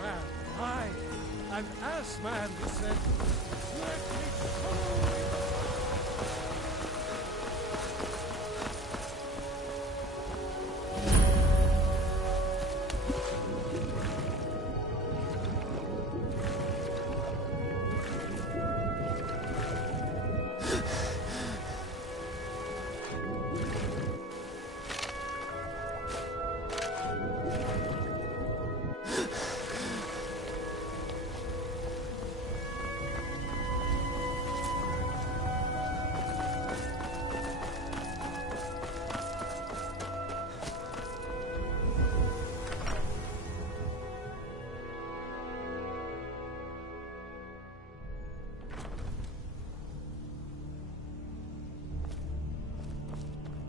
man. An ass man, he said. Let me show you.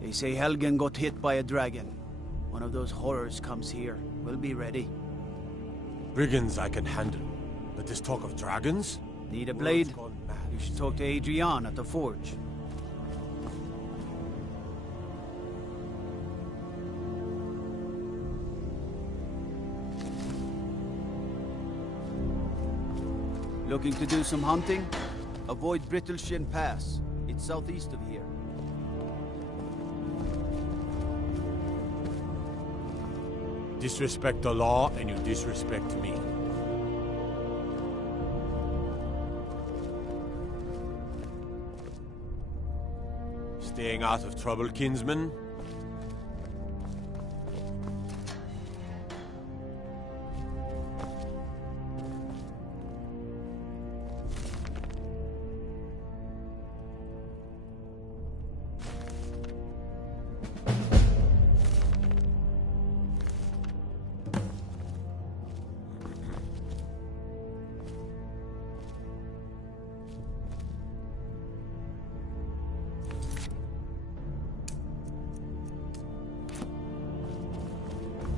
They say Helgen got hit by a dragon. One of those horrors comes here. We'll be ready. Brigands I can handle. But this talk of dragons? Need a blade? You should talk to Adrian at the forge. Looking to do some hunting? Avoid Brittleshin Pass. It's southeast of here. Disrespect the law, and you disrespect me. Staying out of trouble, kinsman?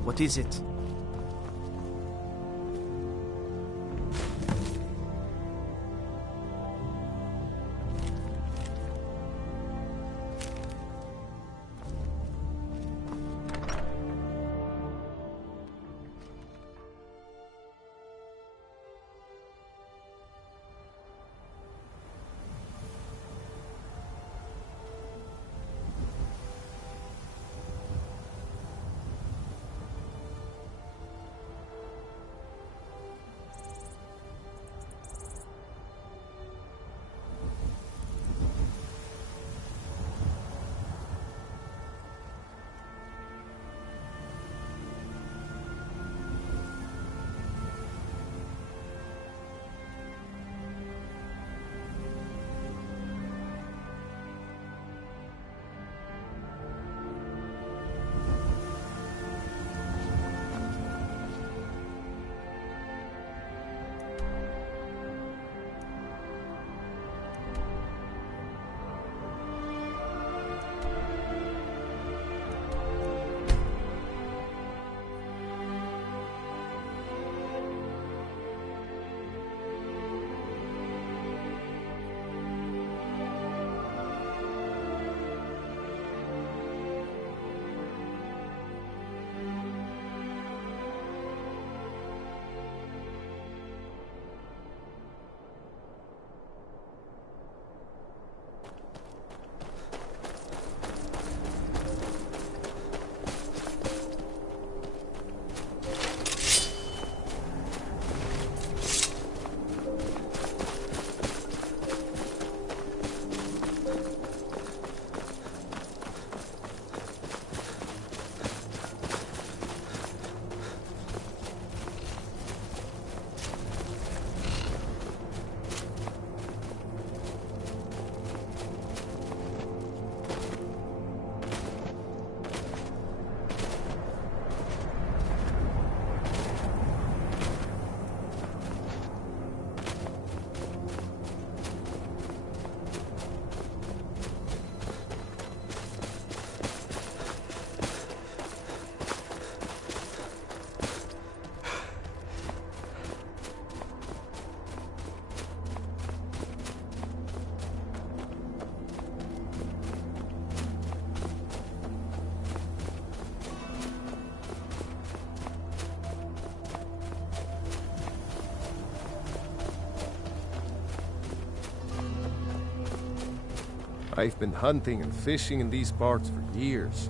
What is it? I've been hunting and fishing in these parts for years.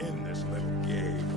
in this little game.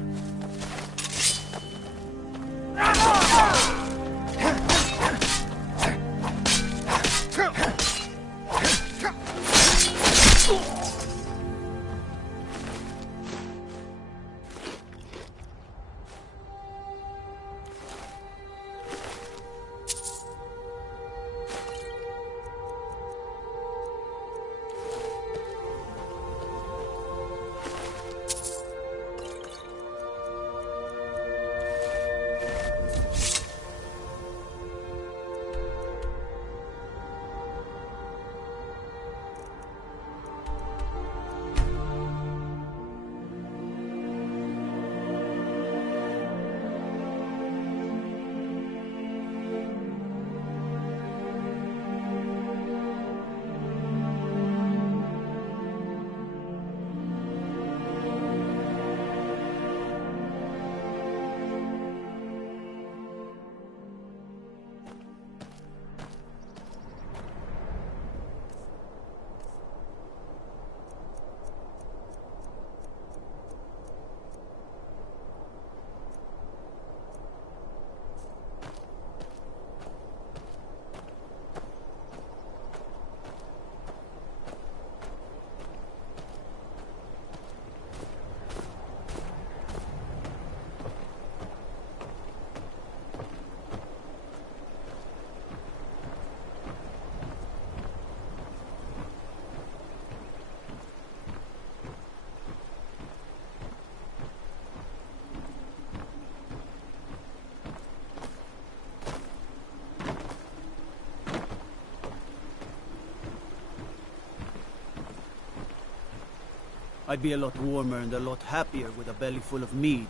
I'd be a lot warmer and a lot happier with a belly full of mead.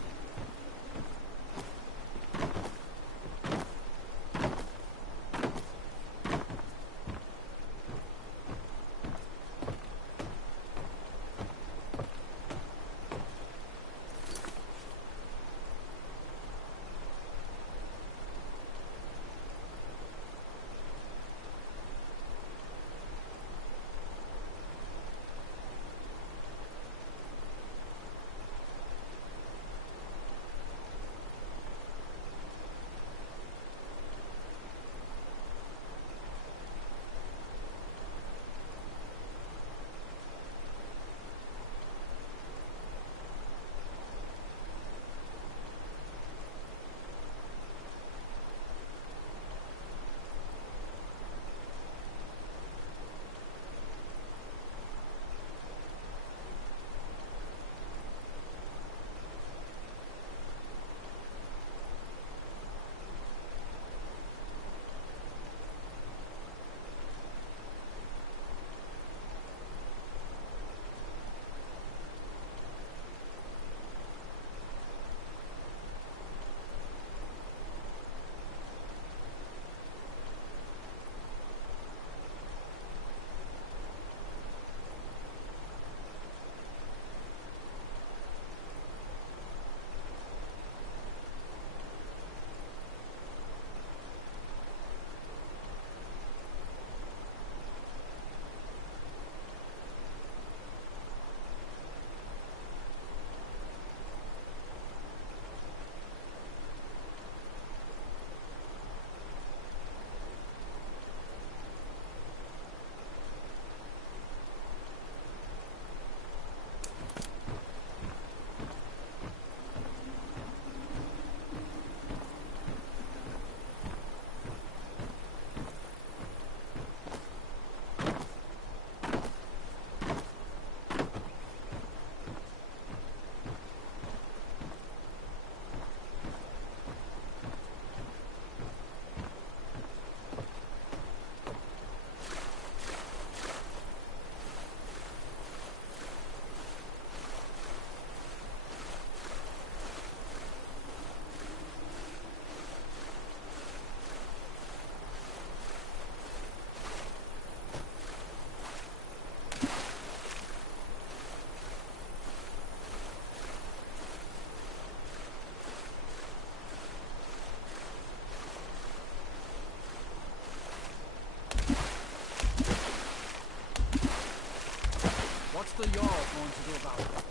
What's the Jarl going to do about it?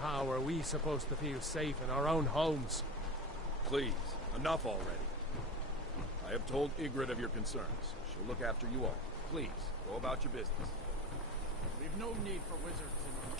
How are we supposed to feel safe in our own homes? Please, enough already. I have told Ygritte of your concerns. She'll look after you all. Please, go about your business. We've no need for wizards in our...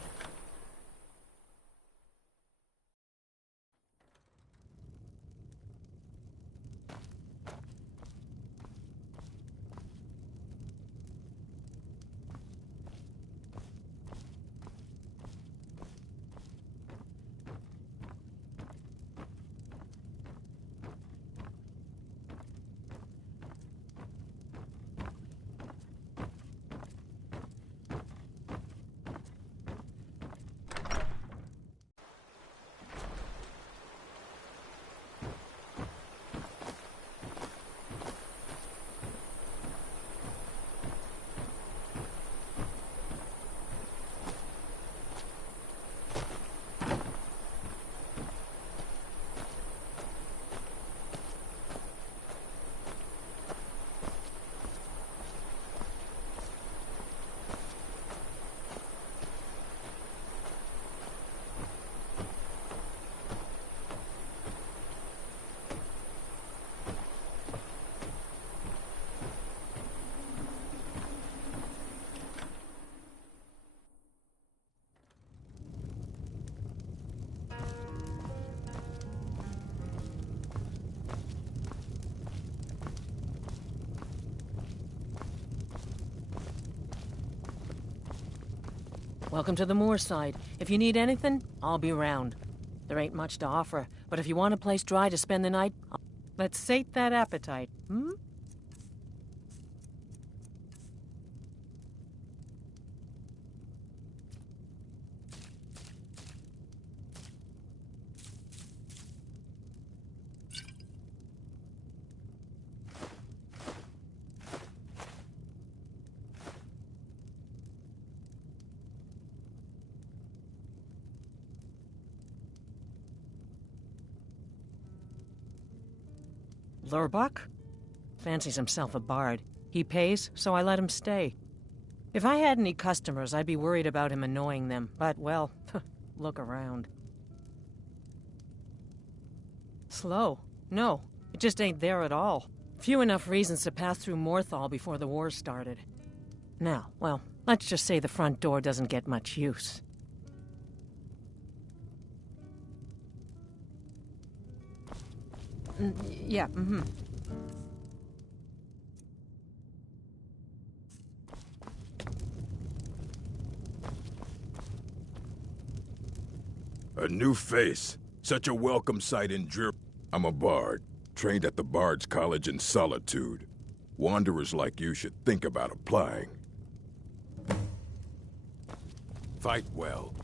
Welcome to the moorside. If you need anything, I'll be around. There ain't much to offer, but if you want a place dry to spend the night, let's sate that appetite, hmm? Lurbuck? Fancies himself a bard. He pays, so I let him stay. If I had any customers, I'd be worried about him annoying them, but, well, look around. Slow? No, it just ain't there at all. Few enough reasons to pass through Morthal before the war started. Now, well, let's just say the front door doesn't get much use. Yeah, mm-hmm. A new face. Such a welcome sight in Drear. I'm a bard, trained at the Bard's College in Solitude. Wanderers like you should think about applying. Fight well.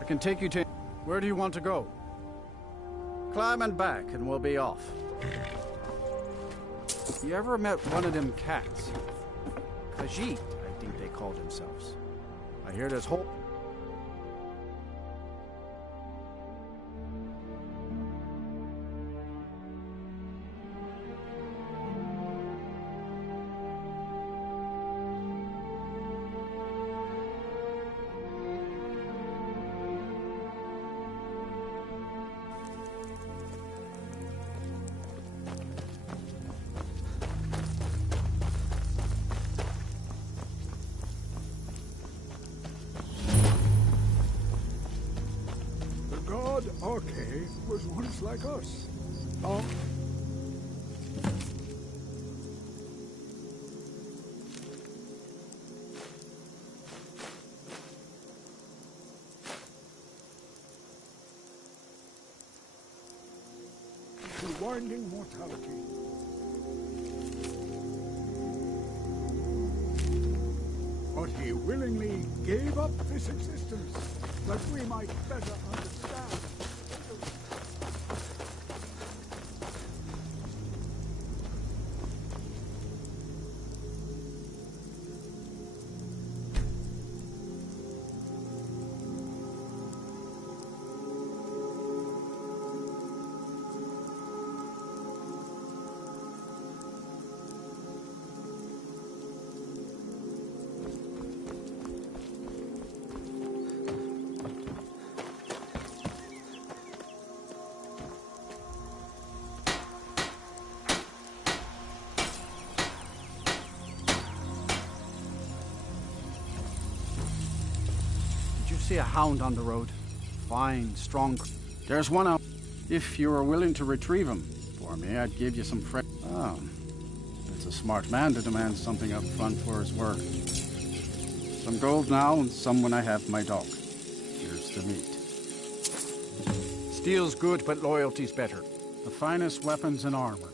I can take you to... Where do you want to go? Climb and back, and we'll be off. You ever met one of them cats? Khajiit, I think they called themselves. I hear there's whole... Orke was once like us. Oh. To winding mortality. But he willingly gave up this existence, that we might better understand. See a hound on the road. Fine, strong. There's one out. If you were willing to retrieve him for me, I'd give you some fresh. Oh, it's a smart man to demand something up front for his work. Some gold now, and some when I have my dog. Here's the meat. Steel's good, but loyalty's better. The finest weapons and armor.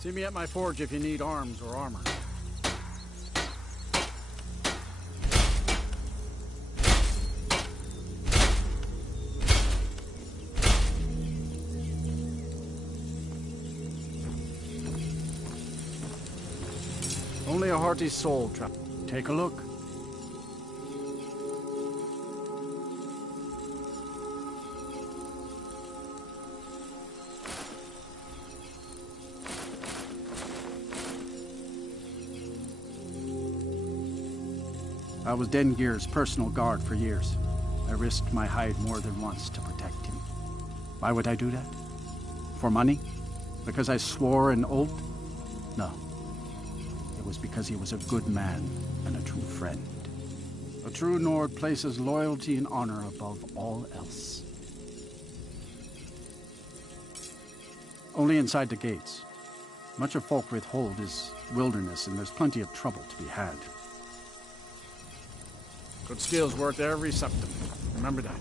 See me at my forge if you need arms or armor. Only a hearty soul trap. Take a look. I was Dengir's personal guard for years. I risked my hide more than once to protect him. Why would I do that? For money? Because I swore an oath? No. It was because he was a good man and a true friend. A true Nord places loyalty and honor above all else. Only inside the gates. Much of Folkvrith Hold is wilderness, and there's plenty of trouble to be had. Good steel's worth every septim. Remember that.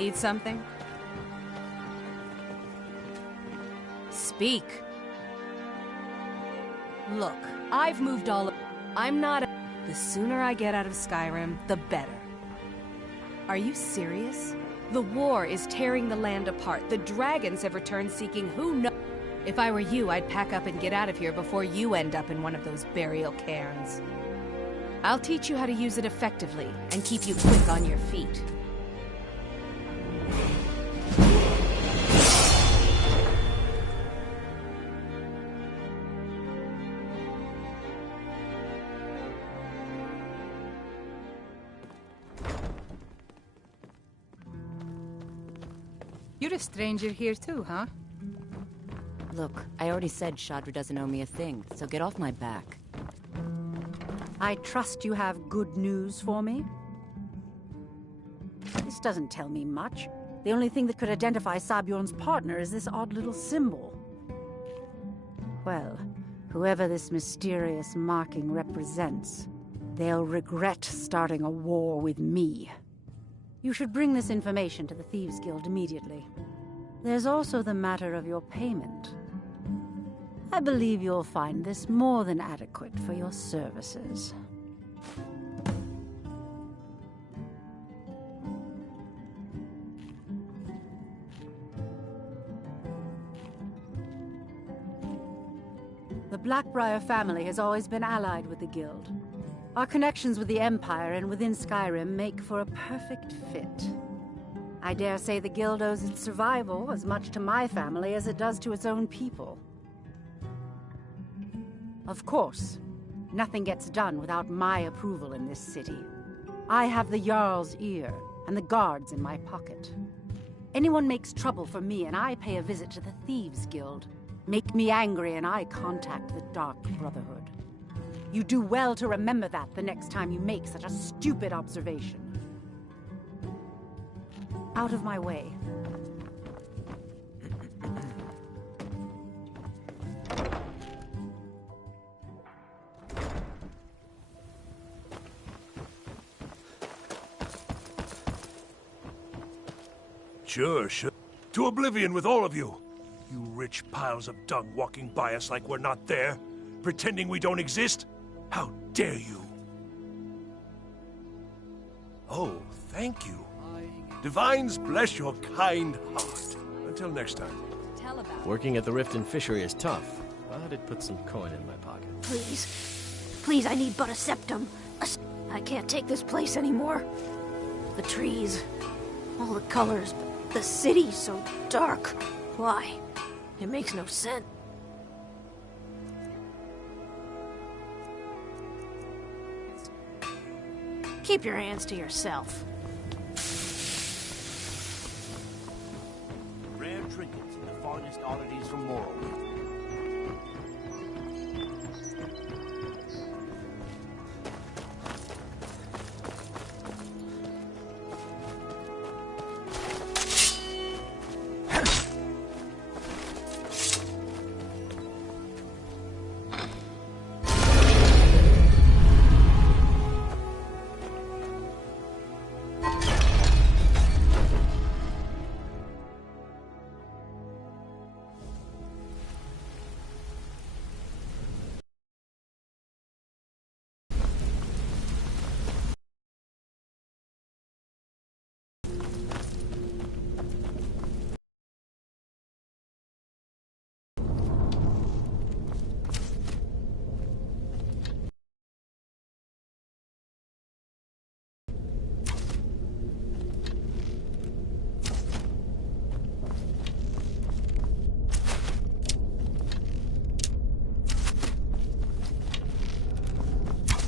Need something? Speak. Look, I've moved all... I'm not... The sooner I get out of Skyrim, the better. Are you serious? The war is tearing the land apart. The dragons have returned seeking who knows... If I were you, I'd pack up and get out of here before you end up in one of those burial cairns. I'll teach you how to use it effectively and keep you quick on your feet. You're a stranger here too, huh? Look, I already said Shadra doesn't owe me a thing, so get off my back. I trust you have good news for me? This doesn't tell me much. The only thing that could identify Sabjorn's partner is this odd little symbol. Well, whoever this mysterious marking represents, they'll regret starting a war with me. You should bring this information to the Thieves Guild immediately. There's also the matter of your payment. I believe you'll find this more than adequate for your services. The Blackbriar family has always been allied with the Guild. Our connections with the Empire and within Skyrim make for a perfect fit. I dare say the Guild owes its survival as much to my family as it does to its own people. Of course, nothing gets done without my approval in this city. I have the Jarl's ear and the guards in my pocket. Anyone makes trouble for me and I pay a visit to the Thieves Guild. Make me angry and I contact the Dark Brotherhood. You do well to remember that the next time you make such a stupid observation. Out of my way. Sure. To oblivion with all of you. You rich piles of dung walking by us like we're not there, pretending we don't exist. How dare you? Oh, thank you. Divines bless your kind heart. Until next time. Working at the Rift and Fishery is tough, but it puts some coin in my pocket. Please, I need but a septum. I can't take this place anymore. The trees, all the colors, but the city's so dark. Why? It makes no sense. Keep your hands to yourself. Rare trinkets and the finest oddities from Morrowind.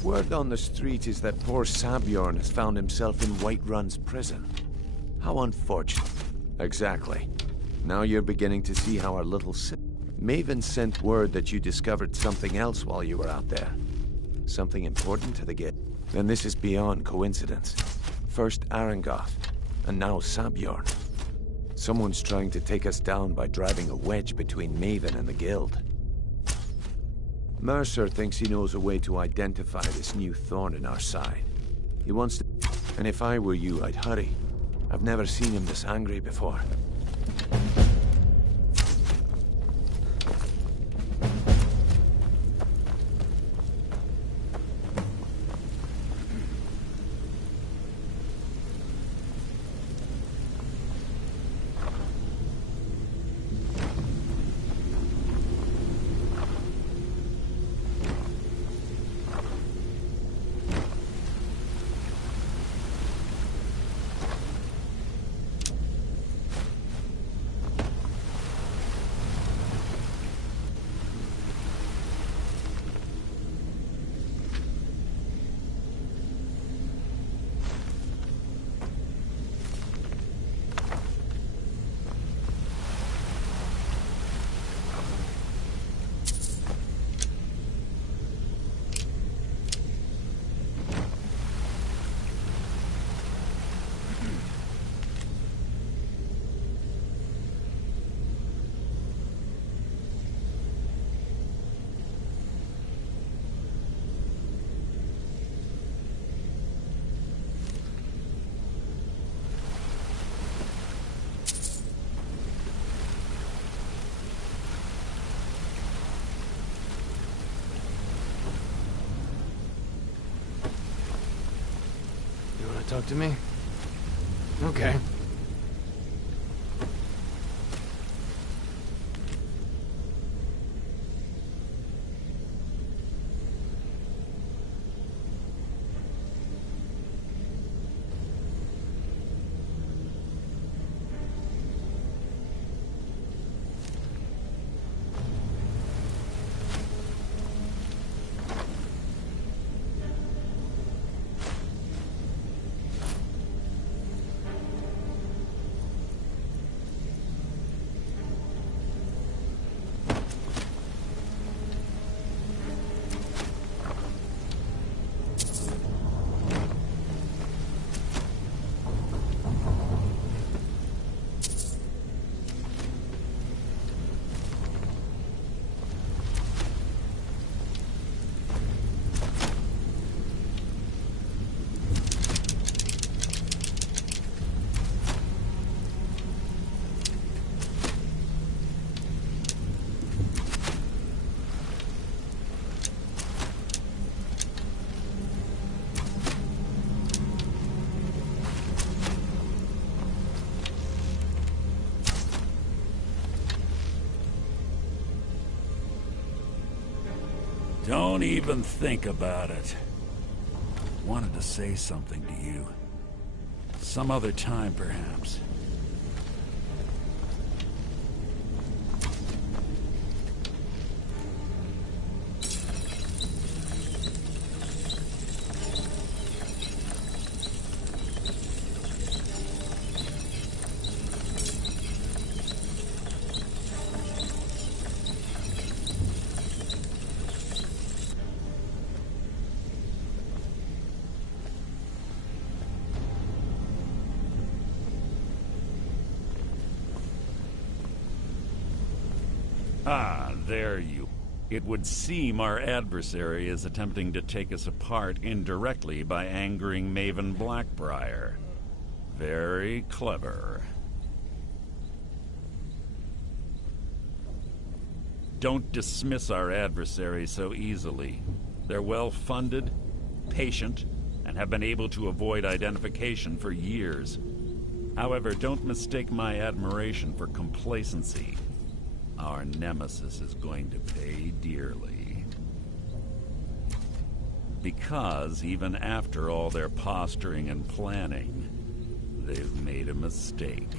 Word on the street is that poor Sabjorn has found himself in Whiterun's prison. How unfortunate. Exactly. Now you're beginning to see how our little Maven sent word that you discovered something else while you were out there. Something important to the Guild. Then this is beyond coincidence. First Arangoth, and now Sabjorn. Someone's trying to take us down by driving a wedge between Maven and the Guild. Mercer thinks he knows a way to identify this new thorn in our side. He wants to... And if I were you, I'd hurry. I've never seen him this angry before. Talk to me? Okay. Don't even think about it. Wanted to say something to you. Some other time, perhaps. Ah, there you... It would seem our adversary is attempting to take us apart indirectly by angering Maven Blackbriar. Very clever. Don't dismiss our adversary so easily. They're well-funded, patient, and have been able to avoid identification for years. However, don't mistake my admiration for complacency. Our nemesis is going to pay dearly. Because even after all their posturing and planning, they've made a mistake.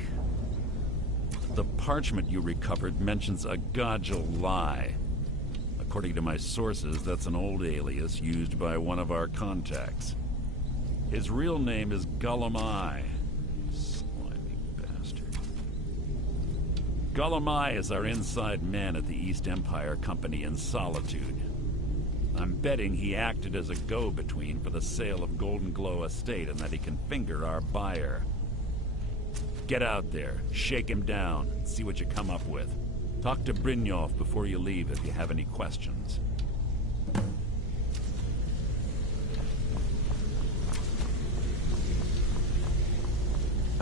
The parchment you recovered mentions a Godgel lie. According to my sources, that's an old alias used by one of our contacts. His real name is Gullumai. Gullumai is our inside man at the East Empire Company in Solitude. I'm betting he acted as a go-between for the sale of Golden Glow Estate and that he can finger our buyer. Get out there, shake him down, and see what you come up with. Talk to Brynjolf before you leave if you have any questions.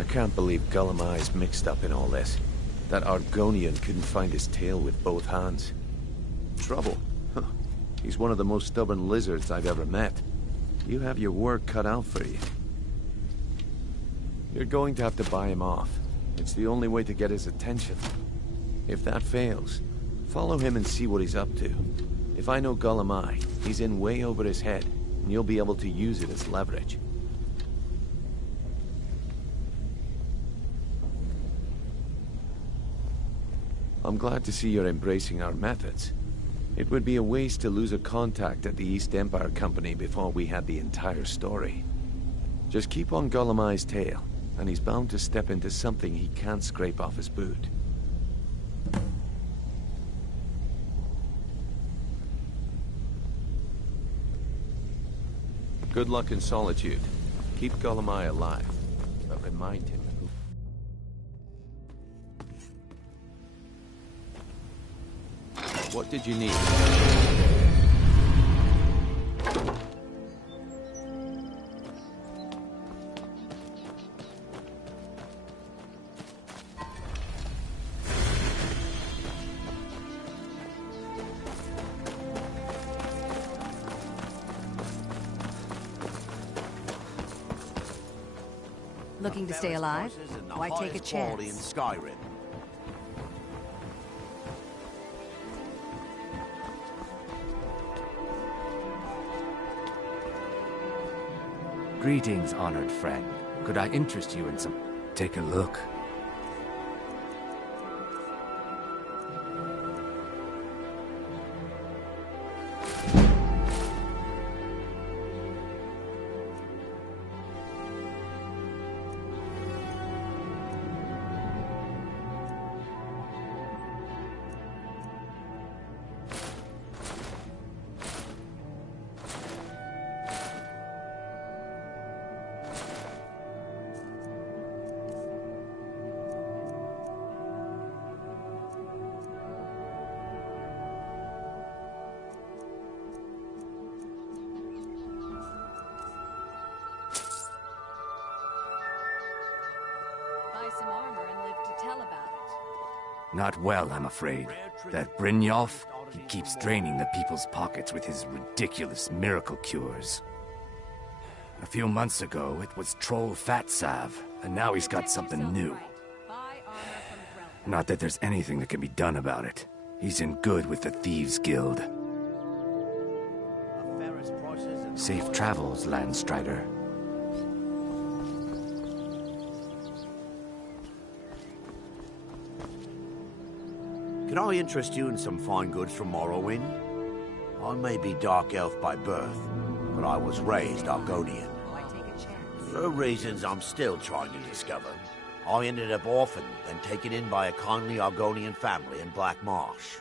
I can't believe Gullumai's mixed up in all this. That Argonian couldn't find his tail with both hands. Trouble? Huh. He's one of the most stubborn lizards I've ever met. You have your work cut out for you. You're going to have to buy him off. It's the only way to get his attention. If that fails, follow him and see what he's up to. If I know Gullumai, he's in way over his head, and you'll be able to use it as leverage. I'm glad to see you're embracing our methods. It would be a waste to lose a contact at the East Empire Company before we had the entire story. Just keep on Gullumai's tail, and he's bound to step into something he can't scrape off his boot. Good luck in solitude. Keep Gullumai alive, but remind him who... What did you need? Looking to stay alive? Why take a chance? In Skyrim. Greetings, honored friend. Could I interest you in some... Take a look. Some armor and live to tell about it. Not well, I'm afraid. That Brynjolf, he keeps draining the people's pockets with his ridiculous miracle cures. A few months ago, it was Troll Fatsav, and now he's got something new. Not that there's anything that can be done about it. He's in good with the Thieves' Guild. Safe travels, Landstrider. Could I interest you in some fine goods from Morrowind? I may be Dark Elf by birth, but I was raised Argonian. For reasons I'm still trying to discover, I ended up orphaned and taken in by a kindly Argonian family in Black Marsh.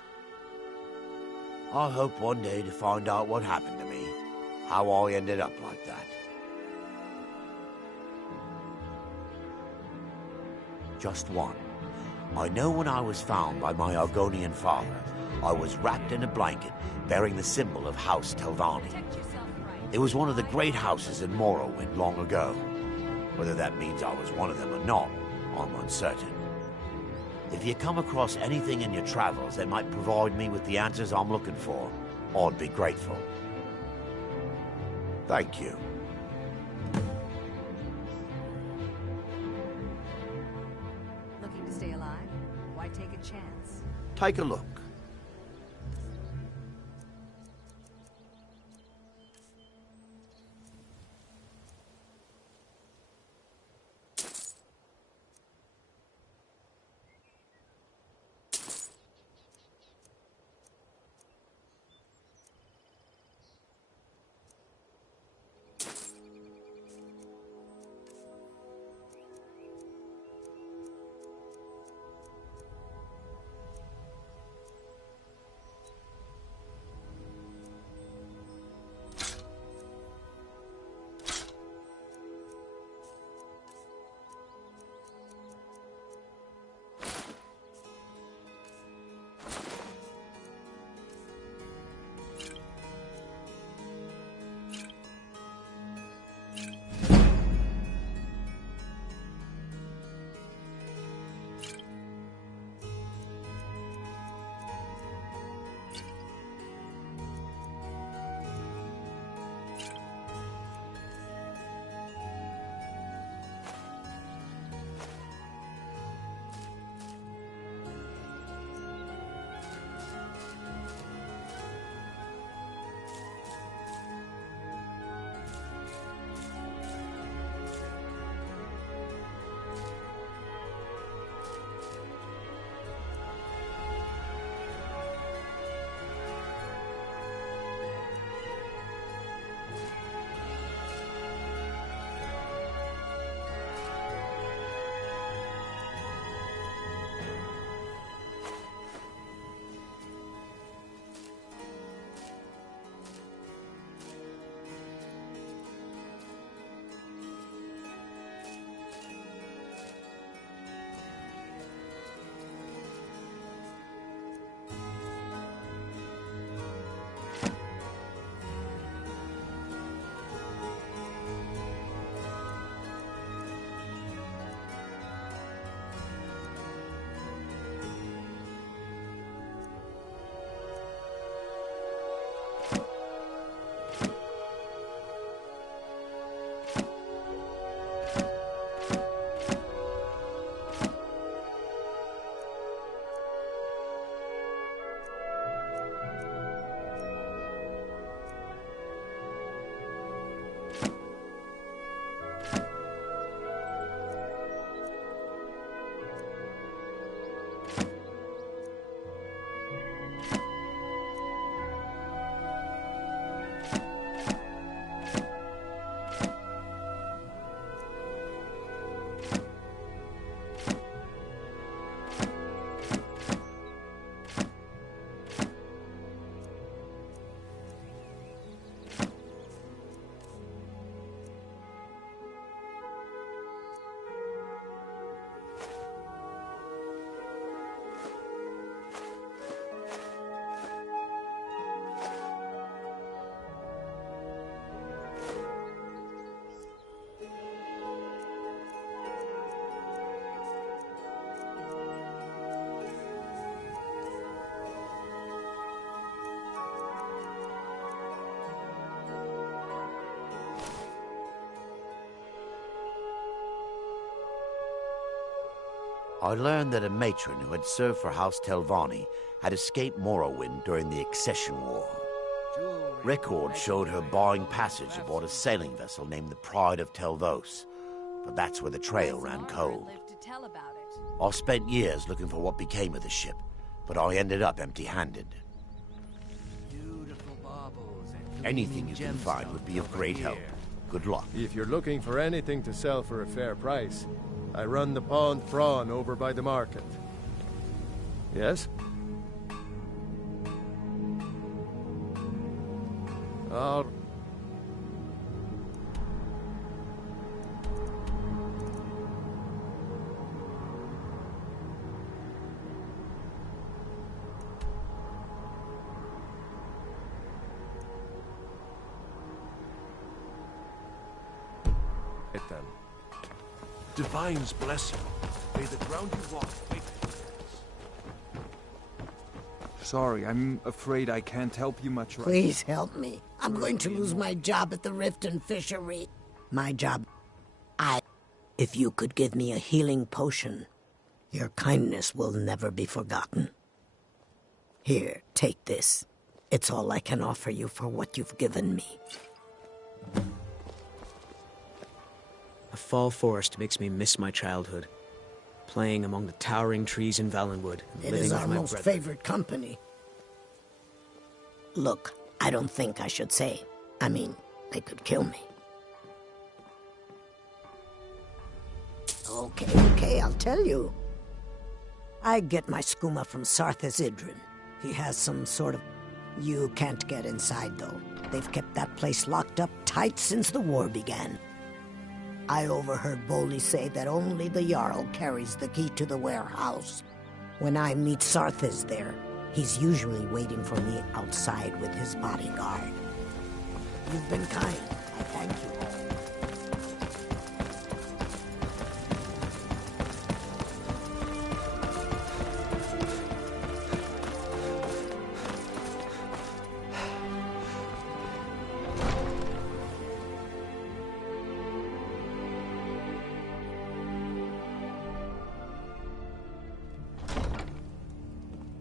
I hope one day to find out what happened to me, how I ended up like that. Just one. I know when I was found by my Argonian father, I was wrapped in a blanket bearing the symbol of House Telvanni. It was one of the great houses in Morrowind long ago. Whether that means I was one of them or not, I'm uncertain. If you come across anything in your travels that might provide me with the answers I'm looking for, I'd be grateful. Thank you. Looking to stay alive? Why take a chance? Take a look. I learned that a matron who had served for House Telvanni had escaped Morrowind during the Accession War. Records showed her barring passage aboard a sailing vessel named the Pride of Telvos, but that's where the trail ran cold. I spent years looking for what became of the ship, but I ended up empty-handed. Anything you can find would be of great help. Good luck. If you're looking for anything to sell for a fair price, I run the Pond Prawn over by the market. Yes? All Hit them. Divine's blessing. May the ground you walk wait. Sorry, I'm afraid I can't help you much right now. Please help me. I'm going to lose my job at the Riften Fishery. My job. If you could give me a healing potion, your kindness will never be forgotten. Here, take this. It's all I can offer you for what you've given me. A fall forest makes me miss my childhood. Playing among the towering trees in Valenwood. It is our most favorite company. Look, I don't think I should say. I mean, they could kill me. Okay, I'll tell you. I get my skooma from Sarthas Idrin. He has some sort of... You can't get inside, though. They've kept that place locked up tight since the war began. I overheard Bolli say that only the Jarl carries the key to the warehouse. When I meet Sarthas there, he's usually waiting for me outside with his bodyguard. You've been kind. I thank you all.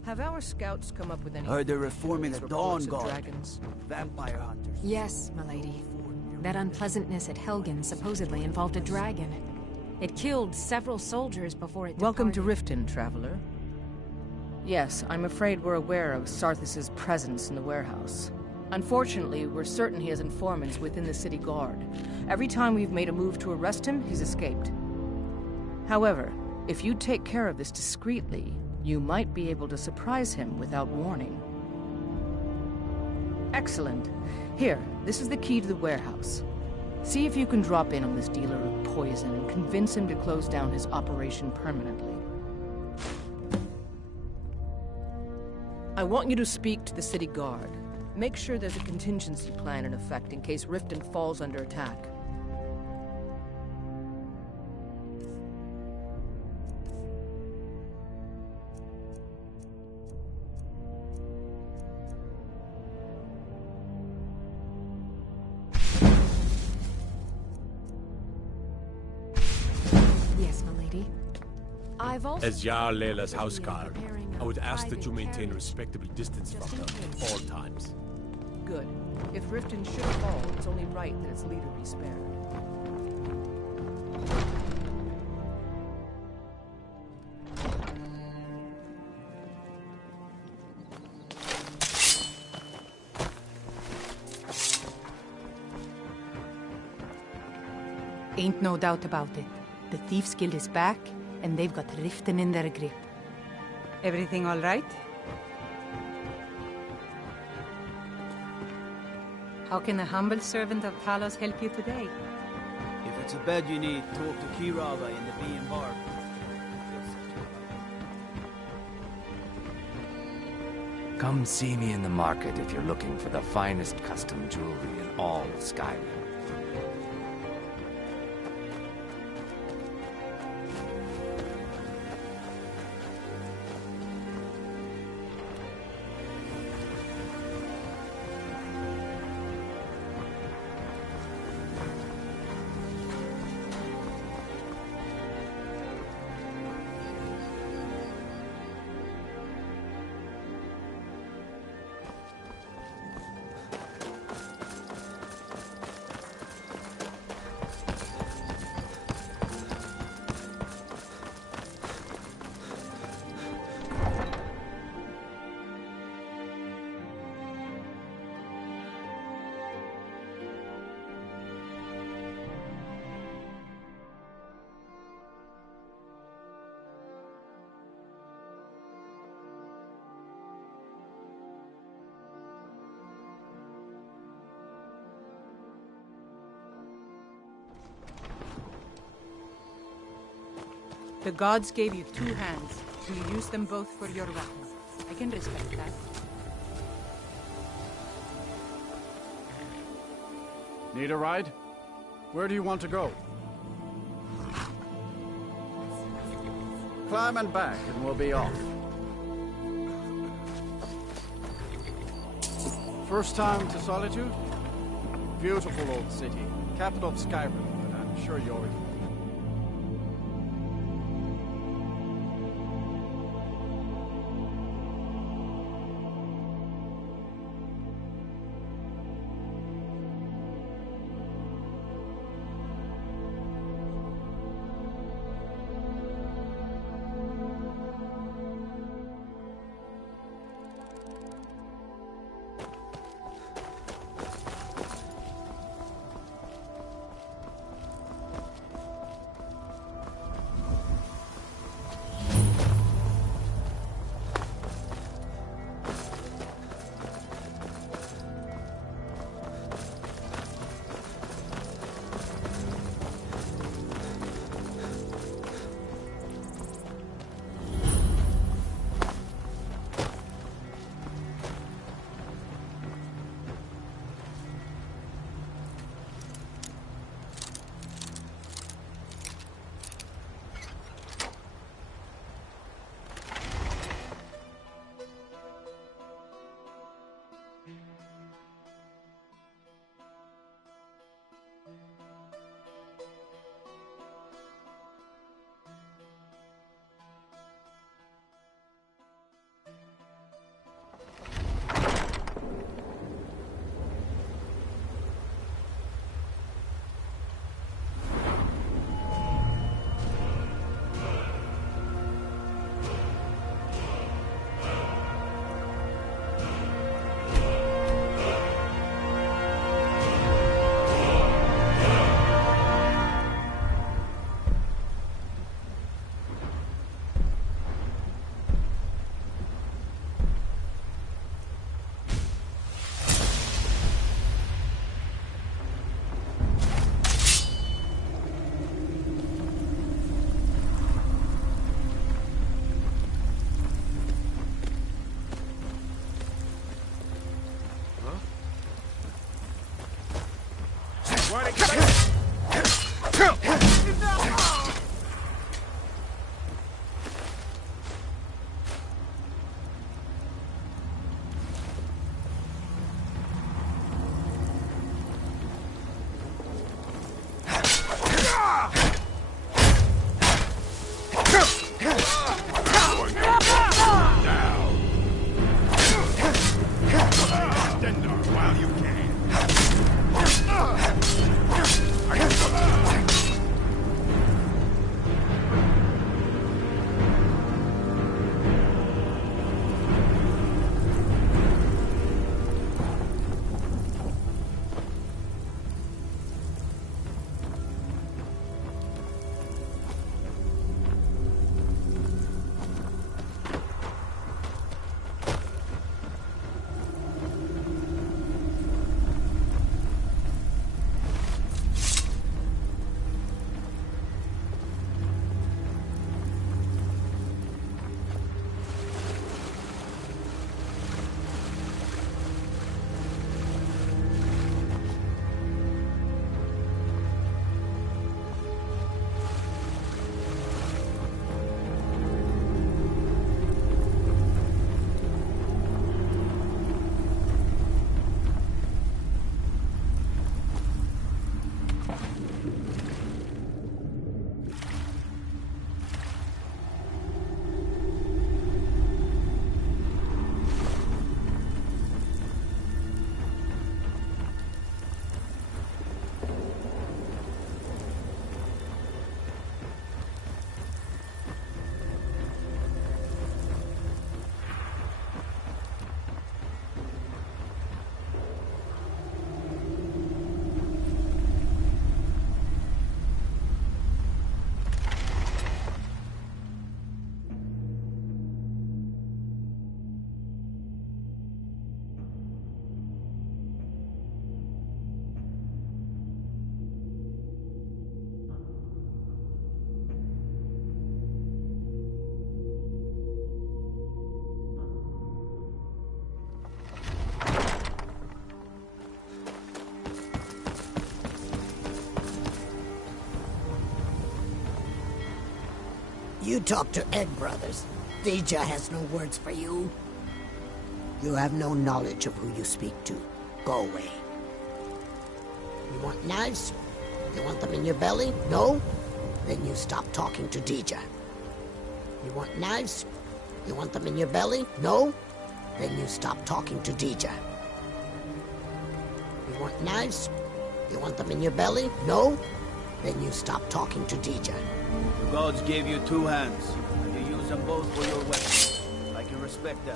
Have our scouts come up with any... Heard they're reforming the Dawn Guard. Dragons? Vampire hunters. Yes, milady. That unpleasantness at Helgen supposedly involved a dragon. It killed several soldiers before it Welcome departed. to Riften, traveler. Yes, I'm afraid we're aware of Sarthas' presence in the warehouse. Unfortunately, we're certain he has informants within the city guard. Every time we've made a move to arrest him, he's escaped. However, if you take care of this discreetly, you might be able to surprise him without warning. Excellent. Here, this is the key to the warehouse. See if you can drop in on this dealer of poison and convince him to close down his operation permanently. I want you to speak to the city guard. Make sure there's a contingency plan in effect in case Riften falls under attack. Yes, milady. I've also... As Jarl Leila's houseguard, I would ask that you maintain a respectable distance from her at all times. Good. If Riften should fall, it's only right that its leader be spared. Ain't no doubt about it. The Thieves Guild is back, and they've got Riften in their grip. Everything all right? How can a humble servant of Talos help you today? If it's a bed you need, talk to Kirava in the Bee and Bar. Come see me in the market if you're looking for the finest custom jewelry in all of Skyrim. The gods gave you 2 hands. You use them both for your weapon. I can respect that. Need a ride? Where do you want to go? Climb and back, and we'll be off. First time to Solitude? Beautiful old city. Capital of Skyrim, but I'm sure you already know. You talk to Egg Brothers. Deja has no words for you. You have no knowledge of who you speak to. Go away. You want knives? You want them in your belly? No? Then you stop talking to Deja. You want knives? You want them in your belly? No? Then you stop talking to Deja. You want knives? You want them in your belly? No? Then you stop talking to Deja. The gods gave you 2 hands, and you use them both for your weapons. I can respect that.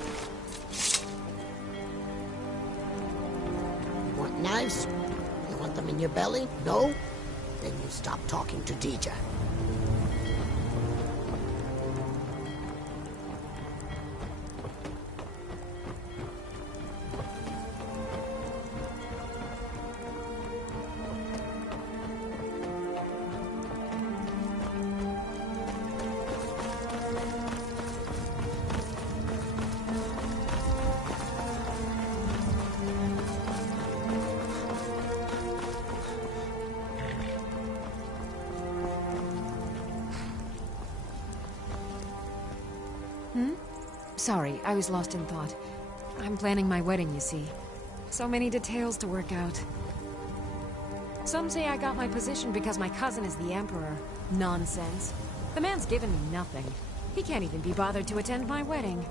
You want knives? You want them in your belly? No? Then you stop talking to Deja. Sorry, I was lost in thought. I'm planning my wedding, you see. So many details to work out. Some say I got my position because my cousin is the Emperor. Nonsense. The man's given me nothing. He can't even be bothered to attend my wedding.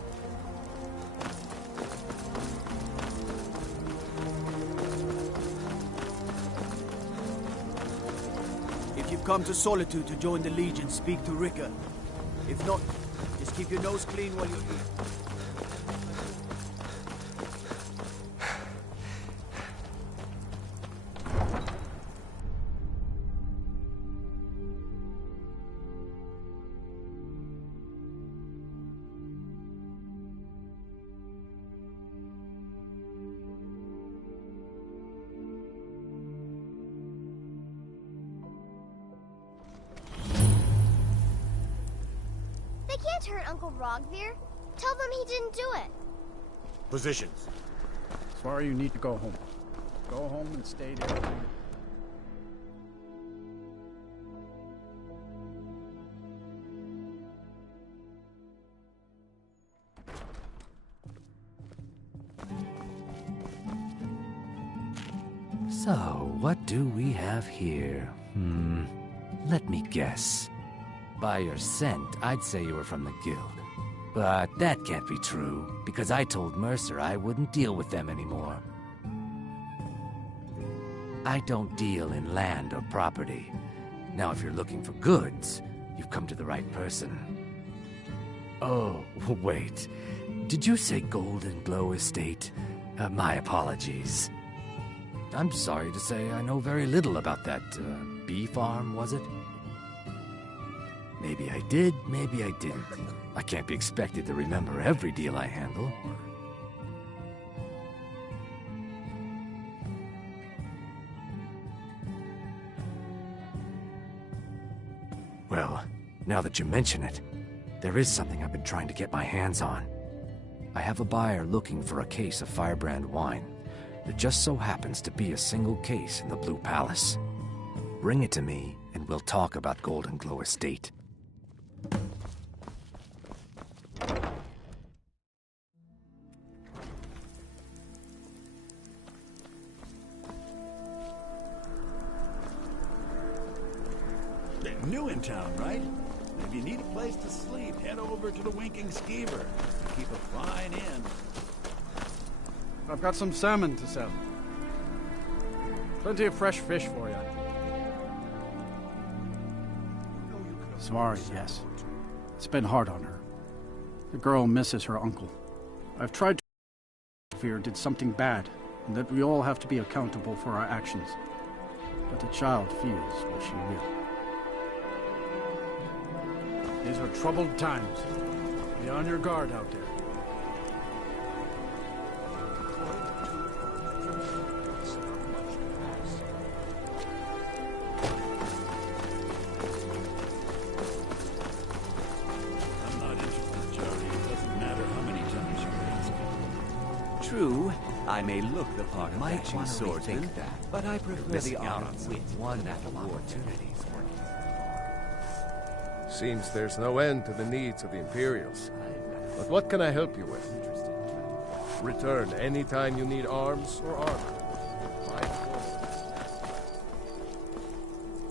If you've come to Solitude to join the Legion, speak to Rika. If not, just keep your nose clean while you're here. They can't hurt Uncle Rogvir. Tell them he didn't do it. Positions. Sorry, you need to go home. Go home and stay there. So, what do we have here? Let me guess. By your scent, I'd say you were from the guild. But that can't be true, because I told Mercer I wouldn't deal with them anymore. I don't deal in land or property. Now, if you're looking for goods, you've come to the right person. Oh, wait. Did you say Golden Glow Estate? My apologies. I'm sorry to say I know very little about that, bee farm, was it? Maybe I did, maybe I didn't. I can't be expected to remember every deal I handle. Well, now that you mention it, there is something I've been trying to get my hands on. I have a buyer looking for a case of Firebrand wine. There just so happens to be a single case in the Blue Palace. Bring it to me, and we'll talk about Golden Glow Estate. New in town, right? If you need a place to sleep, head over to the Winking Skeever. Keep a fine inn. I've got some salmon to sell. Plenty of fresh fish for you. Sorry, yes. It's been hard on her. The girl misses her uncle. I've tried to fear did something bad, and that we all have to be accountable for our actions. But the child feels what she will. These are troubled times. Be on your guard out there. True, I may look the part of dashing swordsman, but I prefer the art of wit one that opportunities. Seems there's no end to the needs of the Imperials. But what can I help you with? Return anytime you need arms or armor.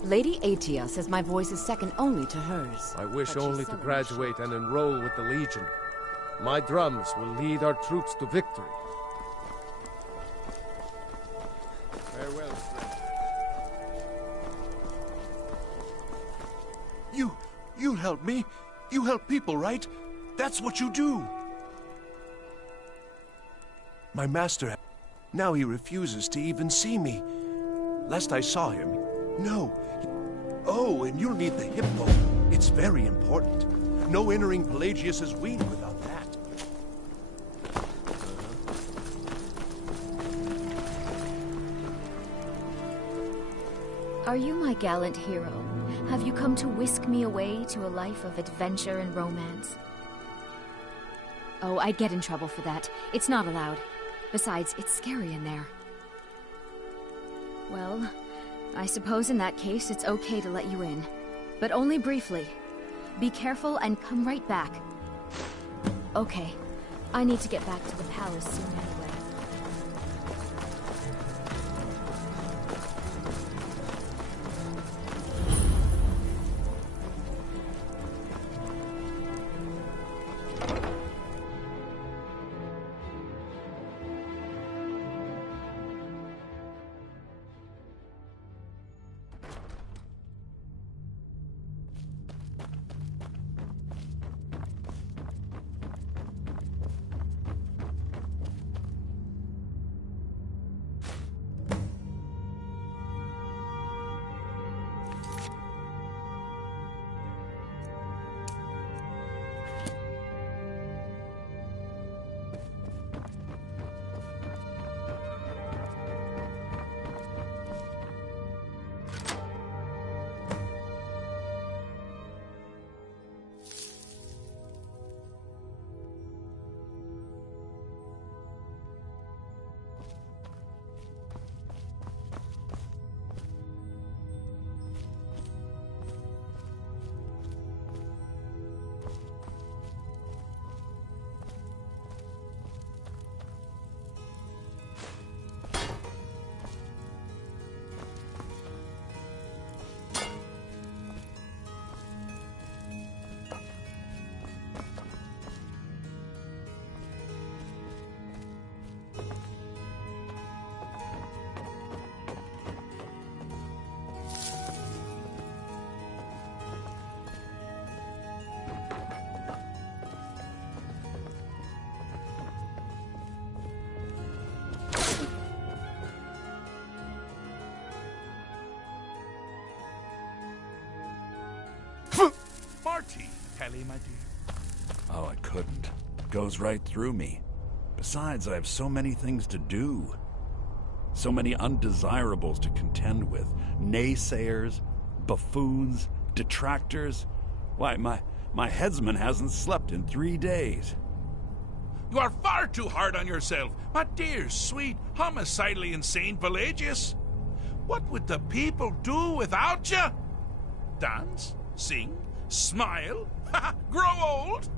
Lady Atia says my voice is second only to hers. I wish But she's only to seldom graduate and enroll with the Legion. My drums will lead our troops to victory. Farewell, friend. You help me. You help people, right? That's what you do. My master, now he refuses to even see me. Last I saw him, no. Oh, and you'll need the hippo. It's very important. No entering Pelagius's wing without that. Are you my gallant hero? Have you come to whisk me away to a life of adventure and romance? Oh, I'd get in trouble for that. It's not allowed. Besides, it's scary in there. Well, I suppose in that case it's okay to let you in. But only briefly. Be careful and come right back. Okay. I need to get back to the palace soon anyway. Marty, Kelly, my dear. Oh, I couldn't. It goes right through me. Besides, I have so many things to do. So many undesirables to contend with. Naysayers, buffoons, detractors. Why, my headsman hasn't slept in 3 days. You are far too hard on yourself, my dear, sweet, homicidally insane Pelagius. What would the people do without you? Dance? Sing? Smile? Grow old?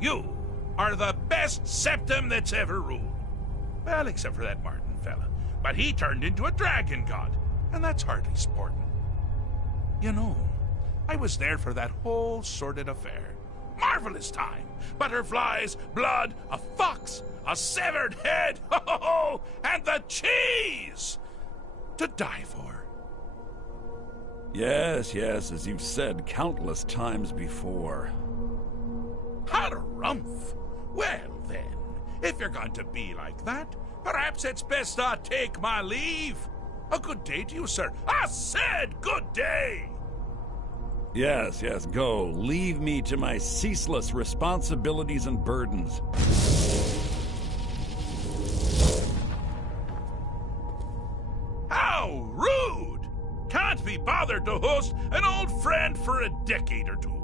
You are the best septum that's ever ruled. Well, except for that Martin fella. But he turned into a dragon god, and that's hardly sporting. You know, I was there for that whole sordid affair. Marvelous time. Butterflies, blood, a fox, a severed head, and the cheese to die for. Yes, as you've said countless times before. Harumph! Well then, if you're going to be like that, perhaps it's best I take my leave. A good day to you, sir. I said good day! Yes, go. Leave me to my ceaseless responsibilities and burdens. How rude! Can't be bothered to host an old friend for a decade or two.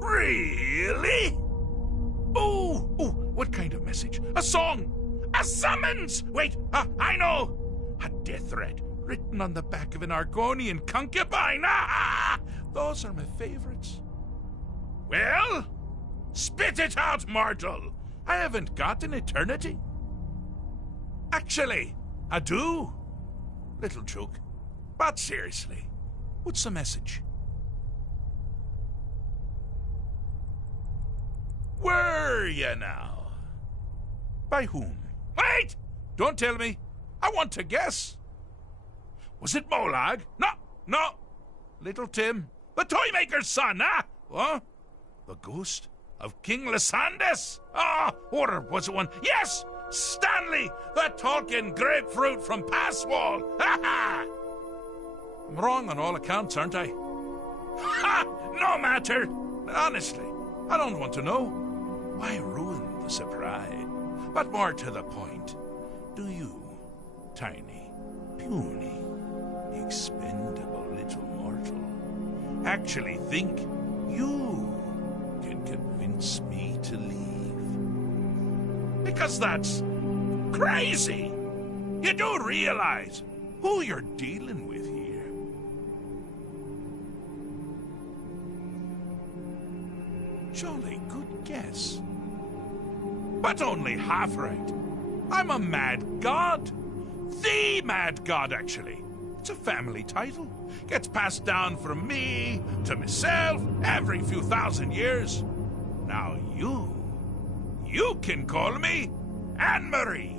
Really? Oh, what kind of message? A song? A summons? Wait, I know! A death threat. written on the back of an Argonian concubine. Ah! Those are my favorites. Well, spit it out, mortal. I haven't got an eternity. Actually, I do. Little joke. But seriously, what's the message? Were you now? By whom? Wait! Don't tell me. I want to guess. Was it Molag? No. Little Tim. The Toymaker's son, huh? What? The ghost of King Lysandus? Or was it one? Yes! Stanley, the talking grapefruit from Passwall. Ha ha! I'm wrong on all accounts, aren't I? Ha! No matter. Honestly, I don't want to know. Why ruin the surprise? But more to the point, do you, tiny, puny, expendable little mortal, actually think you can convince me to leave? Because that's crazy! You do realize who you're dealing with here. Jolly good guess. But only half right. I'm a mad god. The mad god, actually. It's a family title. Gets passed down from me to myself every few thousand years. Now you can call me Anne-Marie.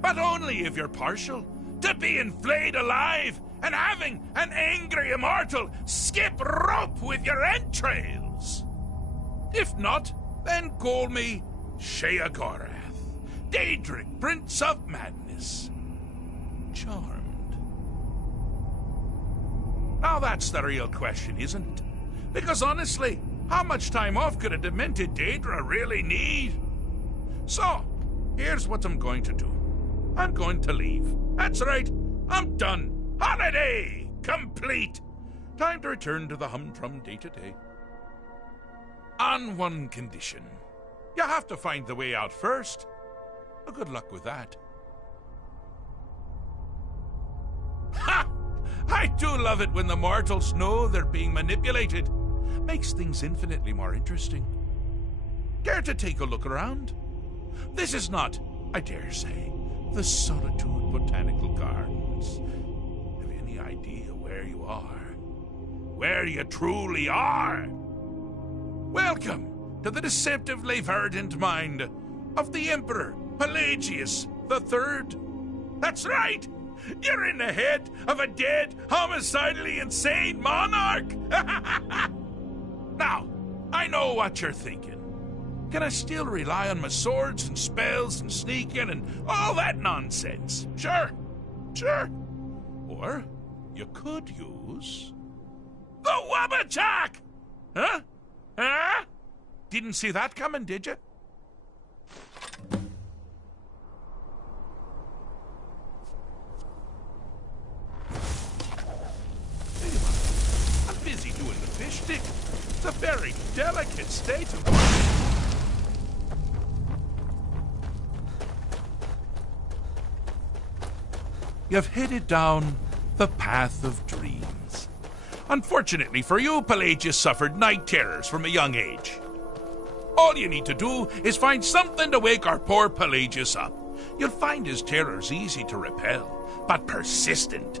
But only if you're partial to being flayed alive and having an angry immortal skip rope with your entrails. If not, then call me Sheagorath, Daedric, Prince of Madness. Charmed. Now that's the real question, isn't it? Because honestly, how much time off could a demented Daedra really need? So, here's what I'm going to do. I'm going to leave. That's right, I'm done. Holiday complete. Time to return to the humdrum day-to-day. On one condition. You have to find the way out first. Well, good luck with that. Ha! I do love it when the mortals know they're being manipulated. Makes things infinitely more interesting. Care to take a look around? This is not, I dare say, the Solitude Botanical Gardens. Have you any idea where you are? Where you truly are? Welcome to the deceptively verdant mind of the Emperor Pelagius III. That's right! You're in the head of a dead, homicidally insane monarch! Now, I know what you're thinking. Can I still rely on my swords and spells and sneaking and all that nonsense? Sure. Or you could use the Wabbajack! Huh? Didn't see that coming, did you? I'm busy doing the fish stick. It's a very delicate state of mind. You've headed down the path of dreams. Unfortunately for you, Pelagius suffered night terrors from a young age. All you need to do is find something to wake our poor Pelagius up. You'll find his terrors easy to repel, but persistent.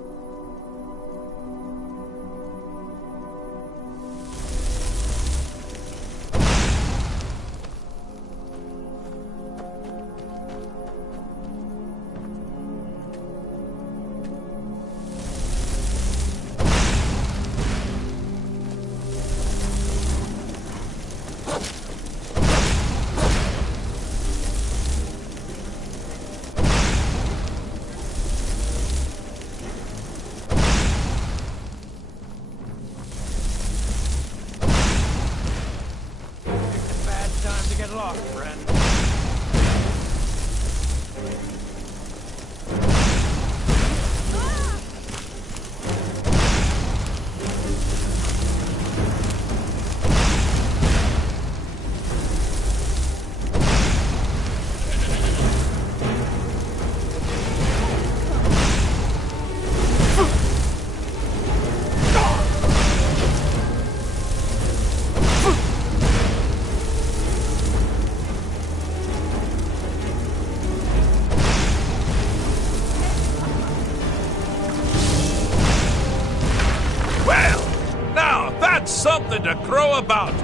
how about?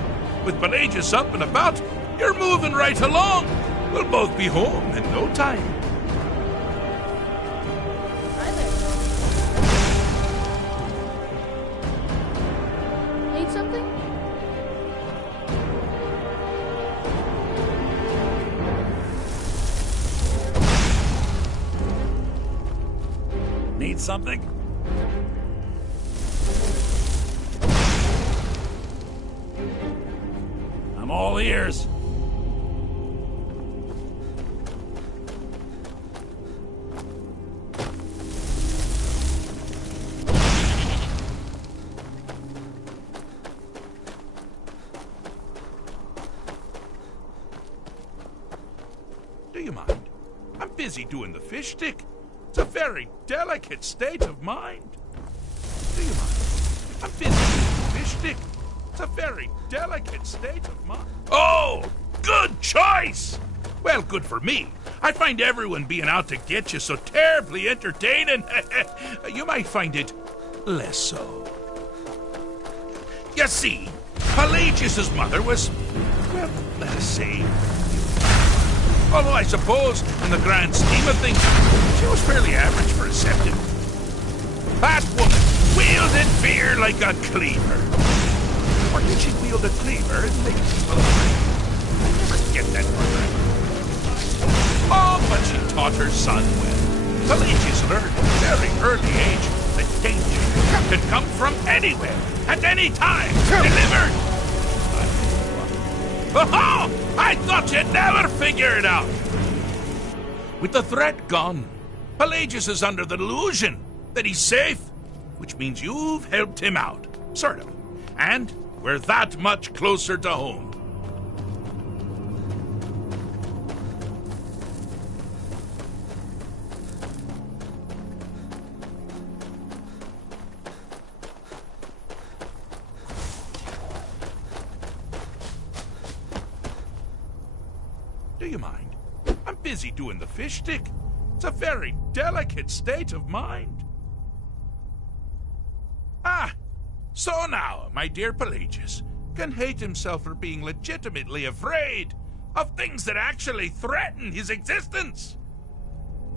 With Pelagius up and about, you're moving right along. We'll both be home in no time. Need something? Need something? I'm all ears. Do you mind? I'm busy doing the fish stick. It's a very delicate state of mind. Do you mind? I'm busy doing the fish stick. It's a very delicate state of mind. Oh, good choice! Well, good for me. I find everyone being out to get you so terribly entertaining. You might find it less so. You see, Pelagius' mother was, well, let us say, although I suppose, in the grand scheme of things, she was fairly average for a septim. That woman wielded fear like a cleaver. Or did she wield a cleaver and make people afraid? I never get that part. Oh, but she taught her son well. Pelagius learned at a very early age that danger can come from anywhere, at any time, delivered. Oh, I thought you'd never figure it out. With the threat gone, Pelagius is under the delusion that he's safe, which means you've helped him out, sort of. And we're that much closer to home. Do you mind? I'm busy doing the fish stick. It's a very delicate state of mind. Ah, so now, my dear Pelagius can hate himself for being legitimately afraid of things that actually threaten his existence.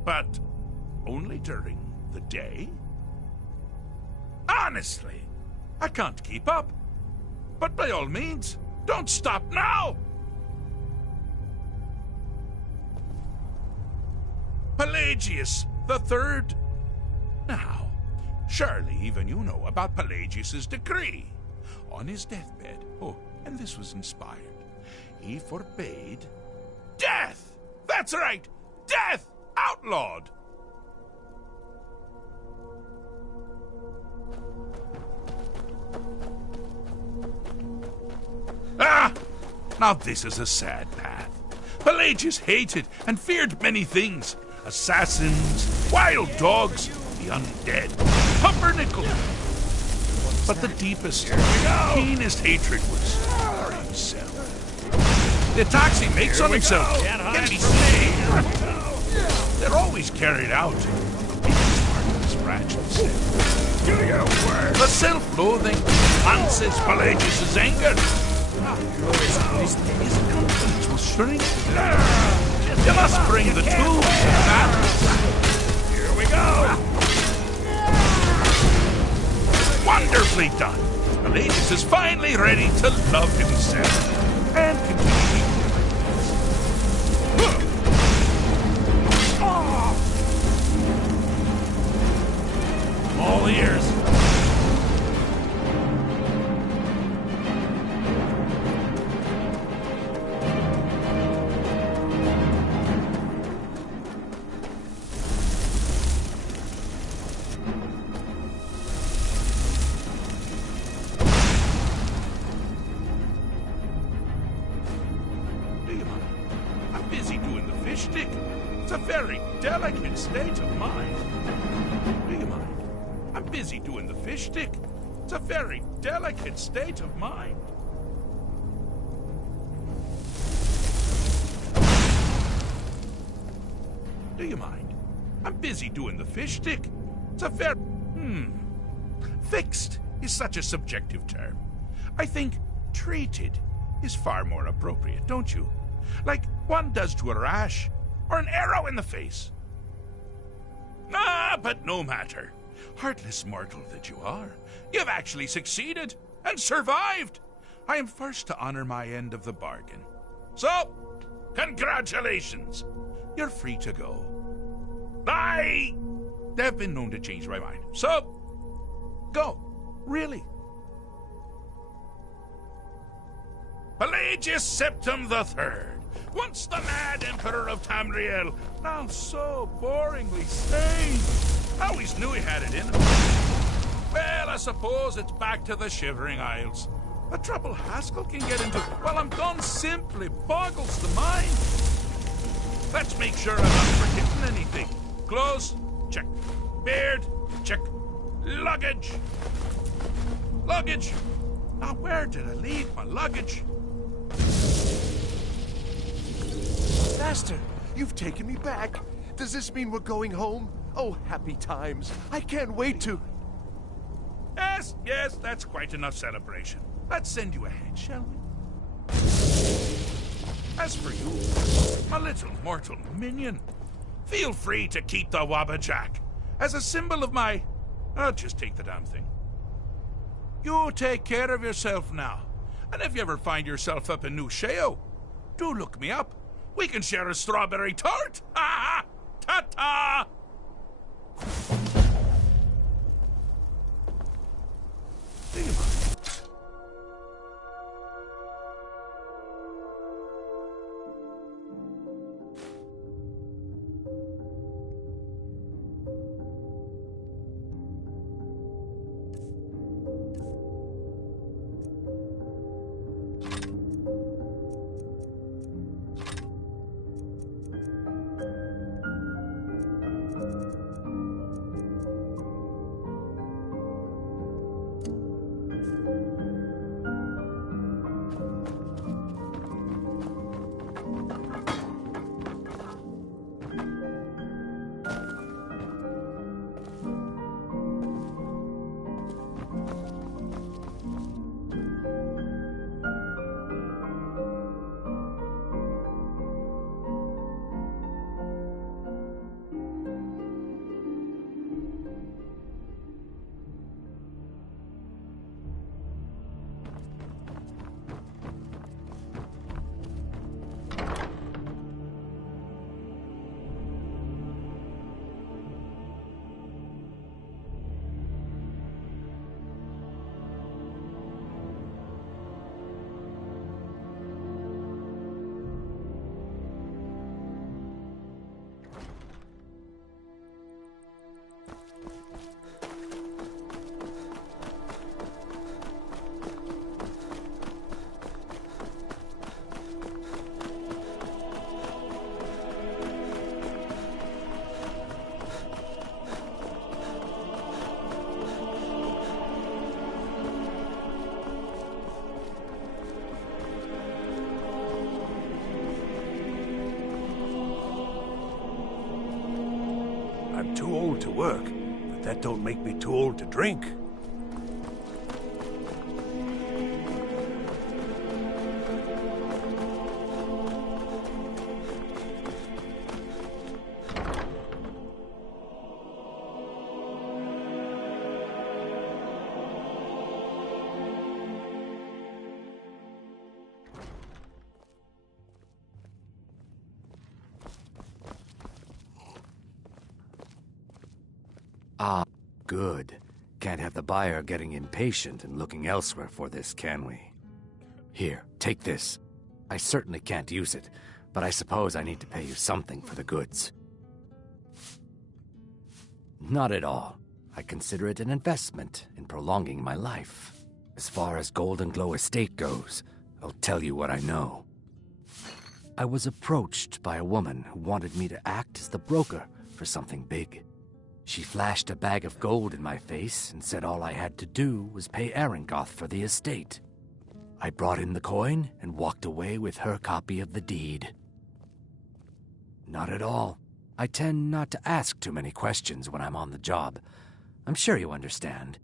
But only during the day? Honestly, I can't keep up. But by all means, don't stop now! Pelagius the Third. Now, surely even you know about Pelagius's decree. On his deathbed, oh, and this was inspired, he forbade death! That's right! Death! Outlawed! Ah! Now this is a sad path. Pelagius hated and feared many things. Assassins, wild dogs, the undead, pumpernickel. But the deepest, keenest hatred was for himself. The attacks he makes on himself can be seen. They're always carried out on the weakest part of his fragile self. Do your work. The self-loathing enhances Pelagius' anger. His confidence will shrink. You must bring the two back. Here we go. Wonderfully done. Pelagius is finally ready to love himself and continue. I'm all ears. State of mind. Do you mind? I'm busy doing the fish stick. It's a very delicate state of mind. Do you mind? I'm busy doing the fish stick. It's a very... Fixed is such a subjective term. I think treated is far more appropriate, don't you? Like one does to a rash, or an arrow in the face. Ah, but no matter. Heartless mortal that you are, you've actually succeeded and survived. I am first to honor my end of the bargain. So, congratulations. You're free to go. They've been known to change my mind. So, go. Really. Pelagius Septim III, once the mad Emperor of Tamriel, now so boringly sane. I always knew he had it in him. Well, I suppose it's back to the Shivering Isles. The trouble Haskell can get into while I'm gone simply boggles the mind. Let's make sure I'm not forgetting anything. Clothes? Check. Beard? Check. Luggage? Luggage? Now, where did I leave my luggage? Master, you've taken me back. Does this mean we're going home? Oh, happy times. I can't wait to... Yes, that's quite enough celebration. Let's send you ahead, shall we? As for you, my little mortal minion, feel free to keep the Wabbajack as a symbol of my... I'll just take the damn thing. You take care of yourself now. And if you ever find yourself up in New Sheo, do look me up. We can share a strawberry tart. Ha ha! Ta-ta! I'm too old to work, but that don't make me too old to drink. Ah, good. Can't have the buyer getting impatient and looking elsewhere for this, can we? Here, take this. I certainly can't use it, but I suppose I need to pay you something for the goods. Not at all. I consider it an investment in prolonging my life. As far as Golden Glow Estate goes, I'll tell you what I know. I was approached by a woman who wanted me to act as the broker for something big. She flashed a bag of gold in my face and said all I had to do was pay Arangoth for the estate. I brought in the coin and walked away with her copy of the deed. Not at all. I tend not to ask too many questions when I'm on the job. I'm sure you understand.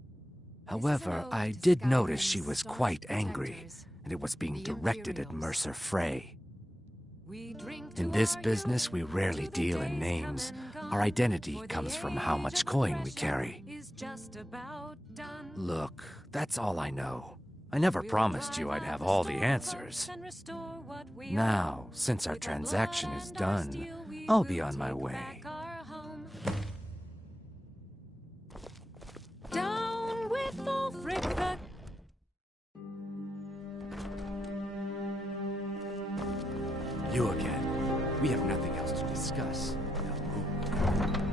However, I did notice she was quite angry, and it was being directed at Mercer Frey. In this business, we rarely deal in names. Our identity comes from how much coin we carry. Look, that's all I know. I never promised you I'd have all the answers. Now, since our transaction is done, I'll be on my way. Down with Ulfric the... You again. We have nothing else to discuss. Now move.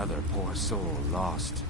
Another poor soul lost.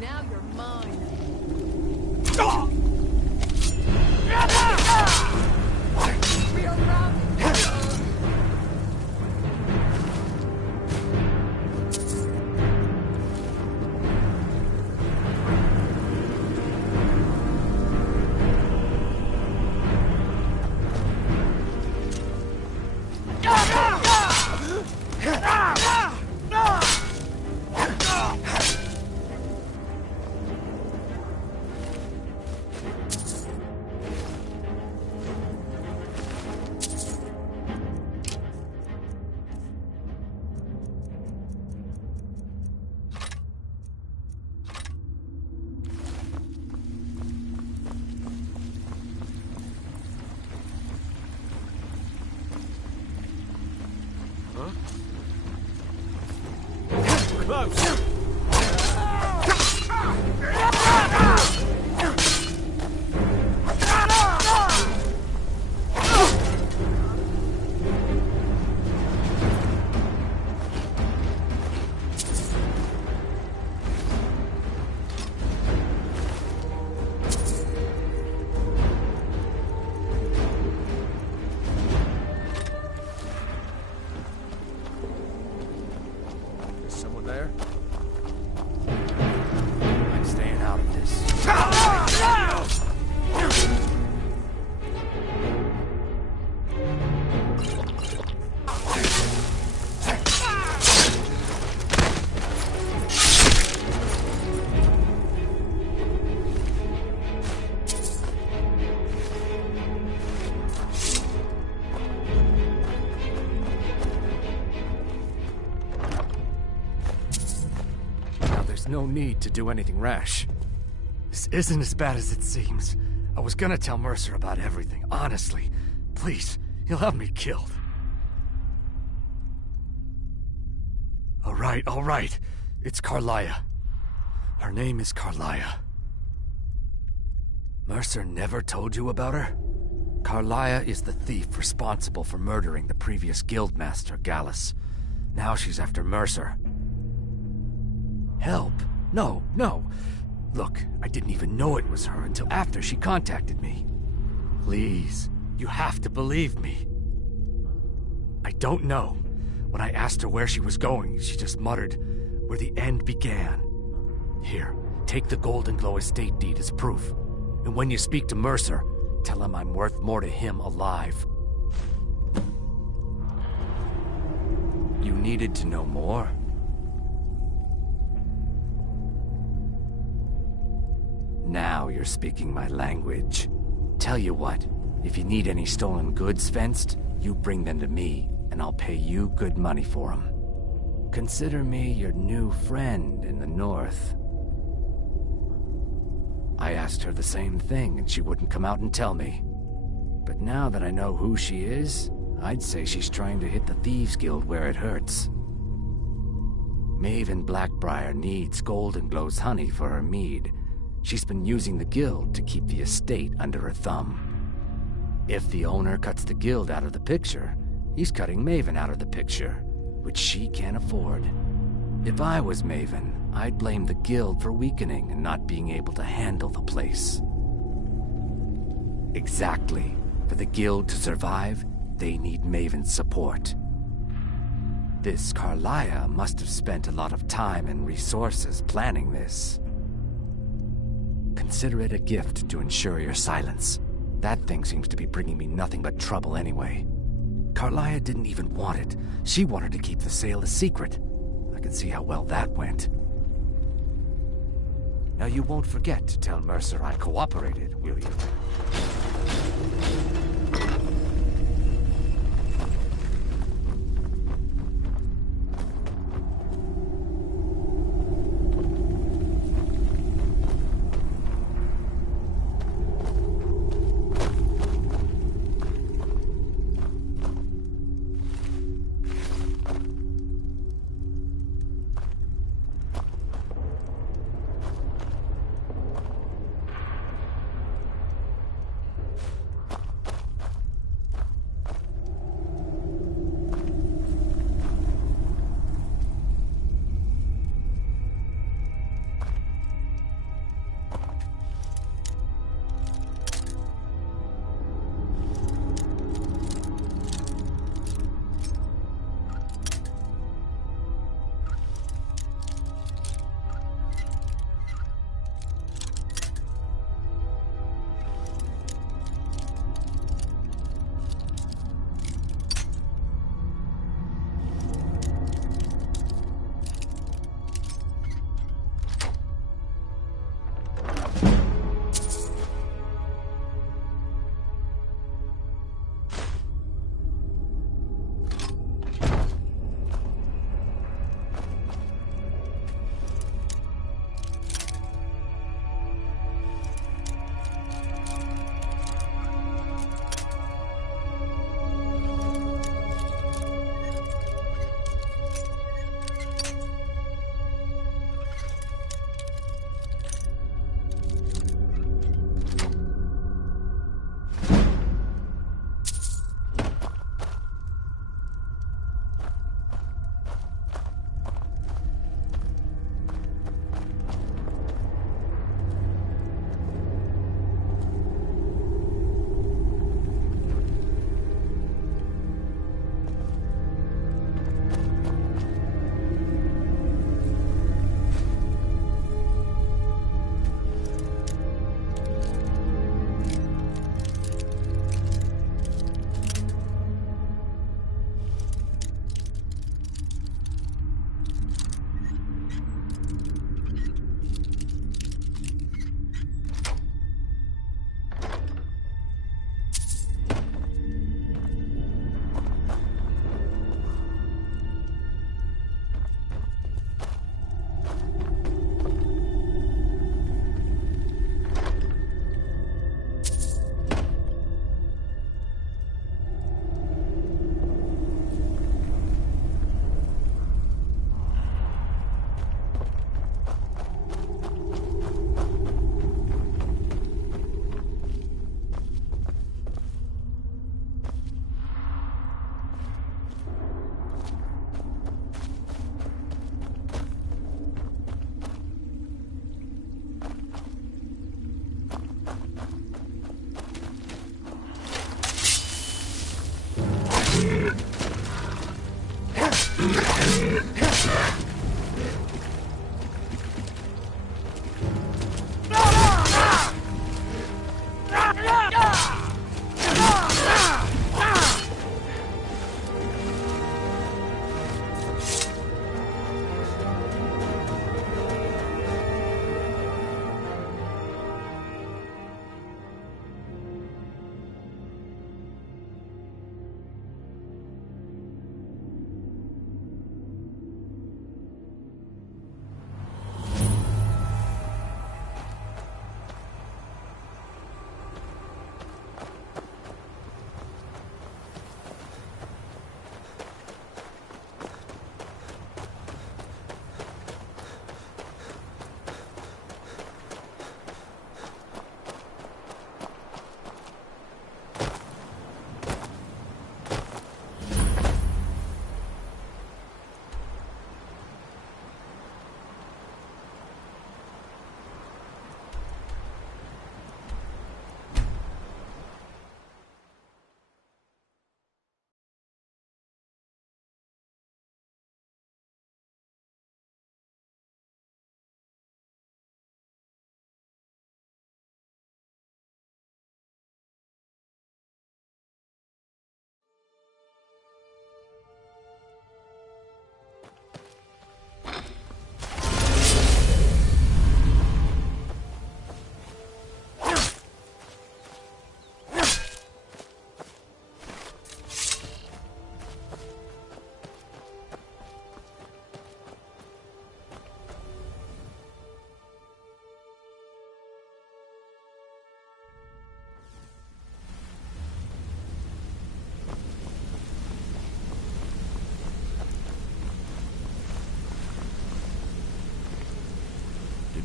Now you're mine. We are routed. Close! Someone there? I'm staying out of this. There's no need to do anything rash. This isn't as bad as it seems. I was gonna tell Mercer about everything, honestly. Please, he'll have me killed. All right. It's Carlia. Her name is Carlia. Mercer never told you about her? Carlia is the thief responsible for murdering the previous guildmaster, Gallus. Now she's after Mercer. Help? No. Look, I didn't even know it was her until after she contacted me. Please, you have to believe me. I don't know. When I asked her where she was going, she just muttered, "Where the end began." Here, take the Golden Glow estate deed as proof. And when you speak to Mercer, tell him I'm worth more to him alive. You needed to know more? Now you're speaking my language. Tell you what, if you need any stolen goods fenced, you bring them to me, and I'll pay you good money for them. Consider me your new friend in the north. I asked her the same thing, and she wouldn't come out and tell me. But now that I know who she is, I'd say she's trying to hit the Thieves Guild where it hurts. Maven Blackbriar needs Goldenglow's honey for her mead. She's been using the guild to keep the estate under her thumb. If the owner cuts the guild out of the picture, he's cutting Maven out of the picture, which she can't afford. If I was Maven, I'd blame the guild for weakening and not being able to handle the place. Exactly. For the guild to survive, they need Maven's support. This Carlia must have spent a lot of time and resources planning this. Consider it a gift to ensure your silence. That thing seems to be bringing me nothing but trouble anyway. Carlia didn't even want it. She wanted to keep the sale a secret. I can see how well that went. Now you won't forget to tell Mercer I cooperated, will you?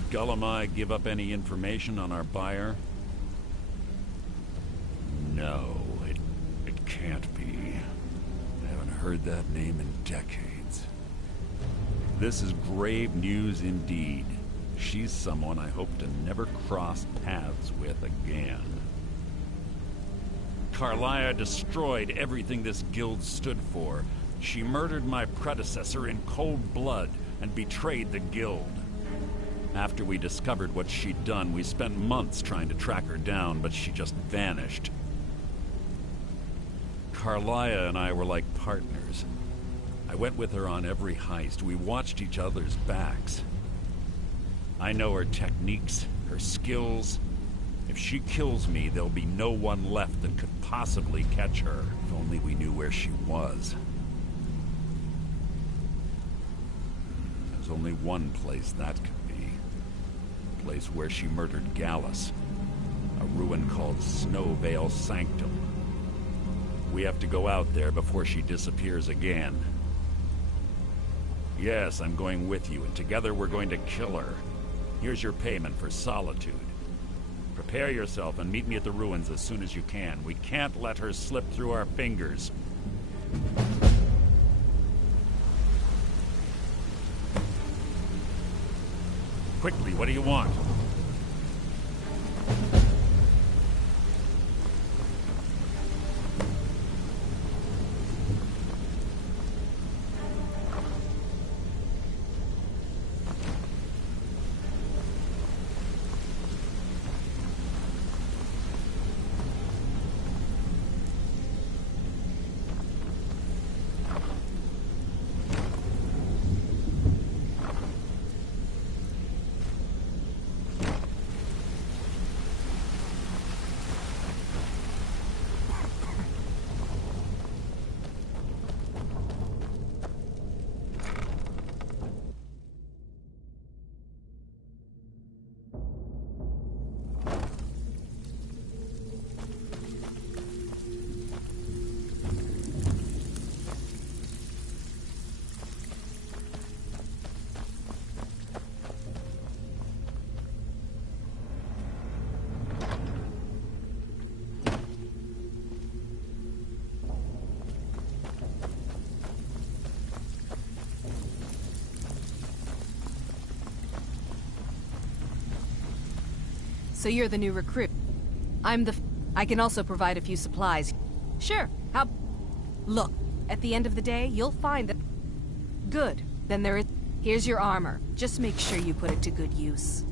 Gullumai give up any information on our buyer? No, it can't be. I haven't heard that name in decades. This is grave news indeed. She's someone I hope to never cross paths with again. Carlia destroyed everything this guild stood for. She murdered my predecessor in cold blood and betrayed the guild. After we discovered what she'd done, we spent months trying to track her down, but she just vanished. Carlia and I were like partners. I went with her on every heist. We watched each other's backs. I know her techniques, her skills. If she kills me, there'll be no one left that could possibly catch her. If only we knew where she was. There's only one place that could be. A place where she murdered Gallus. A ruin called Snowvale Sanctum. We have to go out there before she disappears again. Yes, I'm going with you, and together we're going to kill her. Here's your payment for solitude. Prepare yourself and meet me at the ruins as soon as you can. We can't let her slip through our fingers. Quickly, what do you want? So you're the new recruit. I can also provide a few supplies. Sure, Look, at the end of the day, you'll find that... Good, then here's your armor. Just make sure you put it to good use.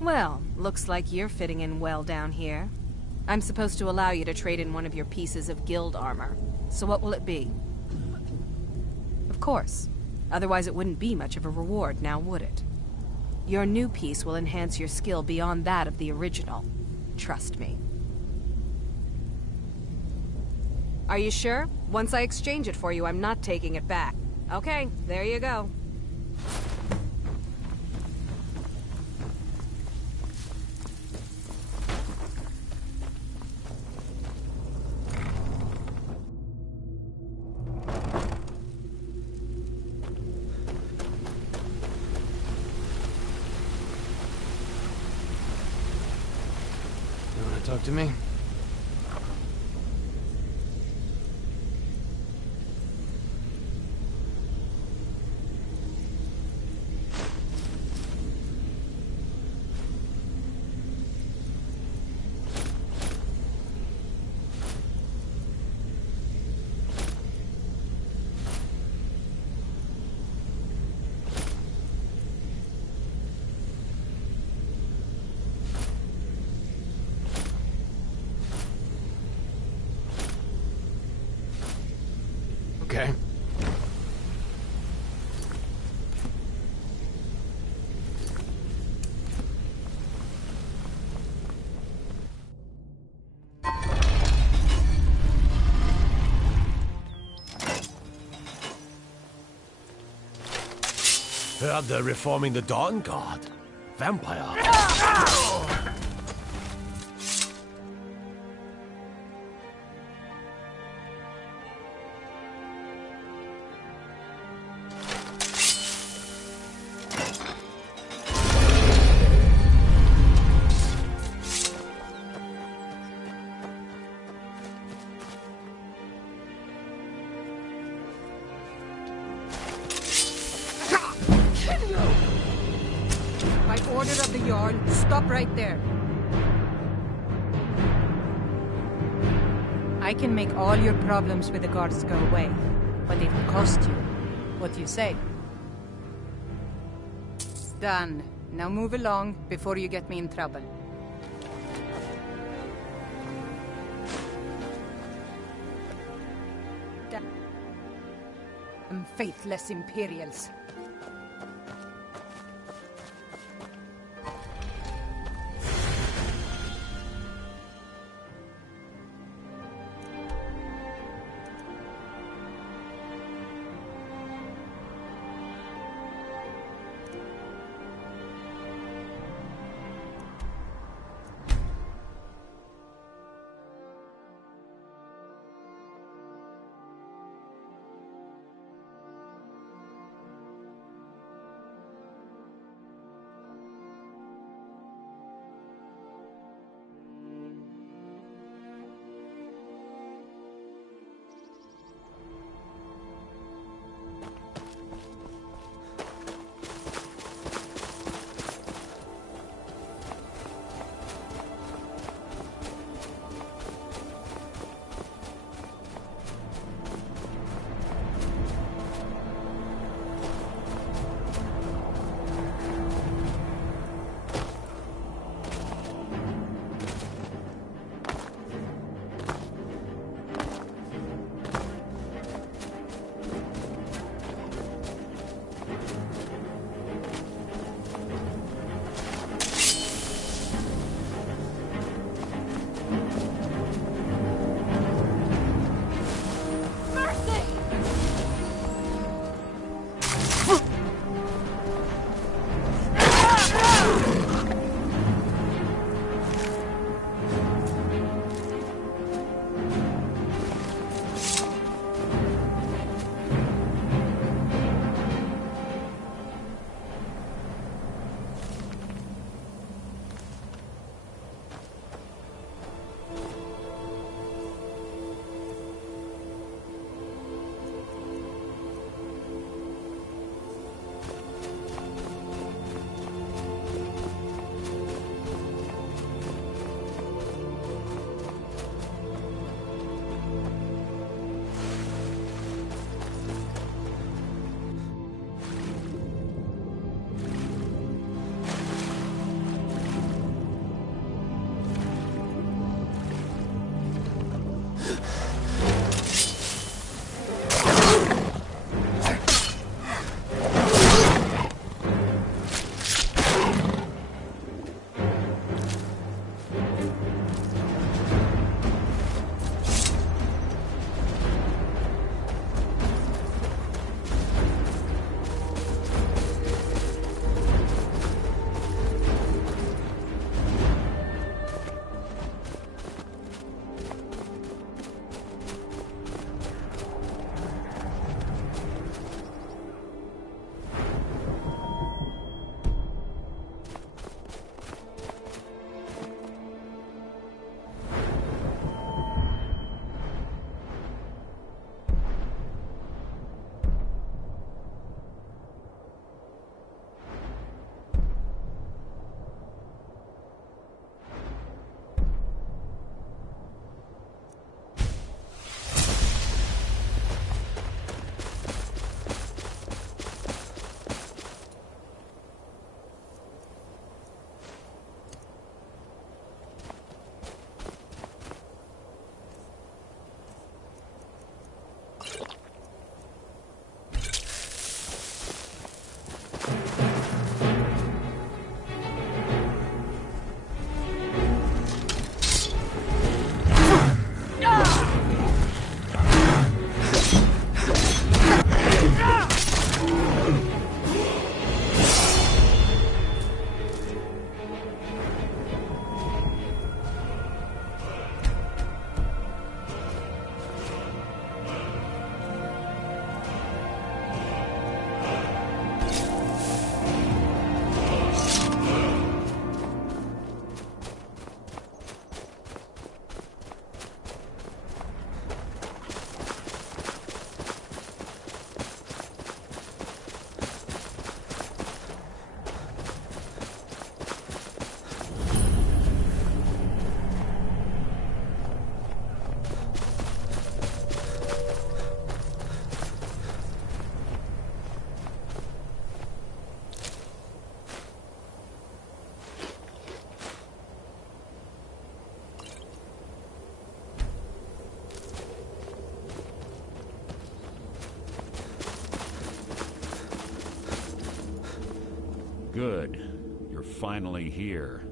Well, looks like you're fitting in well down here. I'm supposed to allow you to trade in one of your pieces of guild armor. So what will it be? Of course. Otherwise it wouldn't be much of a reward, now would it? Your new piece will enhance your skill beyond that of the original. Trust me. Are you sure? Once I exchange it for you, I'm not taking it back. Okay, there you go. Talk to me. Okay. Heard they're reforming the Dawn Guard. Vampire. By order of the Jarl, stop right there. I can make all your problems with the guards go away, but it will cost you. What do you say? Done. Now move along before you get me in trouble. Damn faithless Imperials. You're finally here.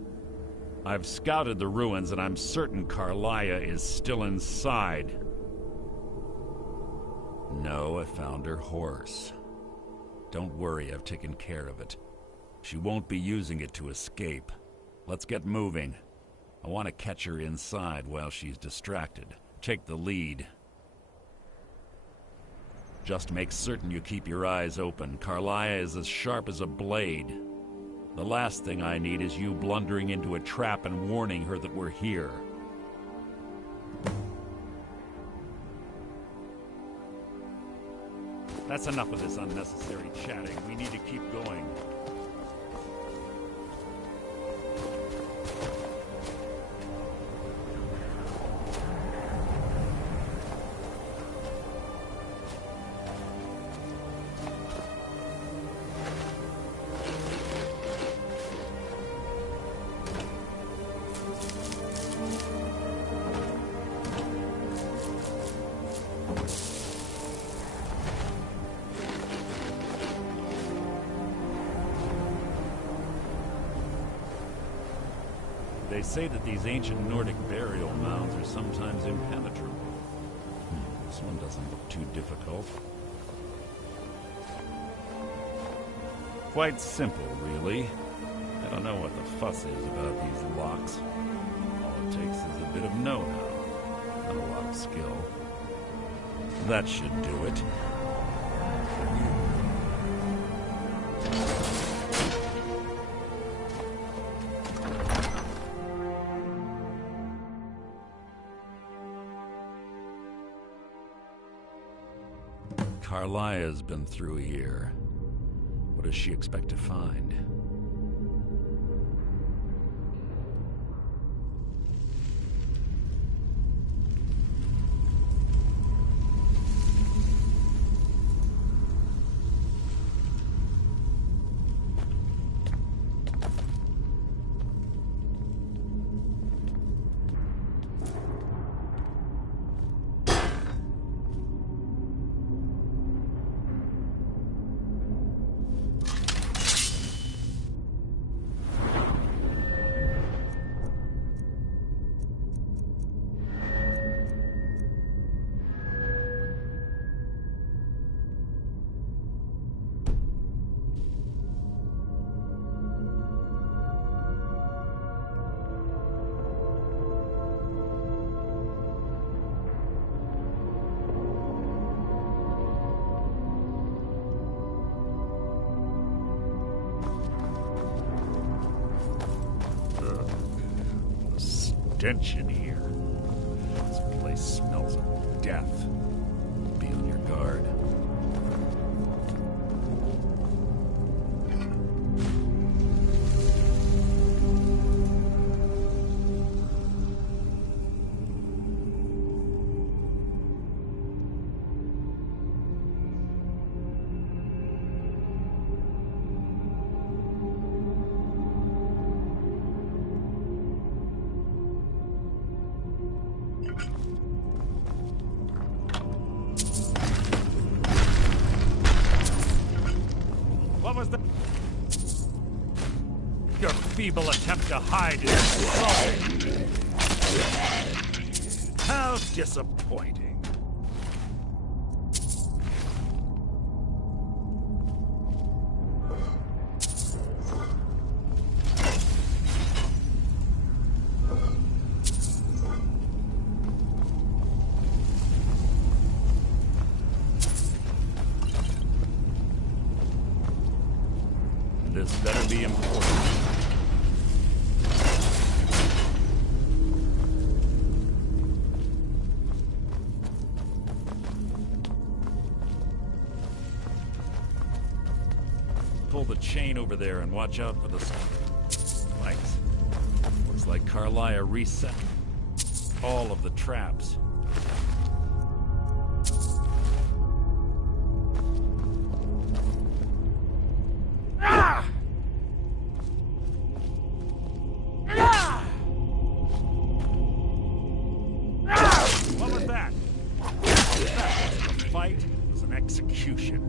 I've scouted the ruins and I'm certain Carlia is still inside. No, I found her horse. Don't worry, I've taken care of it. She won't be using it to escape. Let's get moving. I want to catch her inside while she's distracted. Take the lead. Just make certain you keep your eyes open. Carlia is as sharp as a blade. The last thing I need is you blundering into a trap and warning her that we're here. That's enough of this unnecessary chatting. We need to keep going. They say that these ancient Nordic burial mounds are sometimes impenetrable. This one doesn't look too difficult. Quite simple, really. I don't know what the fuss is about these locks. All it takes is a bit of know-how and a lot of skill. That should do it. Carlia's been through here. What does she expect to find? Stench in here. This place smells of death. Be on your guard. Your feeble attempt to hide is insulting. How disappointing. This better be important. Pull the chain over there and watch out for the spikes. Looks like Carlia reset all of the traps. What was that? The fight was an execution.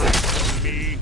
hide from me.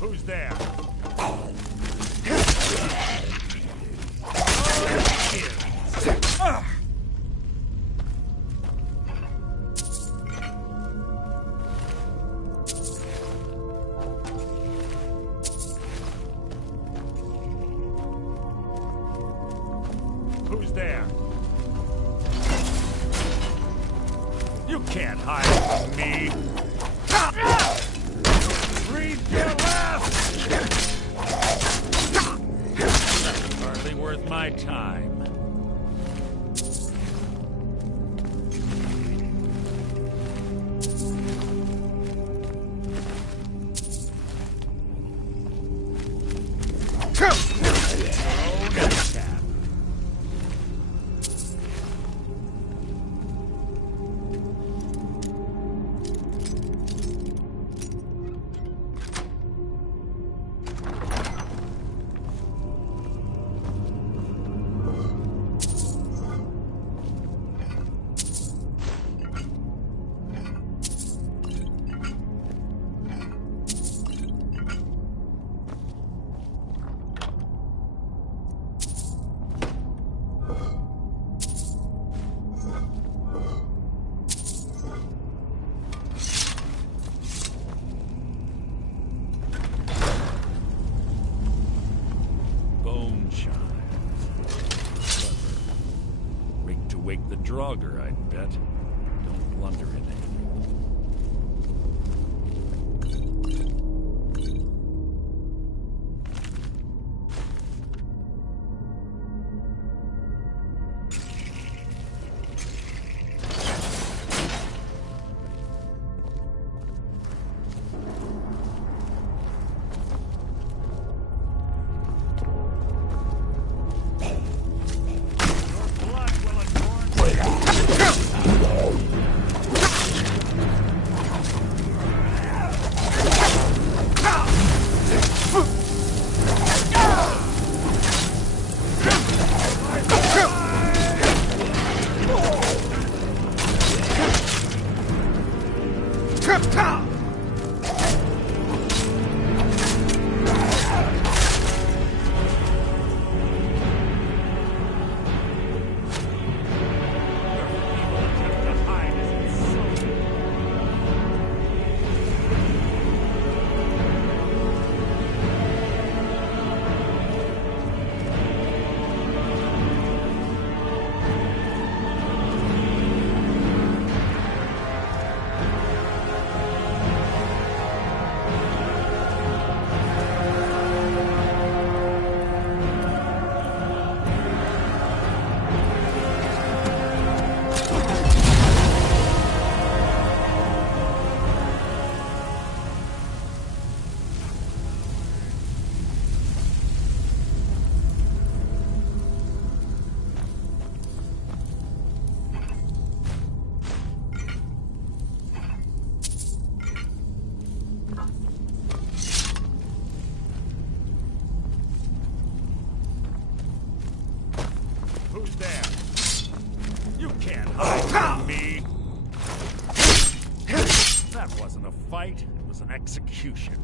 Who's there? Who's there? You can't hide from me. Breathe your last! Hardly worth my time. Wake the Draugr, I'd bet. Don't blunder in it. execution.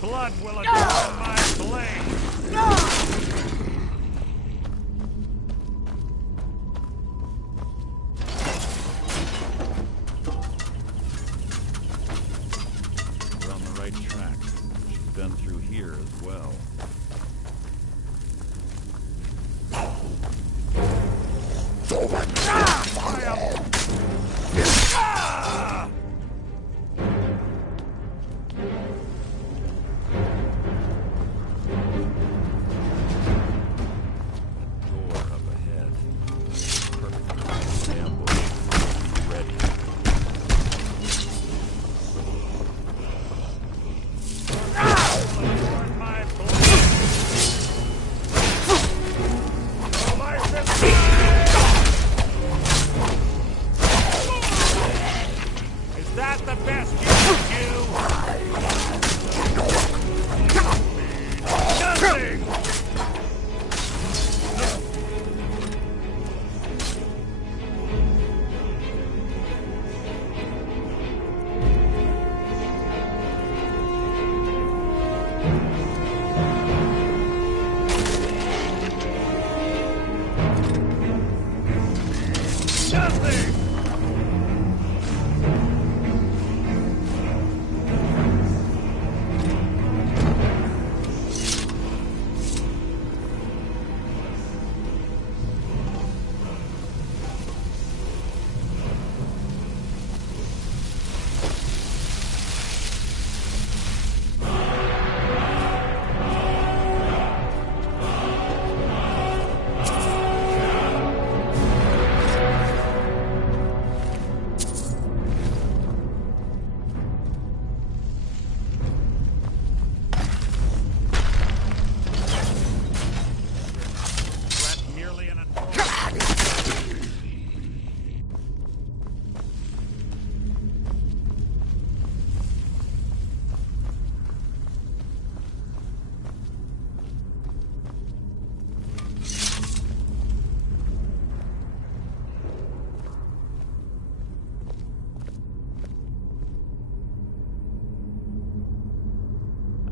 Blood will adorn my blade! We're on the right track. She's been through here as well.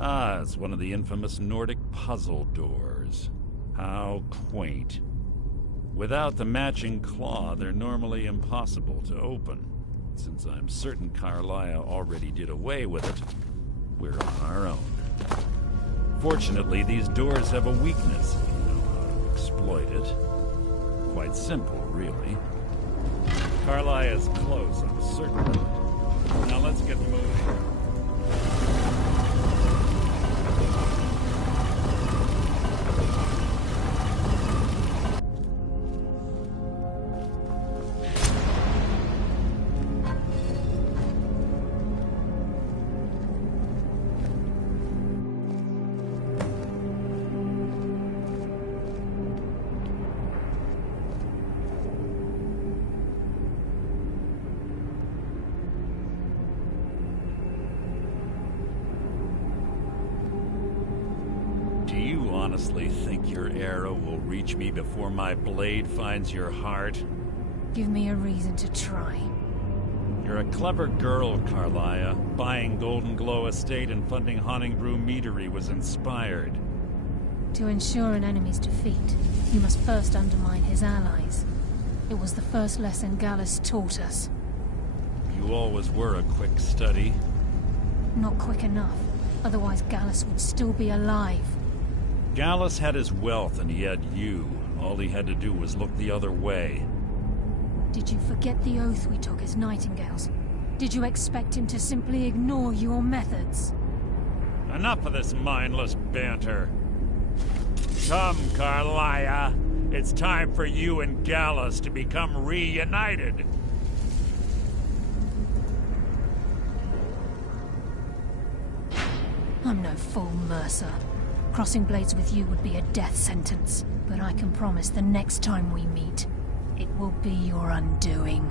Ah, it's one of the infamous Nordic puzzle doors. How quaint. Without the matching claw, they're normally impossible to open. Since I'm certain Carlia already did away with it, we're on our own. Fortunately, these doors have a weakness, if you know how to exploit it. Quite simple, really. Carlia's close, I'm certain of it. Now let's get moving. you honestly think your arrow will reach me before my blade finds your heart? Give me a reason to try. You're a clever girl, Carlia. Buying Golden Glow Estate and funding Haunting Brew Meadery was inspired. To ensure an enemy's defeat, you must first undermine his allies. It was the first lesson Gallus taught us. You always were a quick study. Not quick enough. Otherwise Gallus would still be alive. Gallus had his wealth and he had you. All he had to do was look the other way. Did you forget the oath we took as Nightingales? Did you expect him to simply ignore your methods? Enough of this mindless banter. Come, Carlia. It's time for you and Gallus to become reunited. I'm no fool, Mercer. Crossing blades with you would be a death sentence. But I can promise the next time we meet, it will be your undoing.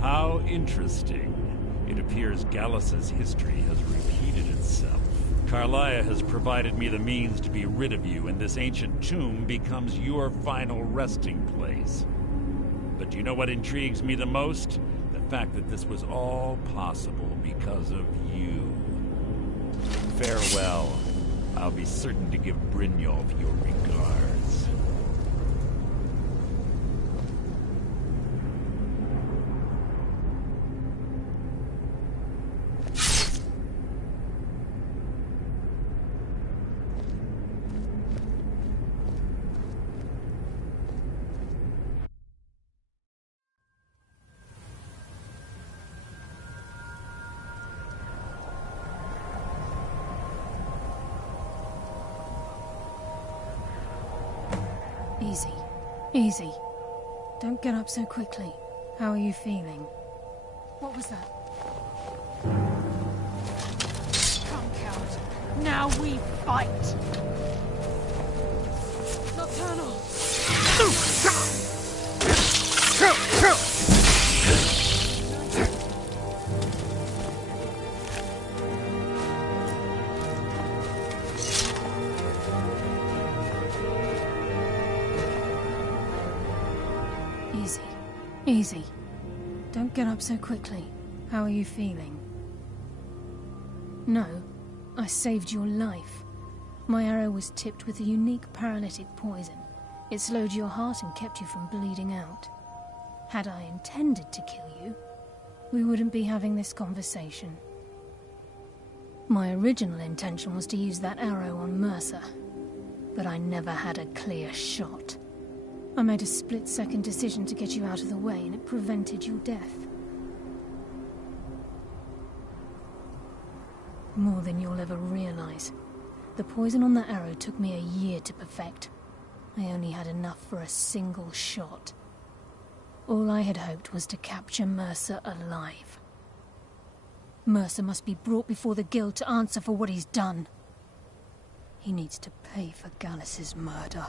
How interesting. It appears Gallus's history has repeated itself. Carlia has provided me the means to be rid of you, and this ancient tomb becomes your final resting place. But do you know what intrigues me the most? The fact that this was all possible because of you. Farewell. I'll be certain to give Brynjolf your regards. Easy. Easy. Don't get up so quickly. How are you feeling? What was that? Come, coward. Now we fight! Nocturnal! Easy. Easy. Don't get up so quickly. How are you feeling? No, I saved your life. My arrow was tipped with a unique paralytic poison. It slowed your heart and kept you from bleeding out. Had I intended to kill you, we wouldn't be having this conversation. My original intention was to use that arrow on Mercer, but I never had a clear shot. I made a split-second decision to get you out of the way, and it prevented your death. More than you'll ever realize. The poison on that arrow took me a year to perfect. I only had enough for a single shot. All I had hoped was to capture Mercer alive. Mercer must be brought before the Guild to answer for what he's done. He needs to pay for Gallus's murder.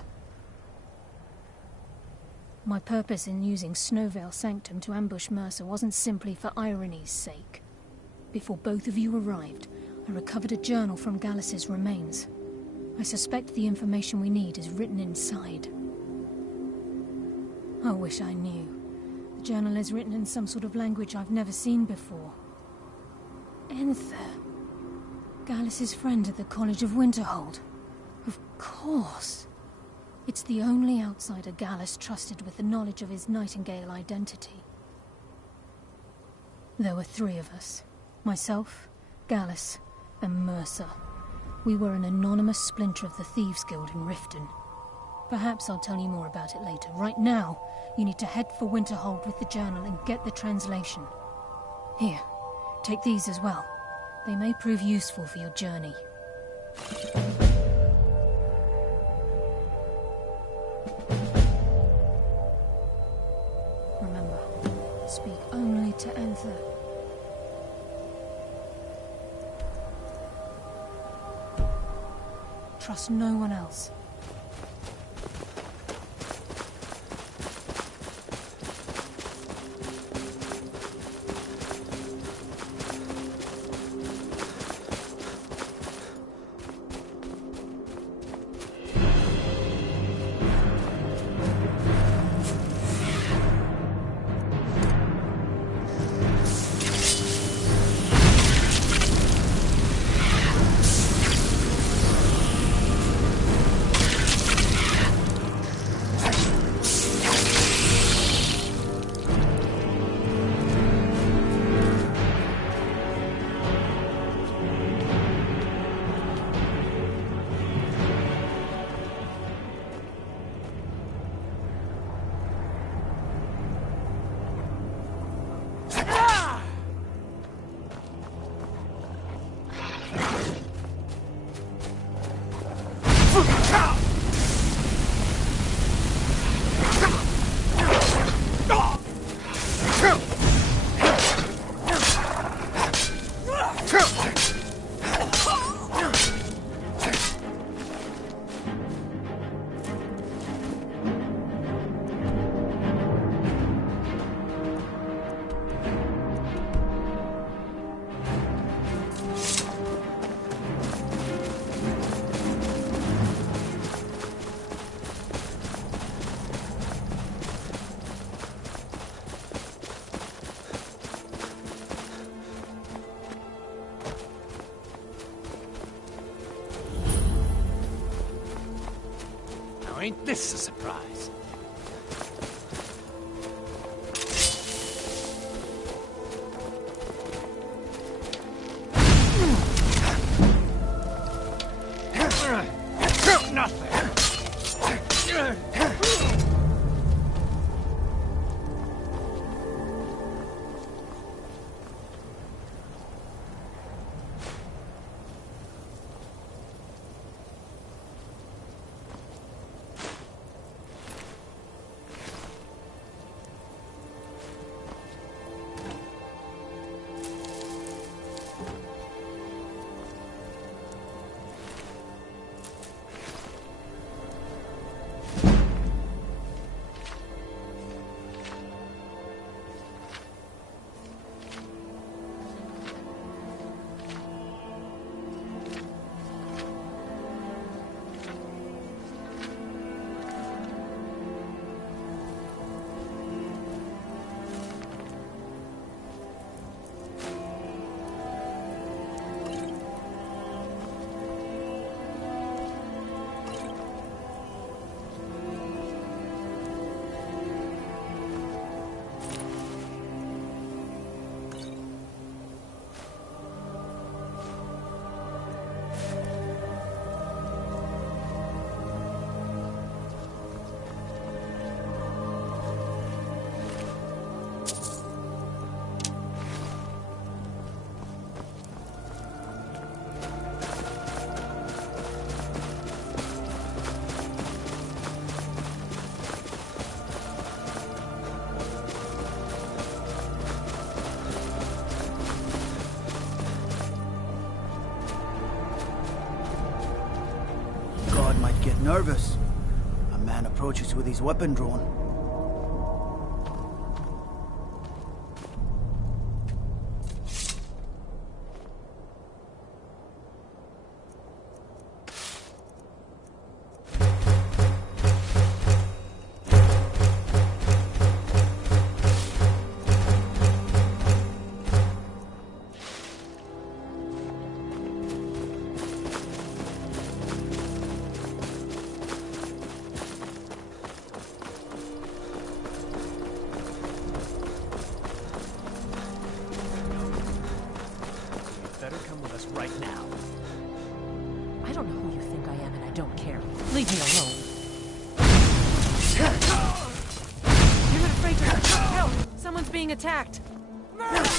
My purpose in using Snowvale Sanctum to ambush Mercer wasn't simply for irony's sake. Before both of you arrived, I recovered a journal from Gallus's remains. I suspect the information we need is written inside. I wish I knew. The journal is written in some sort of language I've never seen before. Enther. Gallus's friend at the College of Winterhold. Of course. It's the only outsider Gallus trusted with the knowledge of his Nightingale identity. There were 3 of us. Myself, Gallus, and Mercer. We were an anonymous splinter of the Thieves Guild in Riften. Perhaps I'll tell you more about it later. Right now, you need to head for Winterhold with the journal and get the translation. Here, take these as well. They may prove useful for your journey. Remember, speak only to Enther. Trust no one else. ain't this a surprise? Nervous. A man approaches with his weapon drawn. Right now. I don't know who you think I am, and I don't care. Leave me alone. You're not afraid to help. Someone's being attacked. Murder!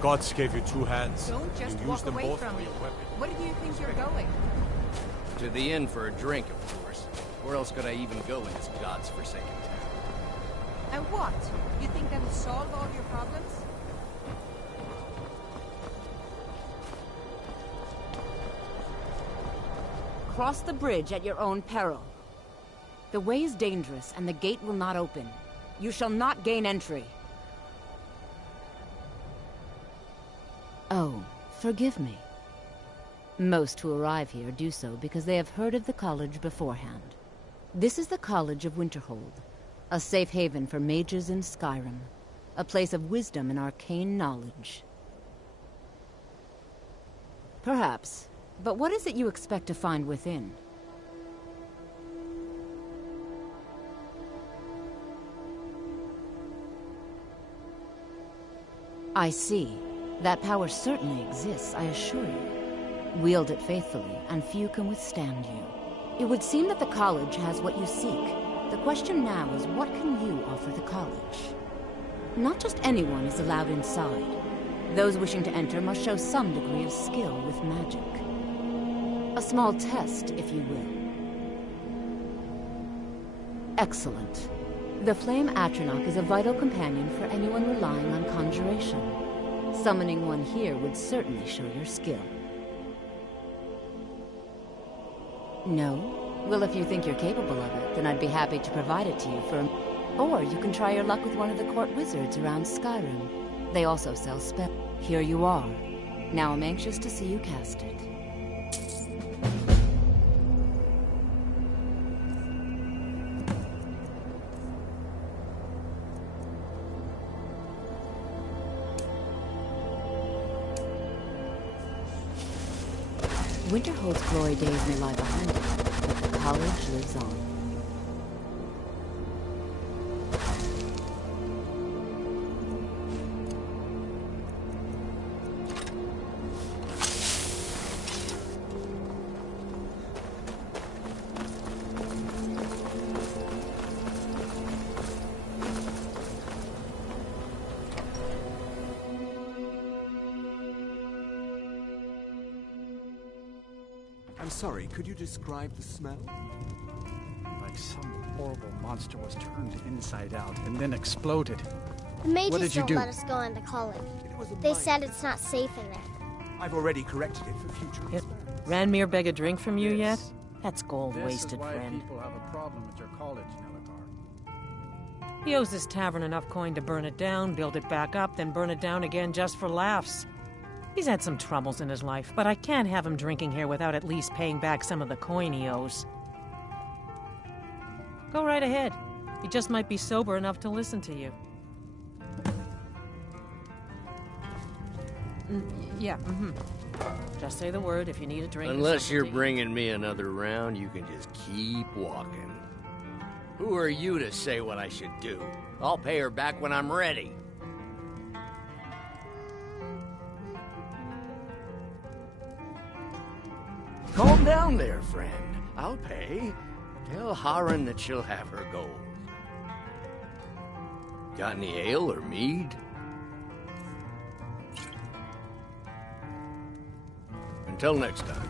Gods gave you two hands. Don't just you walk use them away both from for me. your weapon. Where do you think you're going? To the inn for a drink, of course. Where else could I even go in this god's forsaken town? And what? You think that'll solve all your problems? Cross the bridge at your own peril. The way is dangerous, and the gate will not open. You shall not gain entry. Oh, forgive me. Most who arrive here do so because they have heard of the college beforehand. This is the College of Winterhold, a safe haven for mages in Skyrim, a place of wisdom and arcane knowledge. Perhaps, but what is it you expect to find within? I see. That power certainly exists, I assure you. Wield it faithfully, and few can withstand you. It would seem that the college has what you seek. The question now is, what can you offer the college? Not just anyone is allowed inside. Those wishing to enter must show some degree of skill with magic. A small test, if you will. Excellent. The Flame Atronach is a vital companion for anyone relying on conjuration. Summoning one here would certainly show your skill. No? Well, if you think you're capable of it, then I'd be happy to provide it to you for... Or you can try your luck with one of the court wizards around Skyrim. They also sell spells. Here you are. Now I'm anxious to see you cast it. Winterhold's glory days may lie behind it, but the college lives on. I'm sorry, could you describe the smell? Like some horrible monster was turned inside out and then exploded. The mages What did you don't do? let us go into college. They said it's not safe in there. I've already corrected it for future reference. Ranmir beg a drink from you yet? That's gold This wasted, is why friend. people have a problem with your college, Nelagar. He owes this tavern enough coin to burn it down, build it back up, then burn it down again just for laughs. He's had some troubles in his life, but I can't have him drinking here without at least paying back some of the coin he owes. Go right ahead. He just might be sober enough to listen to you. Yeah, Just say the word if you need a drink. or Unless something you're to eat. bringing me another round, you can just keep walking. Who are you to say what I should do? I'll pay her back when I'm ready. Calm down there, friend. I'll pay. Tell Harren that she'll have her gold. Got any ale or mead? Until next time.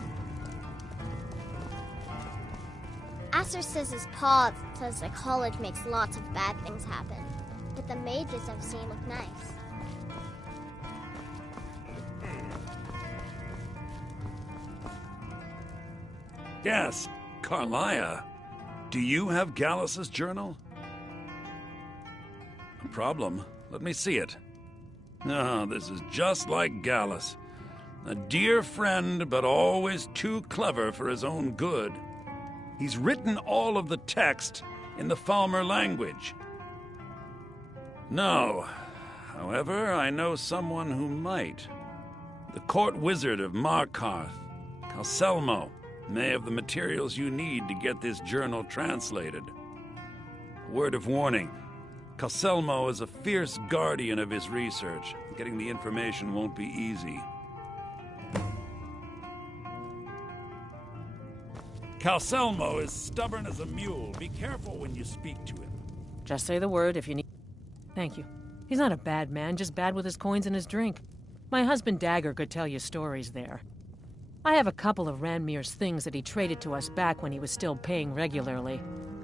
Aster says his pa says the college makes lots of bad things happen. But the mages I've seen look nice. Yes, Carlia. Do you have Gallus's journal? A problem? Let me see it. No, this is just like Gallus. A dear friend, but always too clever for his own good. He's written all of the text in the Falmer language. No. However, I know someone who might. The court wizard of Markarth, Calselmo, may have the materials you need to get this journal translated. Word of warning, Calselmo is a fierce guardian of his research. Getting the information won't be easy. Calselmo is stubborn as a mule. Be careful when you speak to him. Just say the word if you need... Thank you. He's not a bad man, just bad with his coins and his drink. My husband Dagger could tell you stories there. I have a couple of Ranmir's things that he traded to us back when he was still paying regularly.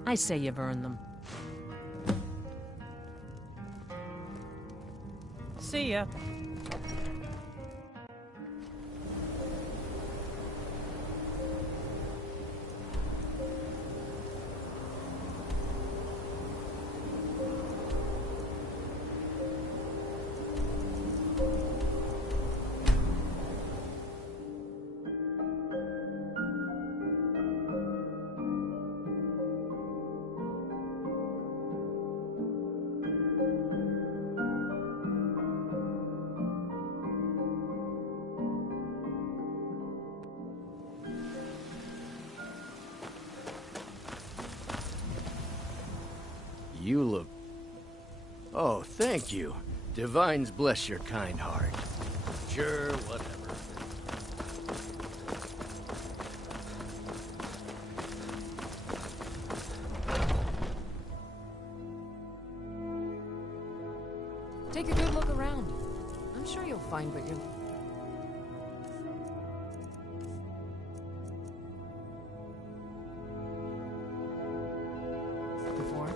I say you've earned them. See ya. You look... Oh, thank you. Divines bless your kind heart. Sure, whatever. Take a good look around. I'm sure you'll find what you're... before.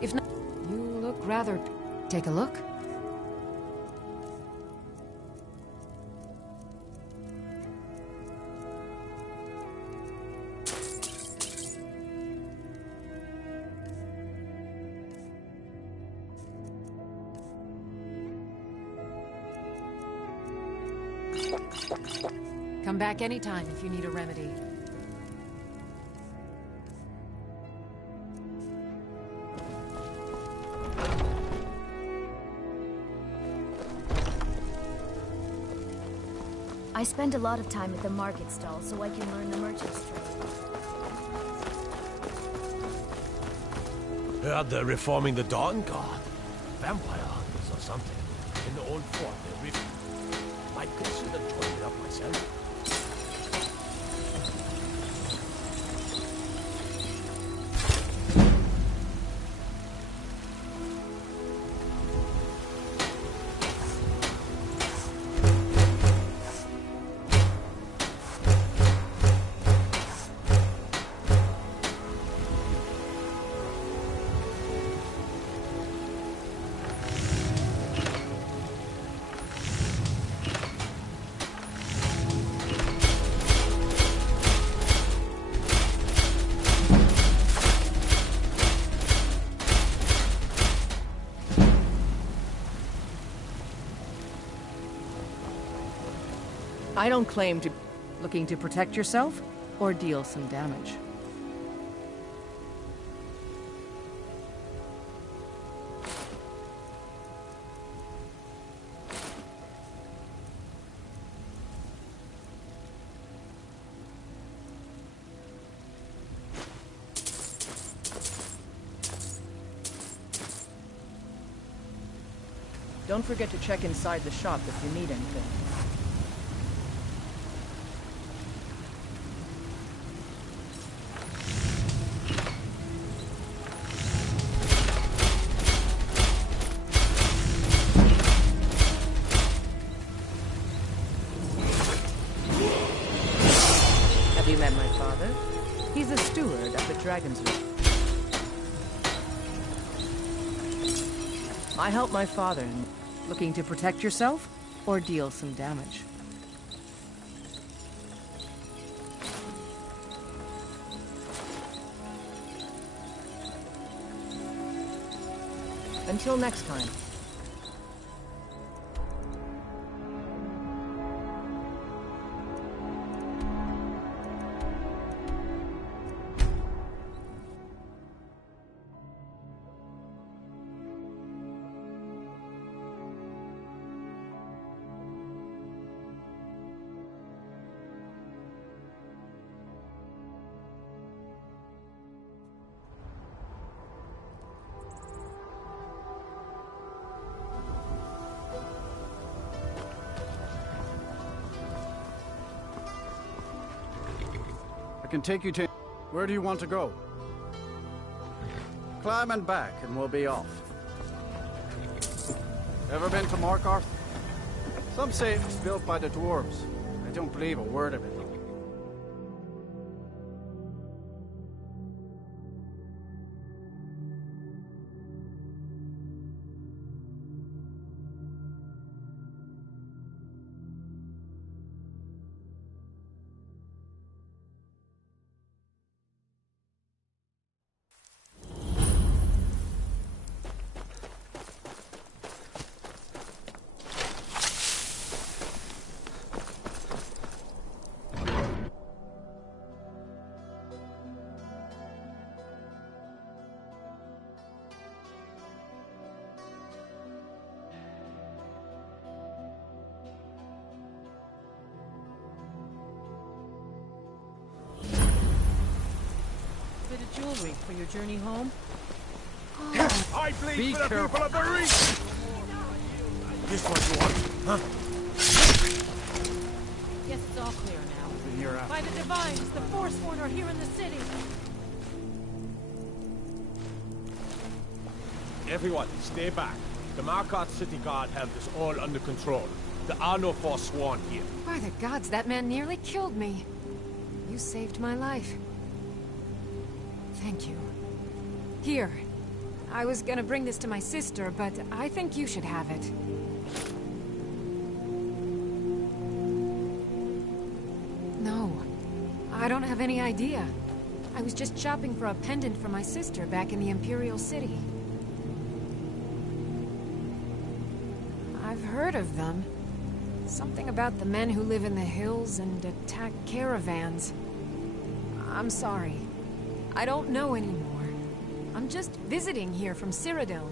If not, you look rather... Take a look. Come back anytime if you need a remedy. I spend a lot of time at the market stall so I can learn the merchant's trade. Heard they're reforming the Dawn Guard. Vampire hunters or something. In the old fort, they're really... Might consider joining up myself. I don't claim to... Looking to protect yourself or deal some damage? Don't forget to check inside the shop if you need anything. Have you met my father? He's the steward up at Dragon's Roost. I help my father. Looking to protect yourself or deal some damage? Until next time. I can take you to... Where do you want to go? Climb and back, and we'll be off. Ever been to Markarth? Some say it was built by the dwarves. I don't believe a word of it, though. jewelry for your journey home. I bleed for the people of the region! This what you want, huh? Guess it's all clear now. Here after. By the Divines, the Forsworn are here in the city. Everyone, stay back. The Markarth City Guard have this all under control. There are no Forsworn here. By the gods, that man nearly killed me. You saved my life. Thank you. Here. I was gonna bring this to my sister, but I think you should have it. No. I don't have any idea. I was just shopping for a pendant for my sister back in the Imperial City. I've heard of them. Something about the men who live in the hills and attack caravans. I'm sorry. I don't know anymore. I'm just visiting here from Cyrodiil.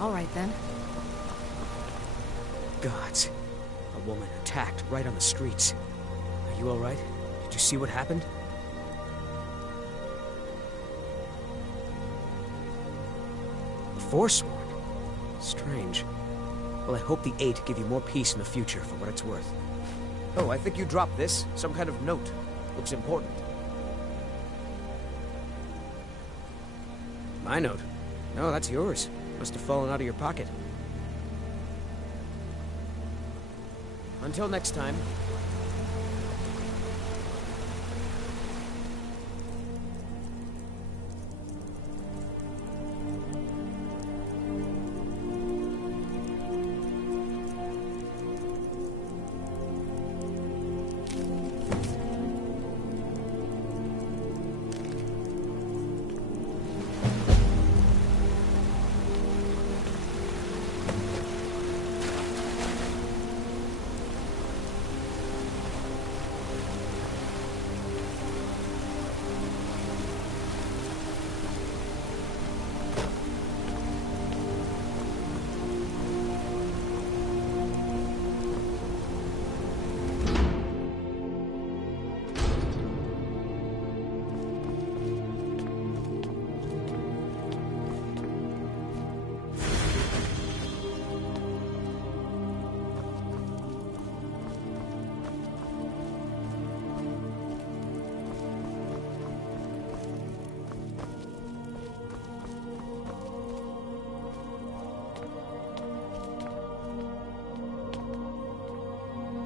All right, then. Gods. A woman attacked right on the streets. Are you all right? Did you see what happened? A Forsworn? Strange. Well, I hope the Eight give you more peace in the future, for what it's worth. Oh, I think you dropped this. Some kind of note. Looks important. My note? No, that's yours. Must have fallen out of your pocket. Until next time.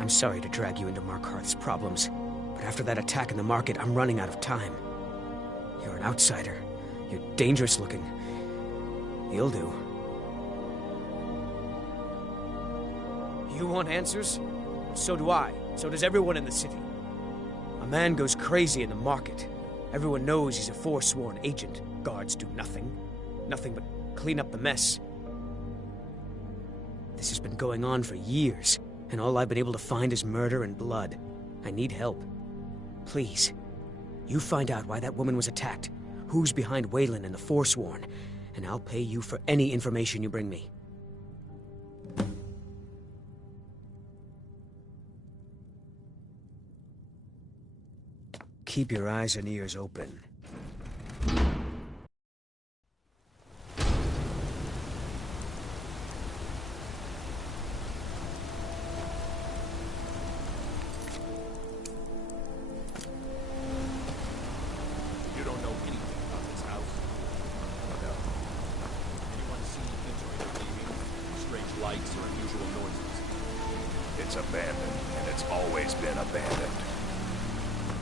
I'm sorry to drag you into Markarth's problems, but after that attack in the market, I'm running out of time. You're an outsider. You're dangerous looking. You'll do. You want answers? So do I. So does everyone in the city. A man goes crazy in the market. Everyone knows he's a Forsworn agent. Guards do nothing. Nothing but clean up the mess. This has been going on for years, and all I've been able to find is murder and blood. I need help. Please, you find out why that woman was attacked, who's behind Waylon and the Forsworn, and I'll pay you for any information you bring me. Keep your eyes and ears open. You don't know anything about this house? No. Anyone seen entering or leaving? Strange lights or unusual noises? It's abandoned, and it's always been abandoned.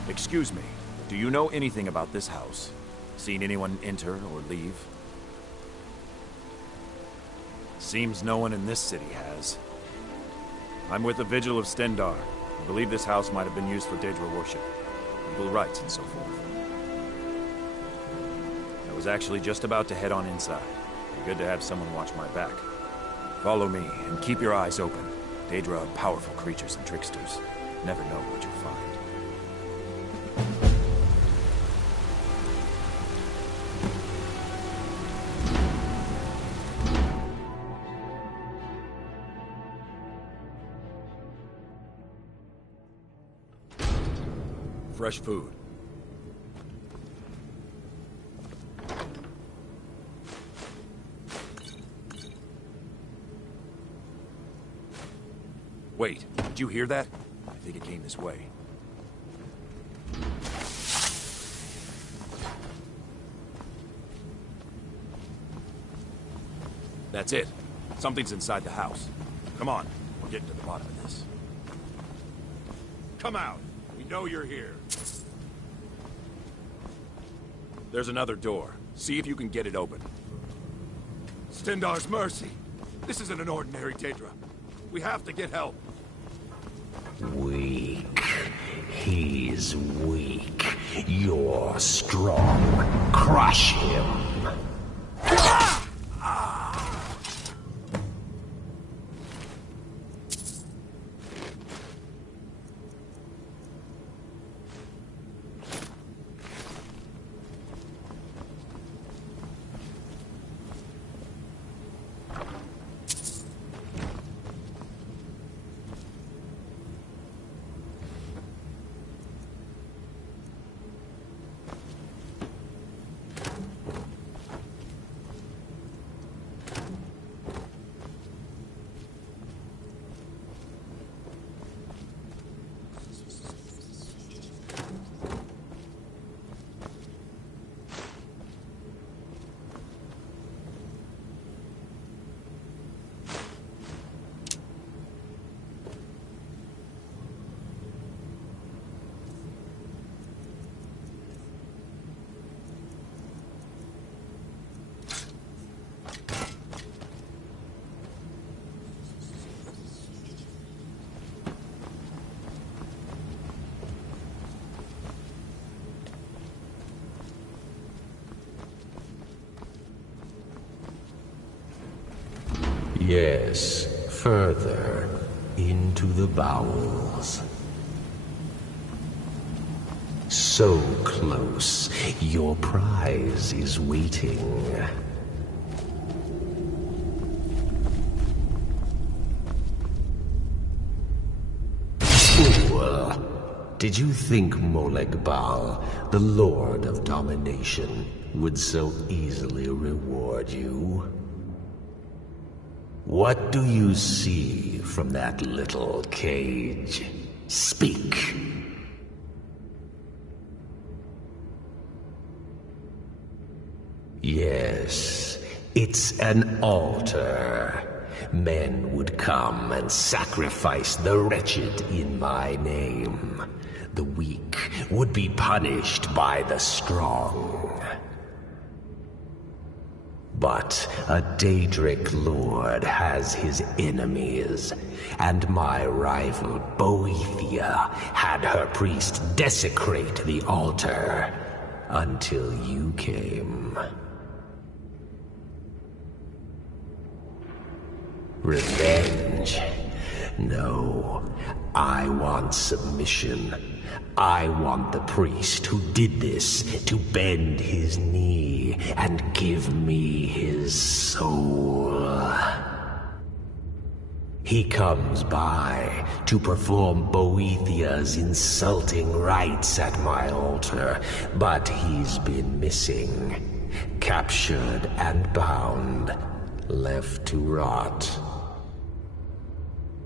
Excuse me, do you know anything about this house? Seen anyone enter or leave? Seems no one in this city has. I'm with the Vigil of Stendar. I believe this house might have been used for Daedra worship, legal rites and so forth. I was actually just about to head on inside. Be good to have someone watch my back. Follow me, and keep your eyes open. Daedra are powerful creatures and tricksters. Never know what you'll find. Fresh food. Wait, did you hear that? I think it came this way. That's it. Something's inside the house. Come on, we're getting to the bottom of this. Come out. We know you're here. There's another door. See if you can get it open. Stendar's mercy. This isn't an ordinary Daedra. We have to get help. Weak. He's weak. You're strong. Crush him. Yes, further into the bowels. So close, your prize is waiting. Fool! Did you think Molegbal, the Lord of Domination, would so easily reward you? What do you see from that little cage? Speak. Yes, it's an altar. Men would come and sacrifice the wretched in my name. The weak would be punished by the strong. But a Daedric lord has his enemies, and my rival Boethia had her priest desecrate the altar until you came. Revenge? No, I want submission. I want the priest who did this to bend his knee and give me his soul. He comes by to perform Boethia's insulting rites at my altar, but he's been missing, captured and bound, left to rot.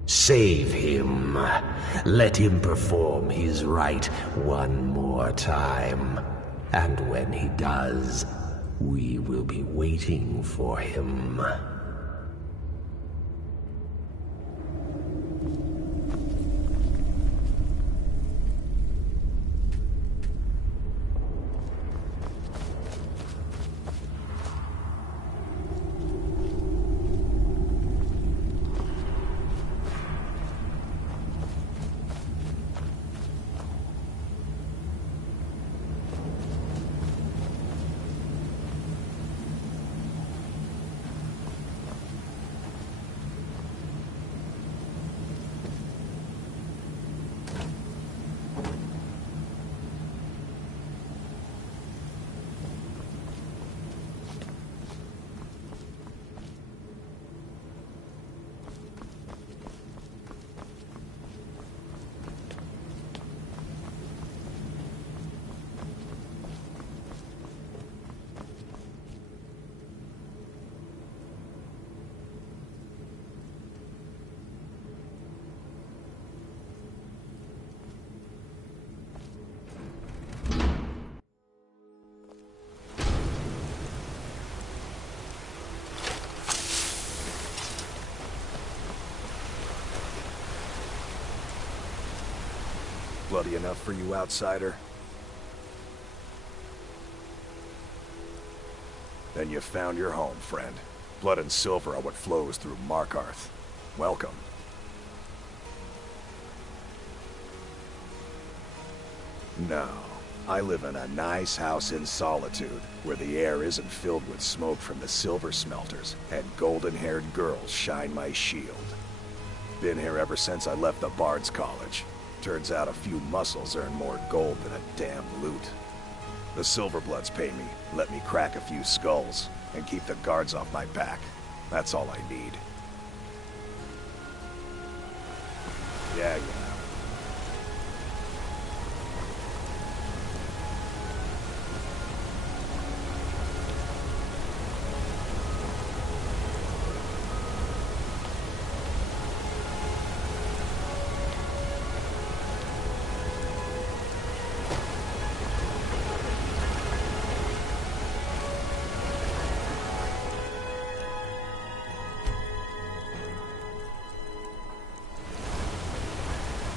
Save him. Let him perform his rite one more time. And when he does, we will be waiting for him. bloody enough for you, outsider? Then you found your home, friend. Blood and silver are what flows through Markarth. Welcome. No. I live in a nice house in solitude, where the air isn't filled with smoke from the silver smelters, and golden-haired girls shine my shield. Been here ever since I left the Bard's College. Turns out a few muscles earn more gold than a damn loot. The Silverbloods pay me, let me crack a few skulls, and keep the guards off my back. That's all I need. Yeah.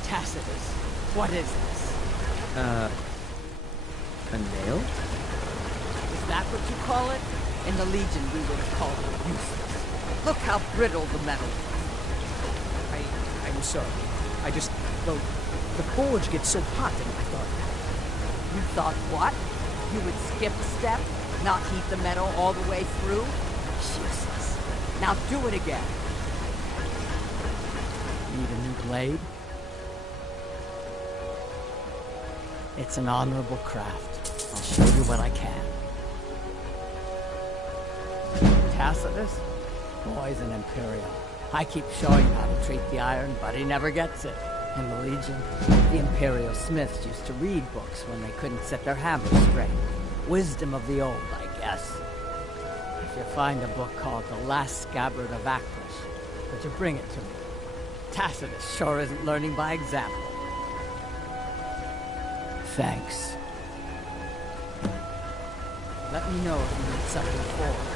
Tacitus, what is this? A nail? Is that what you call it? In the Legion, we would have called it useless. Look how brittle the metal is. I'm sorry. I just... the forge gets so hot and I thought... You thought what? You would skip a step? Not heat the metal all the way through? Useless. Now do it again. Need a new blade? It's an honorable craft. I'll show you what I can. Tacitus? Boy's an Imperial. I keep showing him how to treat the iron, but he never gets it. In the Legion, the Imperial smiths used to read books when they couldn't set their hammers straight. Wisdom of the old, I guess. If you find a book called The Last Scabbard of Acros, would you bring it to me? Tacitus sure isn't learning by example. Thanks. Let me know if you need something forward.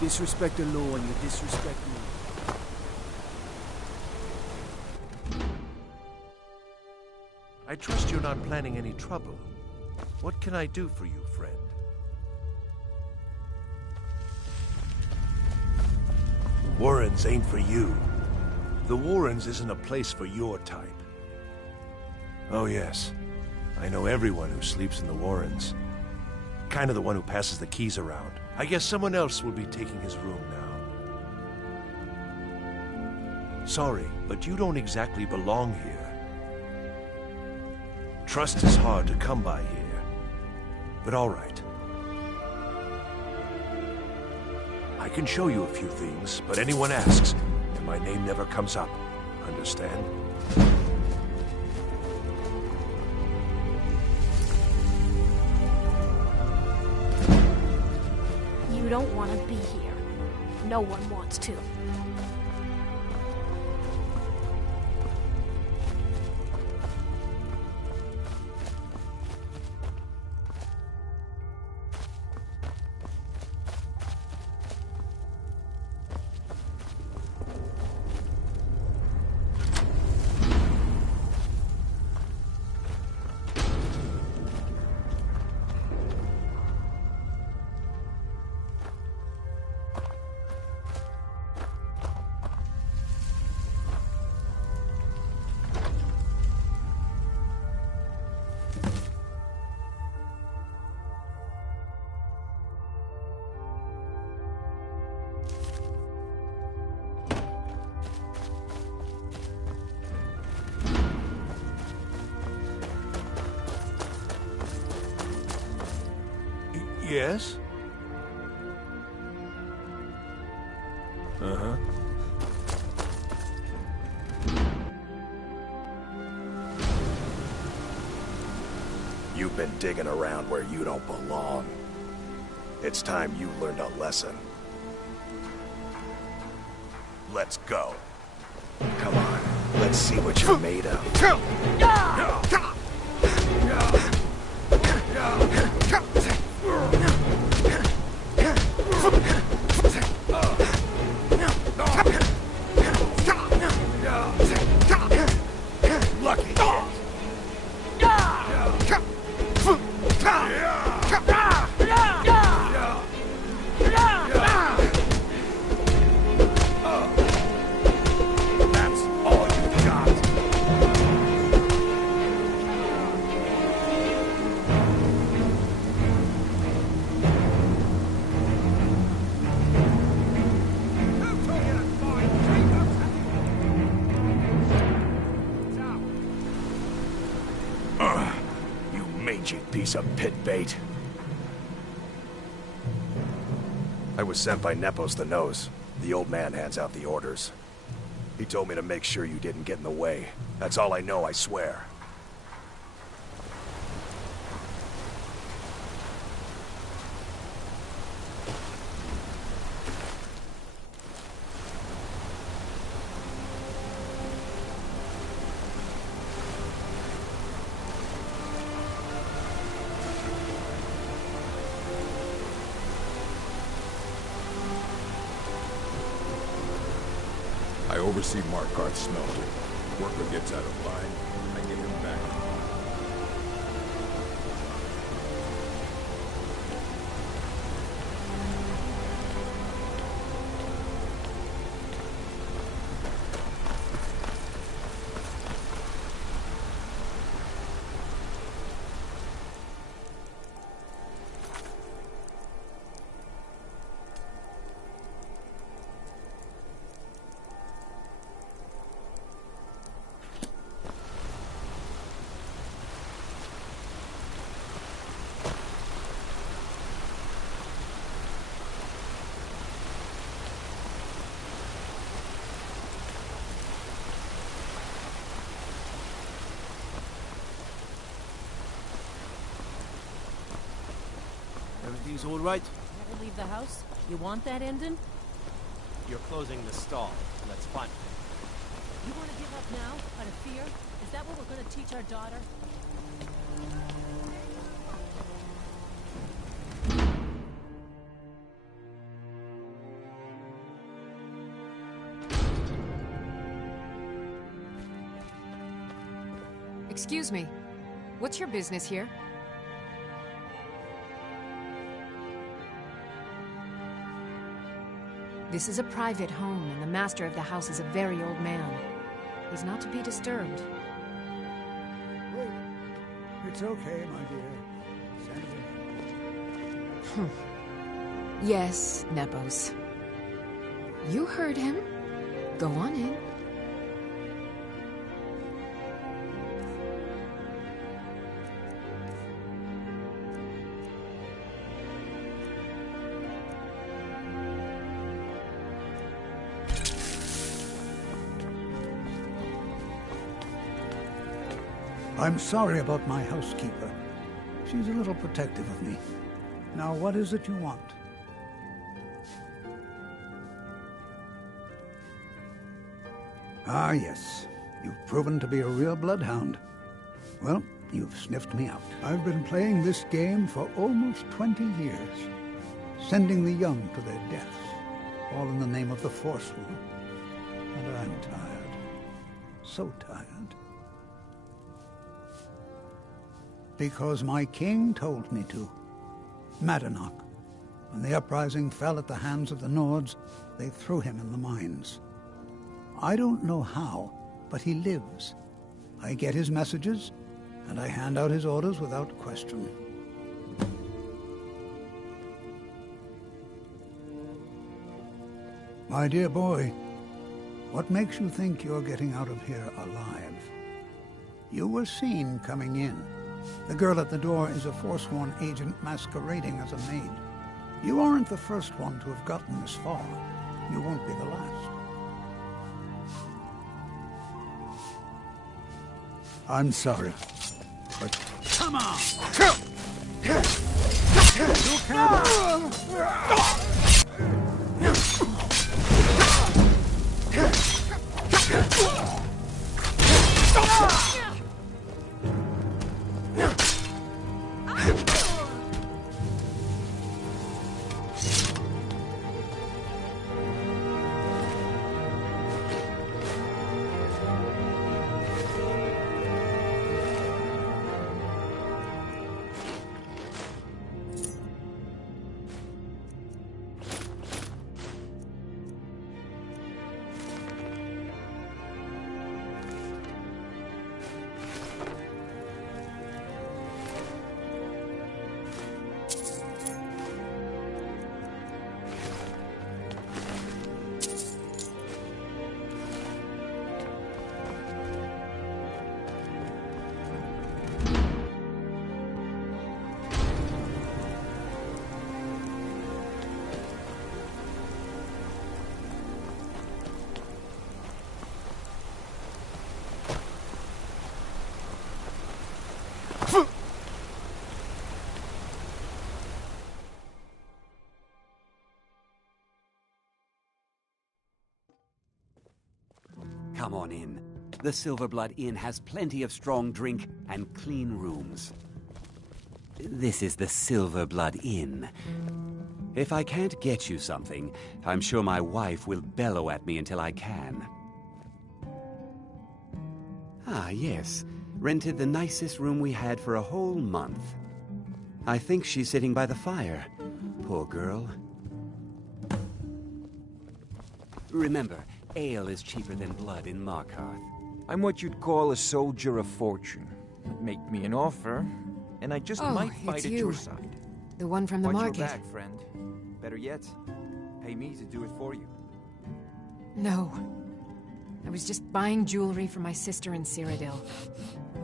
Disrespect the law and you disrespect me. I trust you're not planning any trouble. What can I do for you, friend? Warrens ain't for you. The Warrens isn't a place for your type. Oh yes, I know everyone who sleeps in the Warrens. Kind of the one who passes the keys around. I guess someone else will be taking his room now. Sorry, but you don't exactly belong here. Trust is hard to come by here. But all right. I can show you a few things, but anyone asks, and my name never comes up. Understand? You don't want to be here. No one wants to. Yes? Uh-huh. You've been digging around where you don't belong. It's time you learned a lesson. Let's go. Come on, let's see what you're made of. Piece of pit bait. I was sent by Nepos the Nose. The old man hands out the orders. He told me to make sure you didn't get in the way. That's all I know, I swear. I oversee Markarth's smelter. Worker gets out of line, I get him back. Everything's all right? Never leave the house? You want that ending? You're closing the stall. That's fun. You want to give up now, out of fear? Is that what we're going to teach our daughter? Excuse me. What's your business here? This is a private home, and the master of the house is a very old man. He's not to be disturbed. Wait. It's okay, my dear. Send it. Yes, Nepos. You heard him. Go on in. I'm sorry about my housekeeper. She's a little protective of me. Now, what is it you want? Ah, yes. You've proven to be a real bloodhound. Well, you've sniffed me out. I've been playing this game for almost 20 years, sending the young to their deaths, all in the name of the Forsworn. And I'm tired. So tired. Because my king told me to. Madanach. When the uprising fell at the hands of the Nords, they threw him in the mines. I don't know how, but he lives. I get his messages, and I hand out his orders without question. My dear boy, what makes you think you're getting out of here alive? You were seen coming in, The girl at the door is a forsworn agent masquerading as a maid. You aren't the first one to have gotten this far. You won't be the last. I'm sorry, but... Come on! Come on in. The Silverblood Inn has plenty of strong drink and clean rooms. This is the Silverblood Inn. If I can't get you something, I'm sure my wife will bellow at me until I can. Ah, yes. Rented the nicest room we had for a whole month. I think she's sitting by the fire. Poor girl. Remember, ale is cheaper than blood in Markarth. I'm what you'd call a soldier of fortune. Make me an offer, and I just might fight at your side. The one from the Watch market. your back, friend. Better yet, pay me to do it for you. No. I was just buying jewelry for my sister in Cyrodiil.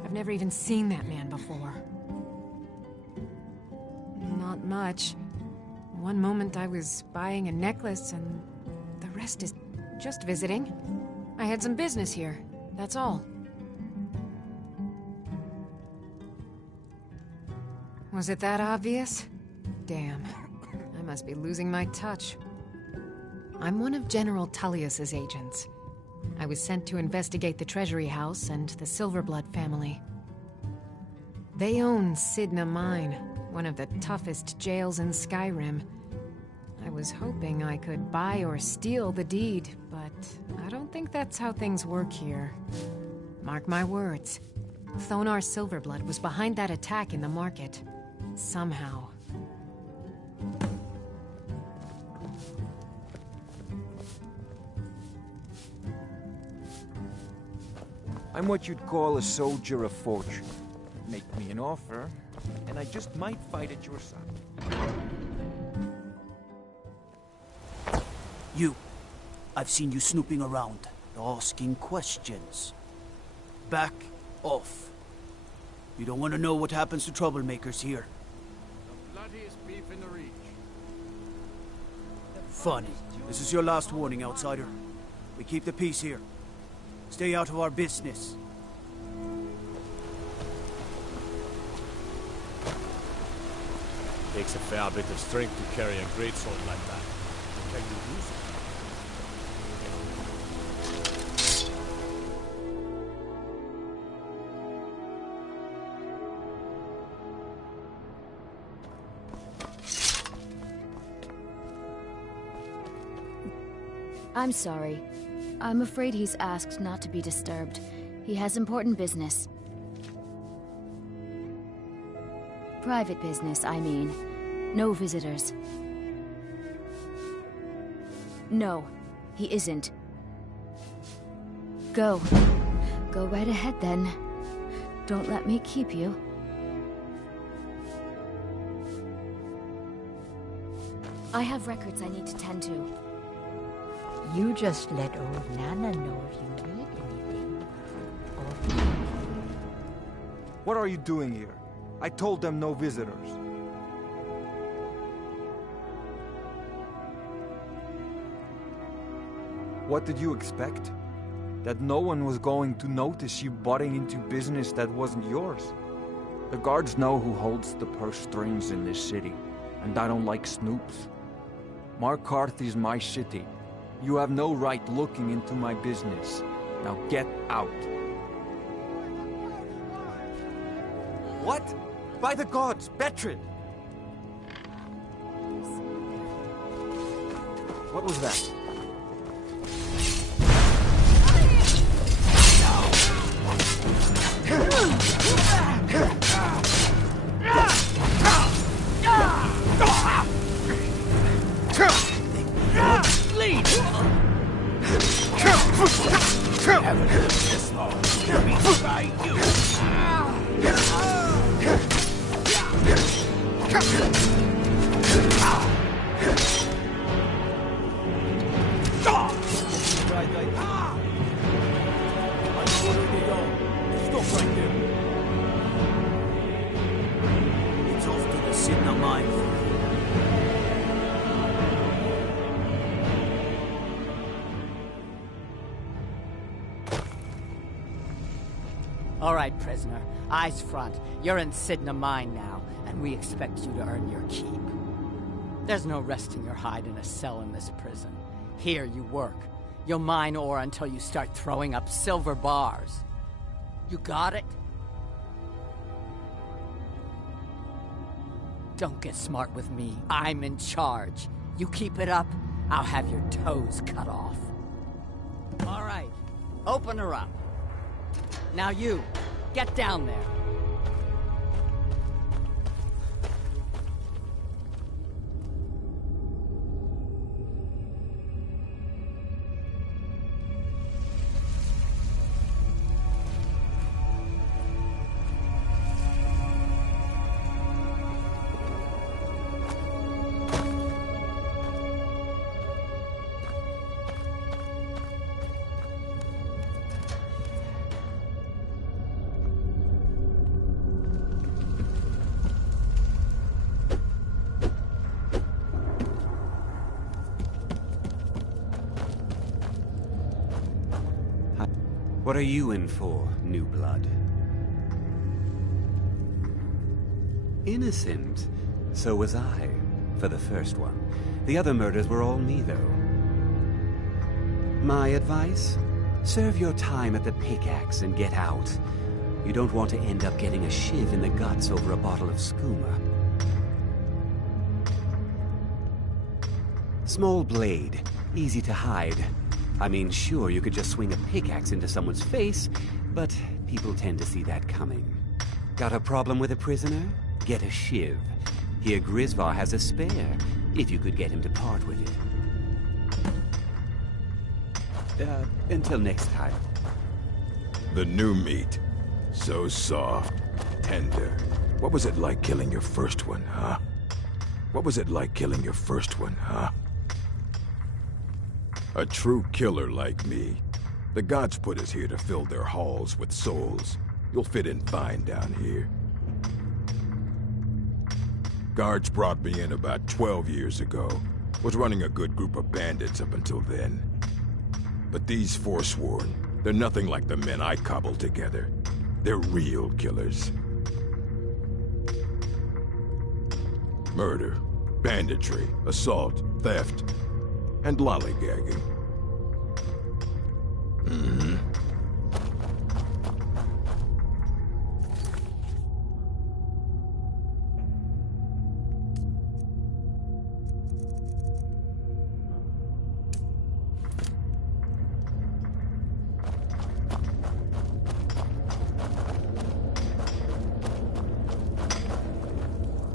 I've never even seen that man before. Not much. One moment I was buying a necklace, and the rest is just visiting. I had some business here, that's all. Was it that obvious? Damn. I must be losing my touch. I'm one of General Tullius's agents. I was sent to investigate the Treasury House and the Silverblood family. They own Sidna Mine, one of the toughest jails in Skyrim. I was hoping I could buy or steal the deed, but I don't think that's how things work here. Mark my words. Thonar Silverblood was behind that attack in the market. Somehow. I'm what you'd call a soldier of fortune. Make me an offer, and I just might fight at your side. You. I've seen you snooping around, asking questions. Back off. You don't want to know what happens to troublemakers here. The bloodiest beef in the Reach. Funny. This is your last warning, outsider. We keep the peace here. Stay out of our business. Takes a fair bit of strength to carry a greatsword like that. Can you use it? I'm sorry. I'm afraid he's asked not to be disturbed. He has important business. Private business, I mean. No visitors. No, he isn't. Go. Go right ahead, then. Don't let me keep you. I have records I need to tend to. You just let old Nana know if you need anything. What are you doing here? I told them no visitors. What did you expect? That no one was going to notice you butting into business that wasn't yours? The guards know who holds the purse strings in this city, and I don't like snoops. Markarth is my city. You have no right looking into my business. Now get out. What? By the gods, Betrid! What was that? Haven't lived this long. Beat by you. Stop right there. It's off to the Sidna mine. All right, prisoner. Eyes front. You're in Sidna Mine now, and we expect you to earn your keep. There's no resting your hide in a cell in this prison. Here you work. You'll mine ore until you start throwing up silver bars. You got it? Don't get smart with me. I'm in charge. You keep it up, I'll have your toes cut off. All right. Open her up. Now you, get down there. What are you in for, new blood? Innocent. So was I, for the first one. The other murders were all me, though. My advice? Serve your time at the pickaxe and get out. You don't want to end up getting a shiv in the guts over a bottle of skooma. Small blade, easy to hide. I mean, sure, you could just swing a pickaxe into someone's face, but people tend to see that coming. Got a problem with a prisoner? Get a shiv. Here Grisvar has a spare, if you could get him to part with it. Until next time. The new meat. So soft, tender. What was it like killing your first one, huh? What was it like killing your first one, huh? A true killer like me. The gods put us here to fill their halls with souls. You'll fit in fine down here. Guards brought me in about 12 years ago. Was running a good group of bandits up until then. But these Forsworn, they're nothing like the men I cobbled together. They're real killers. Murder, banditry, assault, theft, and lollygagging.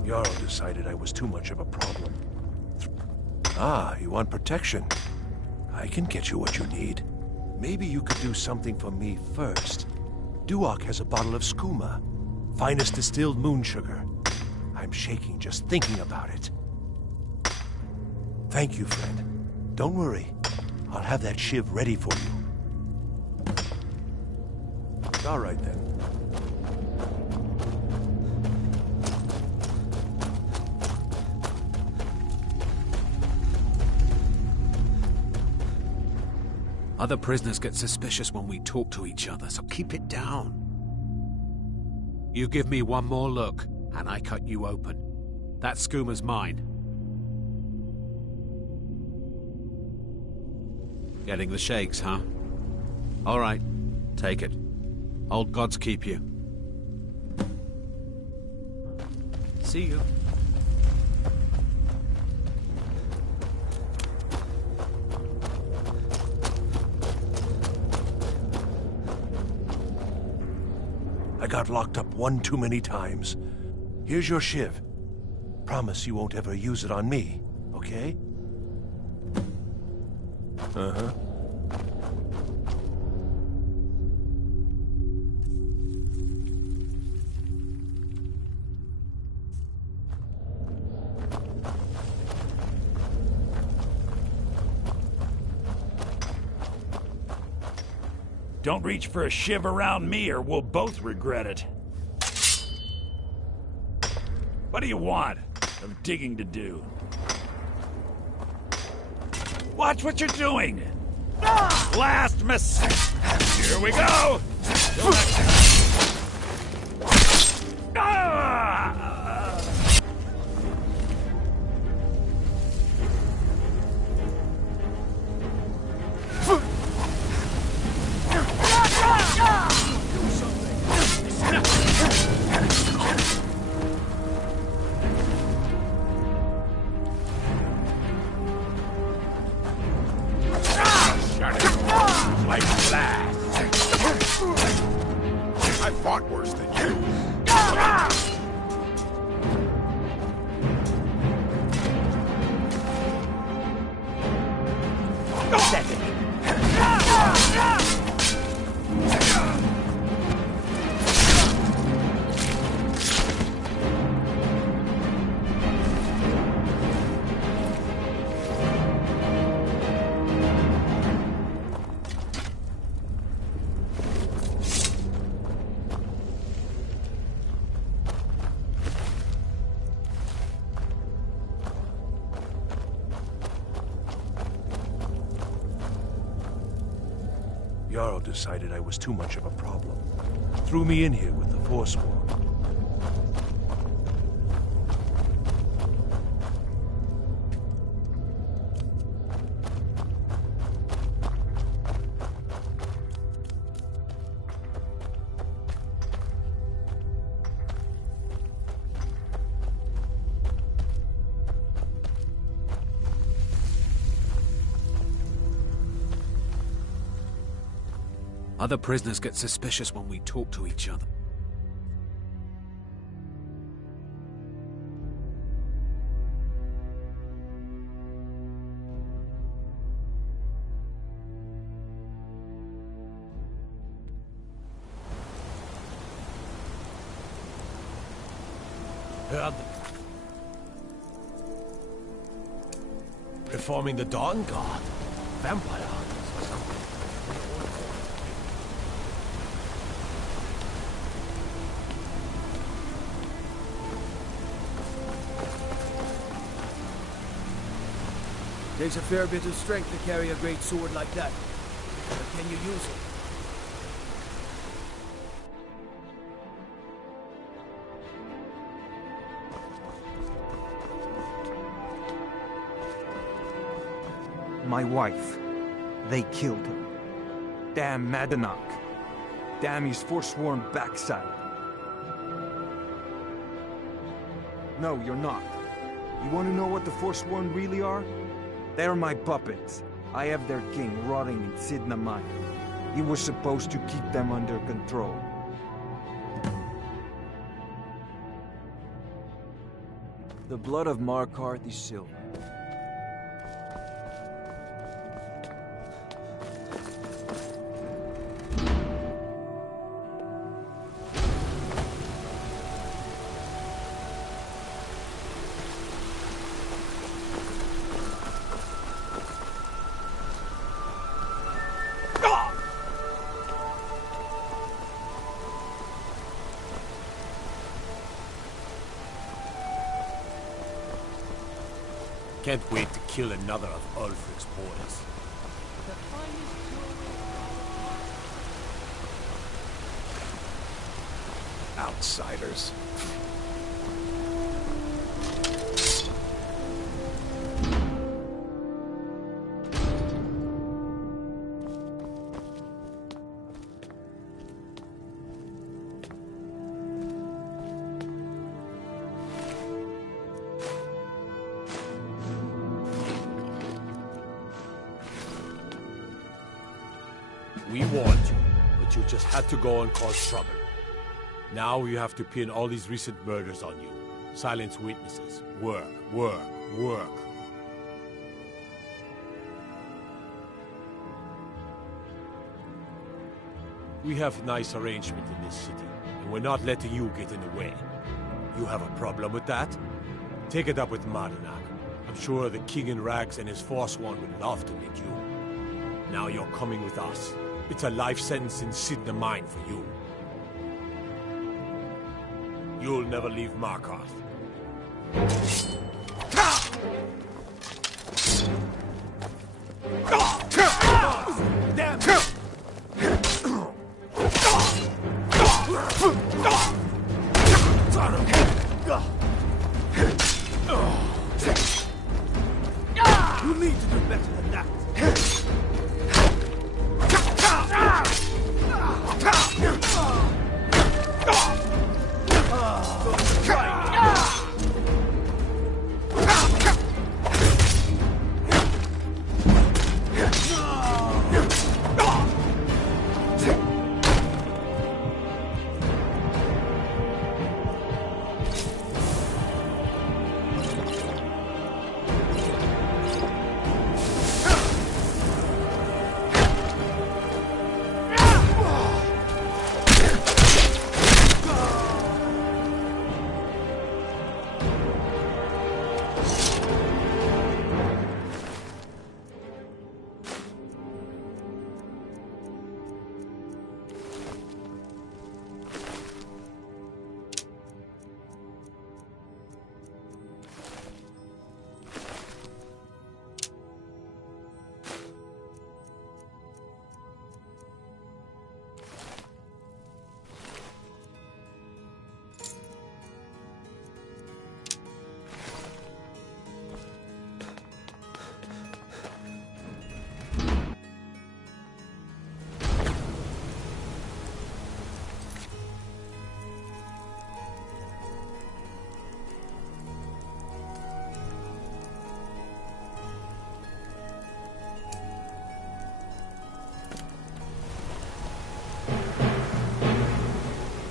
Jarl decided I was too much of a problem. Ah, you want protection? I can get you what you need. Maybe you could do something for me first. Duok has a bottle of skooma. Finest distilled moon sugar. I'm shaking just thinking about it. Thank you, friend. Don't worry. I'll have that shiv ready for you. All right, then. Other prisoners get suspicious when we talk to each other, so keep it down. You give me one more look, and I cut you open. That schooner's mine. Getting the shakes, huh? All right, take it. Old gods keep you. See you. I got locked up one too many times. Here's your shiv. Promise you won't ever use it on me, okay? Uh-huh. Don't reach for a shiv around me or we'll both regret it. What do you want? I'm digging to do. Watch what you're doing! Last mistake! Here we go! I fought worse than you. Jarl decided I was too much of a problem. Threw me in here with the Forsworn. Other prisoners get suspicious when we talk to each other. Reforming the Dawn Guard. Vampire hunters. Takes a fair bit of strength to carry a great sword like that. But can you use it? My wife. They killed her. Damn Madanach. Damn his forsworn backside. No, you're not. You want to know what the Forsworn really are? They're my puppets. I have their king rotting in Sidna Mine. He was supposed to keep them under control. The blood of Markarth is silver. Can't wait to kill another of Ulfric's boys. The finest Outsiders. We warned you, but you just had to go and cause trouble. Now we have to pin all these recent murders on you. Silence witnesses. Work, work, work. We have nice arrangement in this city, and we're not letting you get in the way. You have a problem with that? Take it up with Martinak. I'm sure the King in Rags and his Forsworn would love to meet you. Now you're coming with us. It's a life sentence in Sidna Mine for you. You'll never leave Markarth. Damn! You need to do better than that.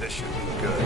This should be good.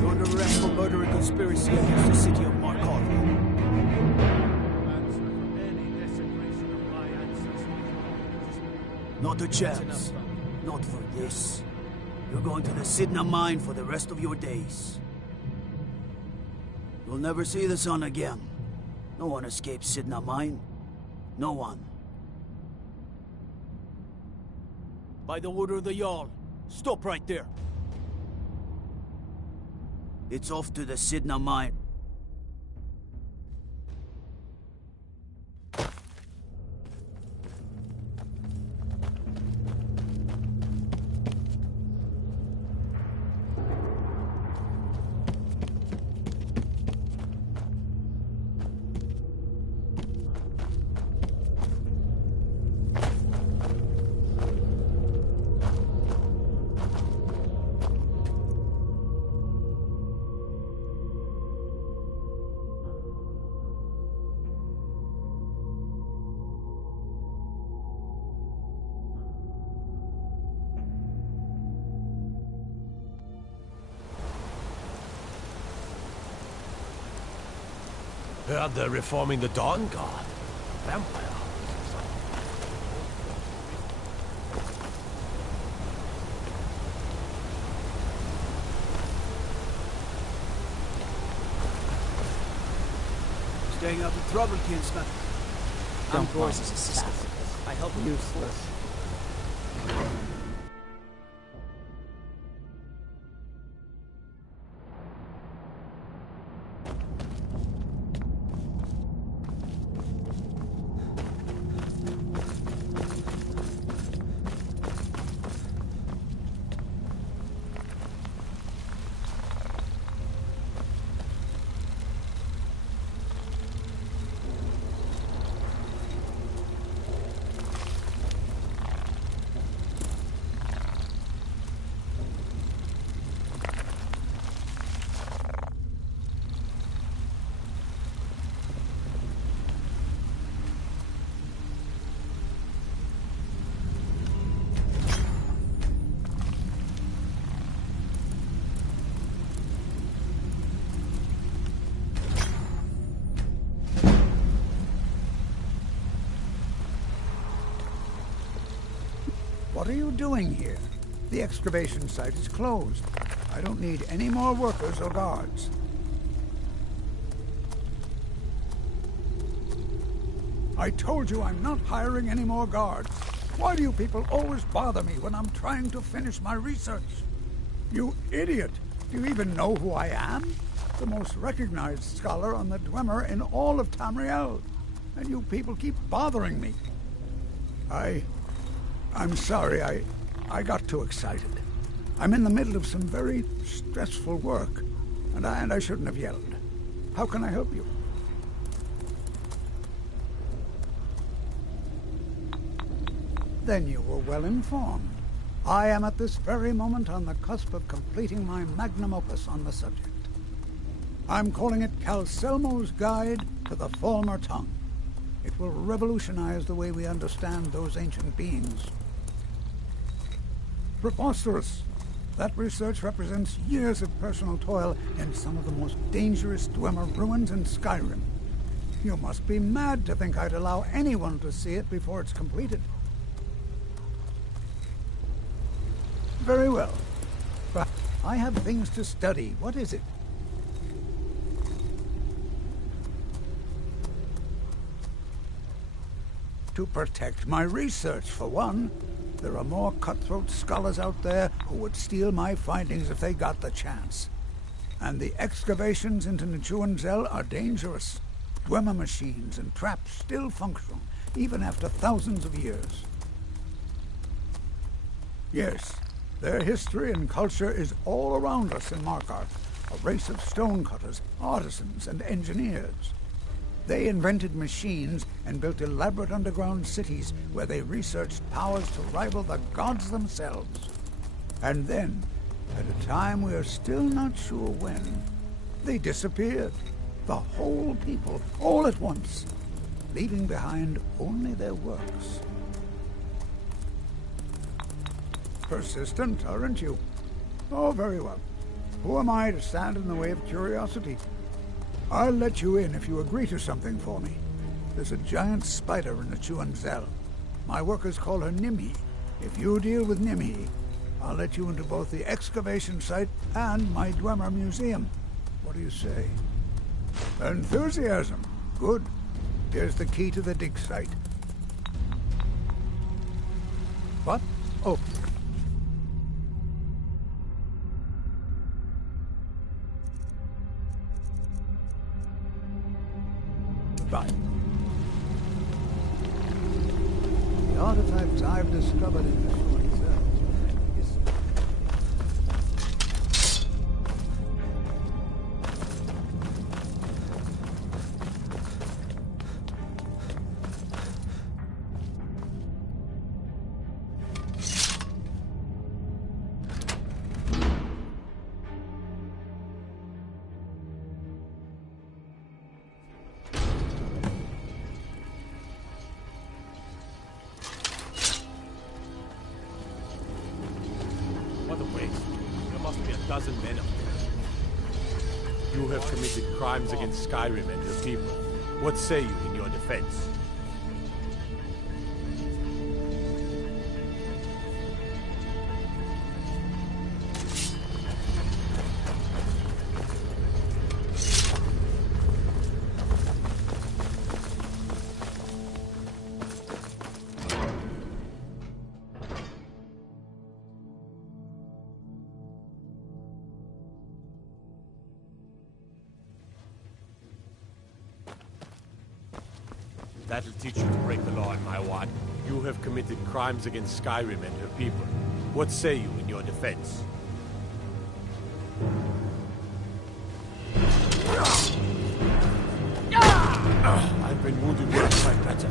You're under arrest for murder and conspiracy against the city of Markarth. Not a chance. Not for this. You're going to the Sidna Mine for the rest of your days. You'll never see the sun again. No one escapes Sidna Mine. No one. By the order of the Jarl, stop right there. It's off to the Sidna Mine. Heard they're reforming the Dawn Guard. vampire. Staying out of trouble, kinsman. I'm Boris's assistant. I help him. Useless. What are you doing here? The excavation site is closed. I don't need any more workers or guards. I told you I'm not hiring any more guards. Why do you people always bother me when I'm trying to finish my research? You idiot! Do you even know who I am? The most recognized scholar on the Dwemer in all of Tamriel. And you people keep bothering me. I'm sorry, I got too excited. I'm in the middle of some very stressful work, and I shouldn't have yelled. How can I help you? Then you were well informed. I am at this very moment on the cusp of completing my magnum opus on the subject. I'm calling it Calselmo's Guide to the Falmer Tongue. It will revolutionize the way we understand those ancient beings. Preposterous! That research represents years of personal toil in some of the most dangerous Dwemer ruins in Skyrim. You must be mad to think I'd allow anyone to see it before it's completed. Very well. But I have things to study. What is it? To protect my research, for one. There are more cutthroat scholars out there who would steal my findings if they got the chance. And the excavations into Nechuanzel are dangerous. Dwemer machines and traps still function, even after thousands of years. Yes, their history and culture is all around us in Markarth, a race of stonecutters, artisans, and engineers. They invented machines and built elaborate underground cities where they researched powers to rival the gods themselves. And then, at a time we are still not sure when, they disappeared. The whole people, all at once, leaving behind only their works. Persistent, aren't you? Oh, very well. Who am I to stand in the way of curiosity? I'll let you in if you agree to something for me. There's a giant spider in Nechuanzel. My workers call her Nimhi. If you deal with Nimhi, I'll let you into both the excavation site and my Dwemer museum. What do you say? Enthusiasm. Good. Here's the key to the dig site. What? Oh. Goodbye. The artifacts I've discovered in this one What a waste. There must be a dozen men up there. You have committed crimes against Skyrim and your people. What say you in your defense? That'll teach you to break the law in my ward. You have committed crimes against Skyrim and her people. What say you in your defense? I've been wounded where I fight better.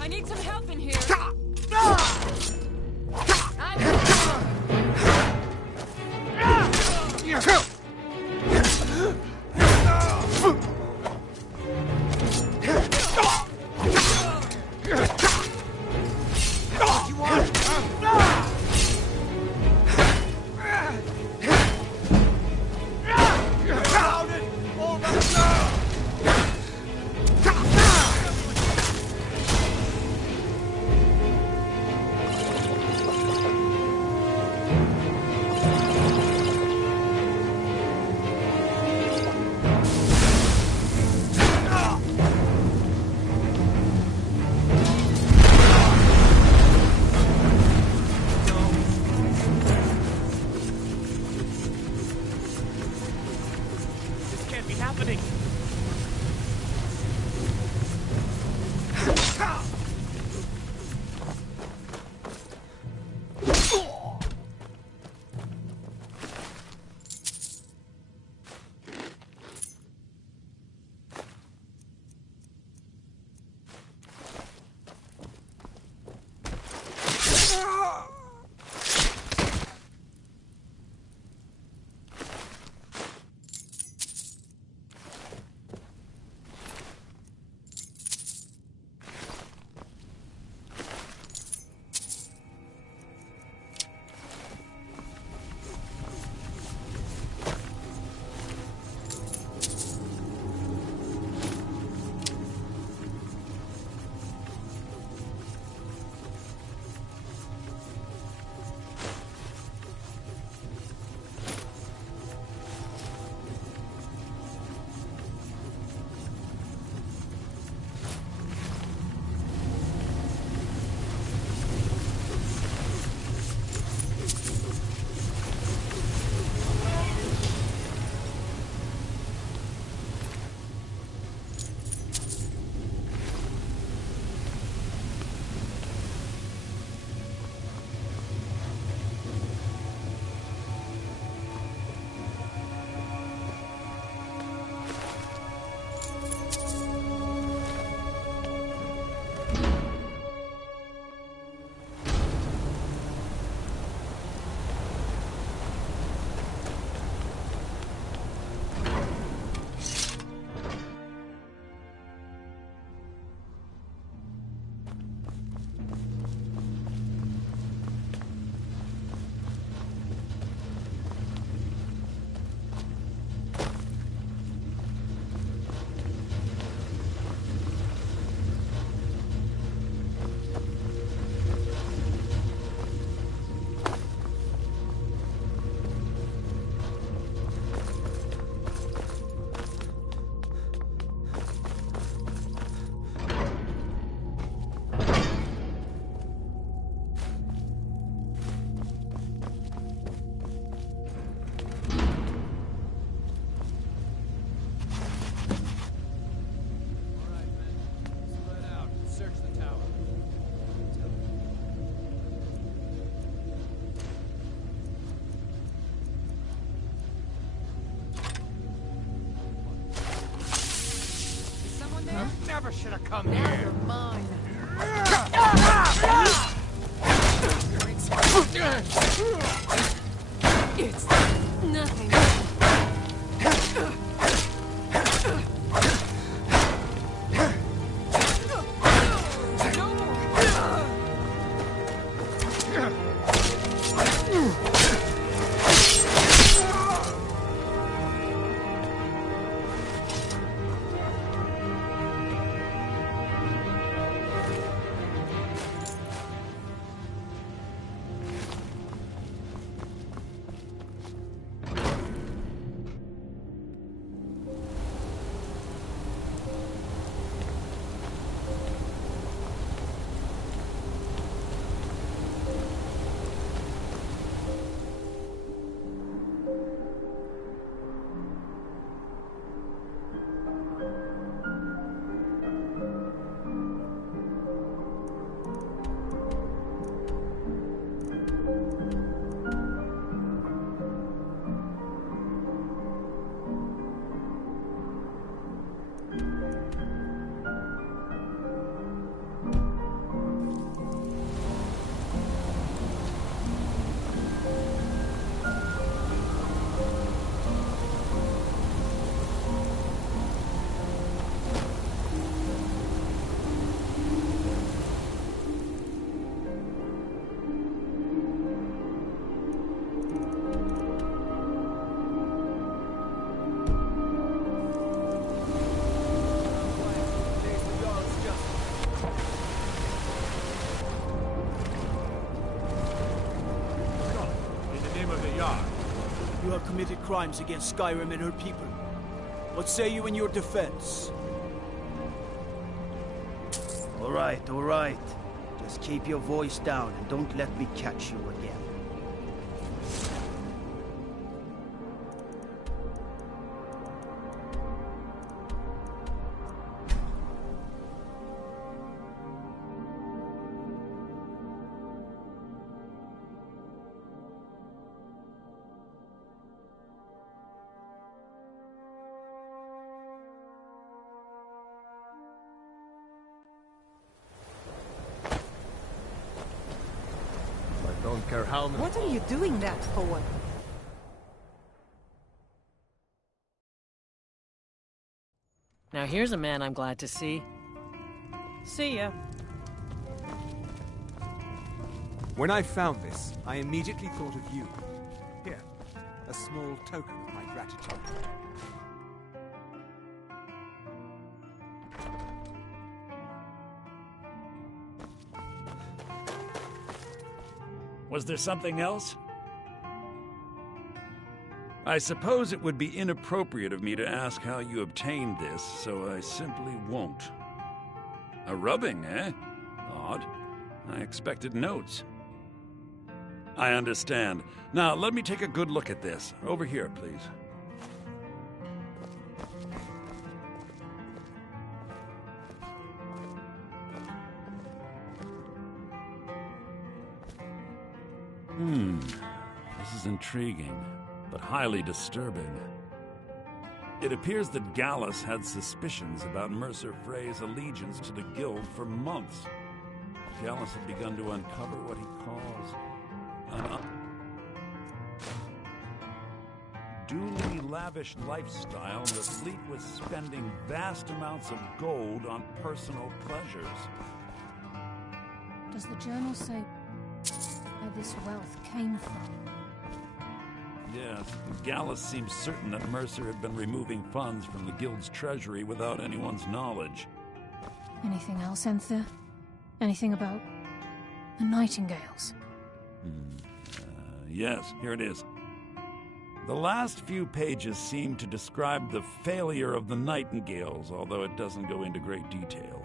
I need some help in here. never should have come here. You're mine. It's nothing. You have committed crimes against Skyrim and her people. What say you in your defense? All right. Just keep your voice down and don't let me catch you again. Don't care how many. What are you doing that for? Now here's a man I'm glad to see. See ya. When I found this, I immediately thought of you. Here, a small token of my gratitude. Was there something else? I suppose it would be inappropriate of me to ask how you obtained this, so I simply won't. A rubbing, eh? Odd. I expected notes. I understand. Now, let me take a good look at this. Over here, please. This is intriguing, but highly disturbing. It appears that Gallus had suspicions about Mercer Frey's allegiance to the Guild for months. Gallus had begun to uncover what he calls an duly lavish lifestyle replete with spending vast amounts of gold on personal pleasures. Does the journal say where this wealth came from? Yes, Gallus seems certain that Mercer had been removing funds from the Guild's treasury without anyone's knowledge. Anything else, Enther? Anything about the Nightingales? Yes, here it is. The last few pages seem to describe the failure of the Nightingales, although it doesn't go into great detail.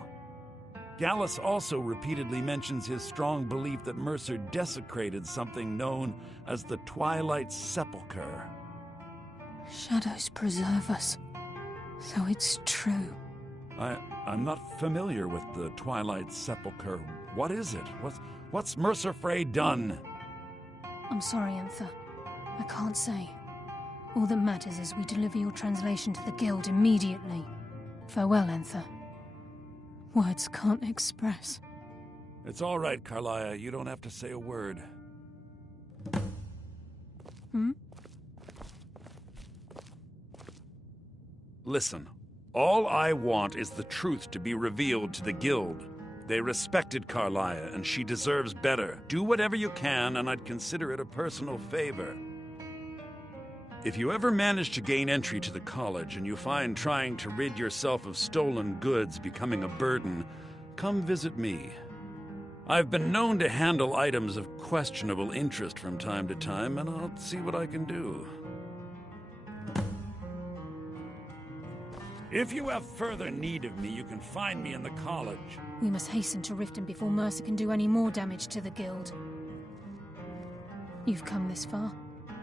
Gallus also repeatedly mentions his strong belief that Mercer desecrated something known as the Twilight Sepulchre. Shadows preserve us. So it's true. I'm not familiar with the Twilight Sepulchre. What is it? What's Mercer Frey done? I'm sorry, Enther. I can't say. All that matters is we deliver your translation to the Guild immediately. Farewell, Enther. Words can't express. It's all right, Carlia. You don't have to say a word. Hmm? Listen, all I want is the truth to be revealed to the Guild. They respected Carlia, and she deserves better. Do whatever you can, and I'd consider it a personal favor. If you ever manage to gain entry to the college, and you find trying to rid yourself of stolen goods becoming a burden, come visit me. I've been known to handle items of questionable interest from time to time, and I'll see what I can do. If you have further need of me, you can find me in the college. We must hasten to Riften before Mercer can do any more damage to the Guild. You've come this far,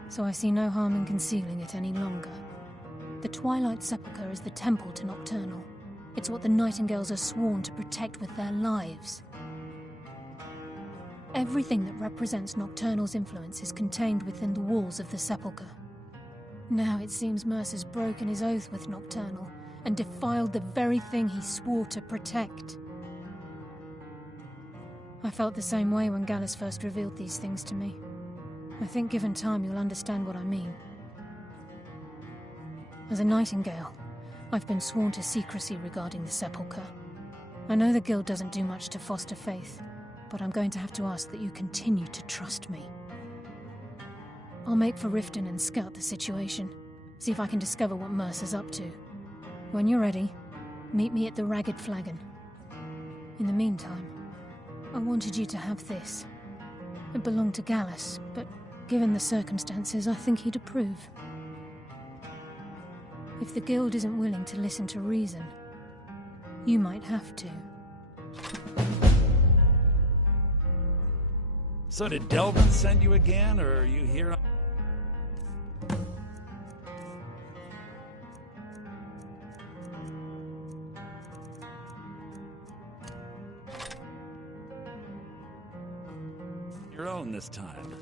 so I see no harm in concealing it any longer. The Twilight Sepulchre is the temple to Nocturnal. It's what the Nightingales are sworn to protect with their lives. Everything that represents Nocturnal's influence is contained within the walls of the Sepulchre. Now it seems Mercer's broken his oath with Nocturnal and defiled the very thing he swore to protect. I felt the same way when Gallus first revealed these things to me. I think given time you'll understand what I mean. As a Nightingale, I've been sworn to secrecy regarding the Sepulchre. I know the Guild doesn't do much to foster faith, but I'm going to have to ask that you continue to trust me. I'll make for Riften and scout the situation, see if I can discover what Mercer's up to. When you're ready, meet me at the Ragged Flagon. In the meantime, I wanted you to have this. It belonged to Gallus, but given the circumstances, I think he'd approve. If the Guild isn't willing to listen to reason, you might have to. So did Delvin send you again, or are you here? Your own this time.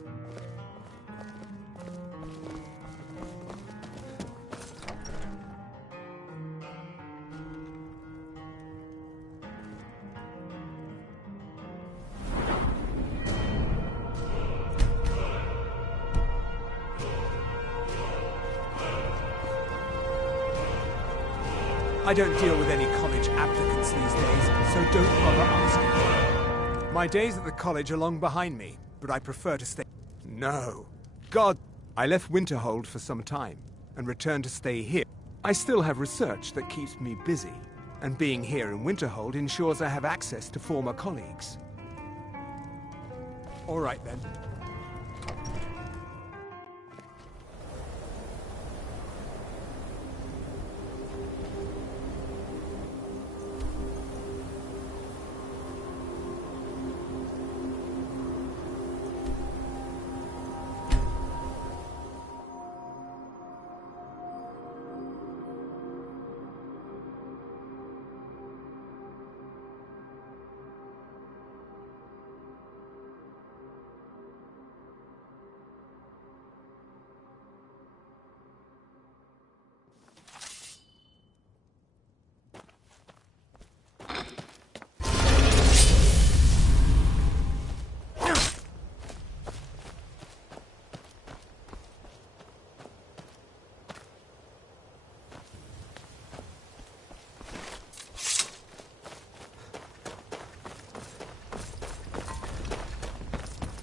I don't deal with any college applicants these days, so don't bother asking. My days at the college are long behind me, but I prefer to stay. No. God, I left Winterhold for some time, and returned to stay here. I still have research that keeps me busy, and being here in Winterhold ensures I have access to former colleagues. All right then.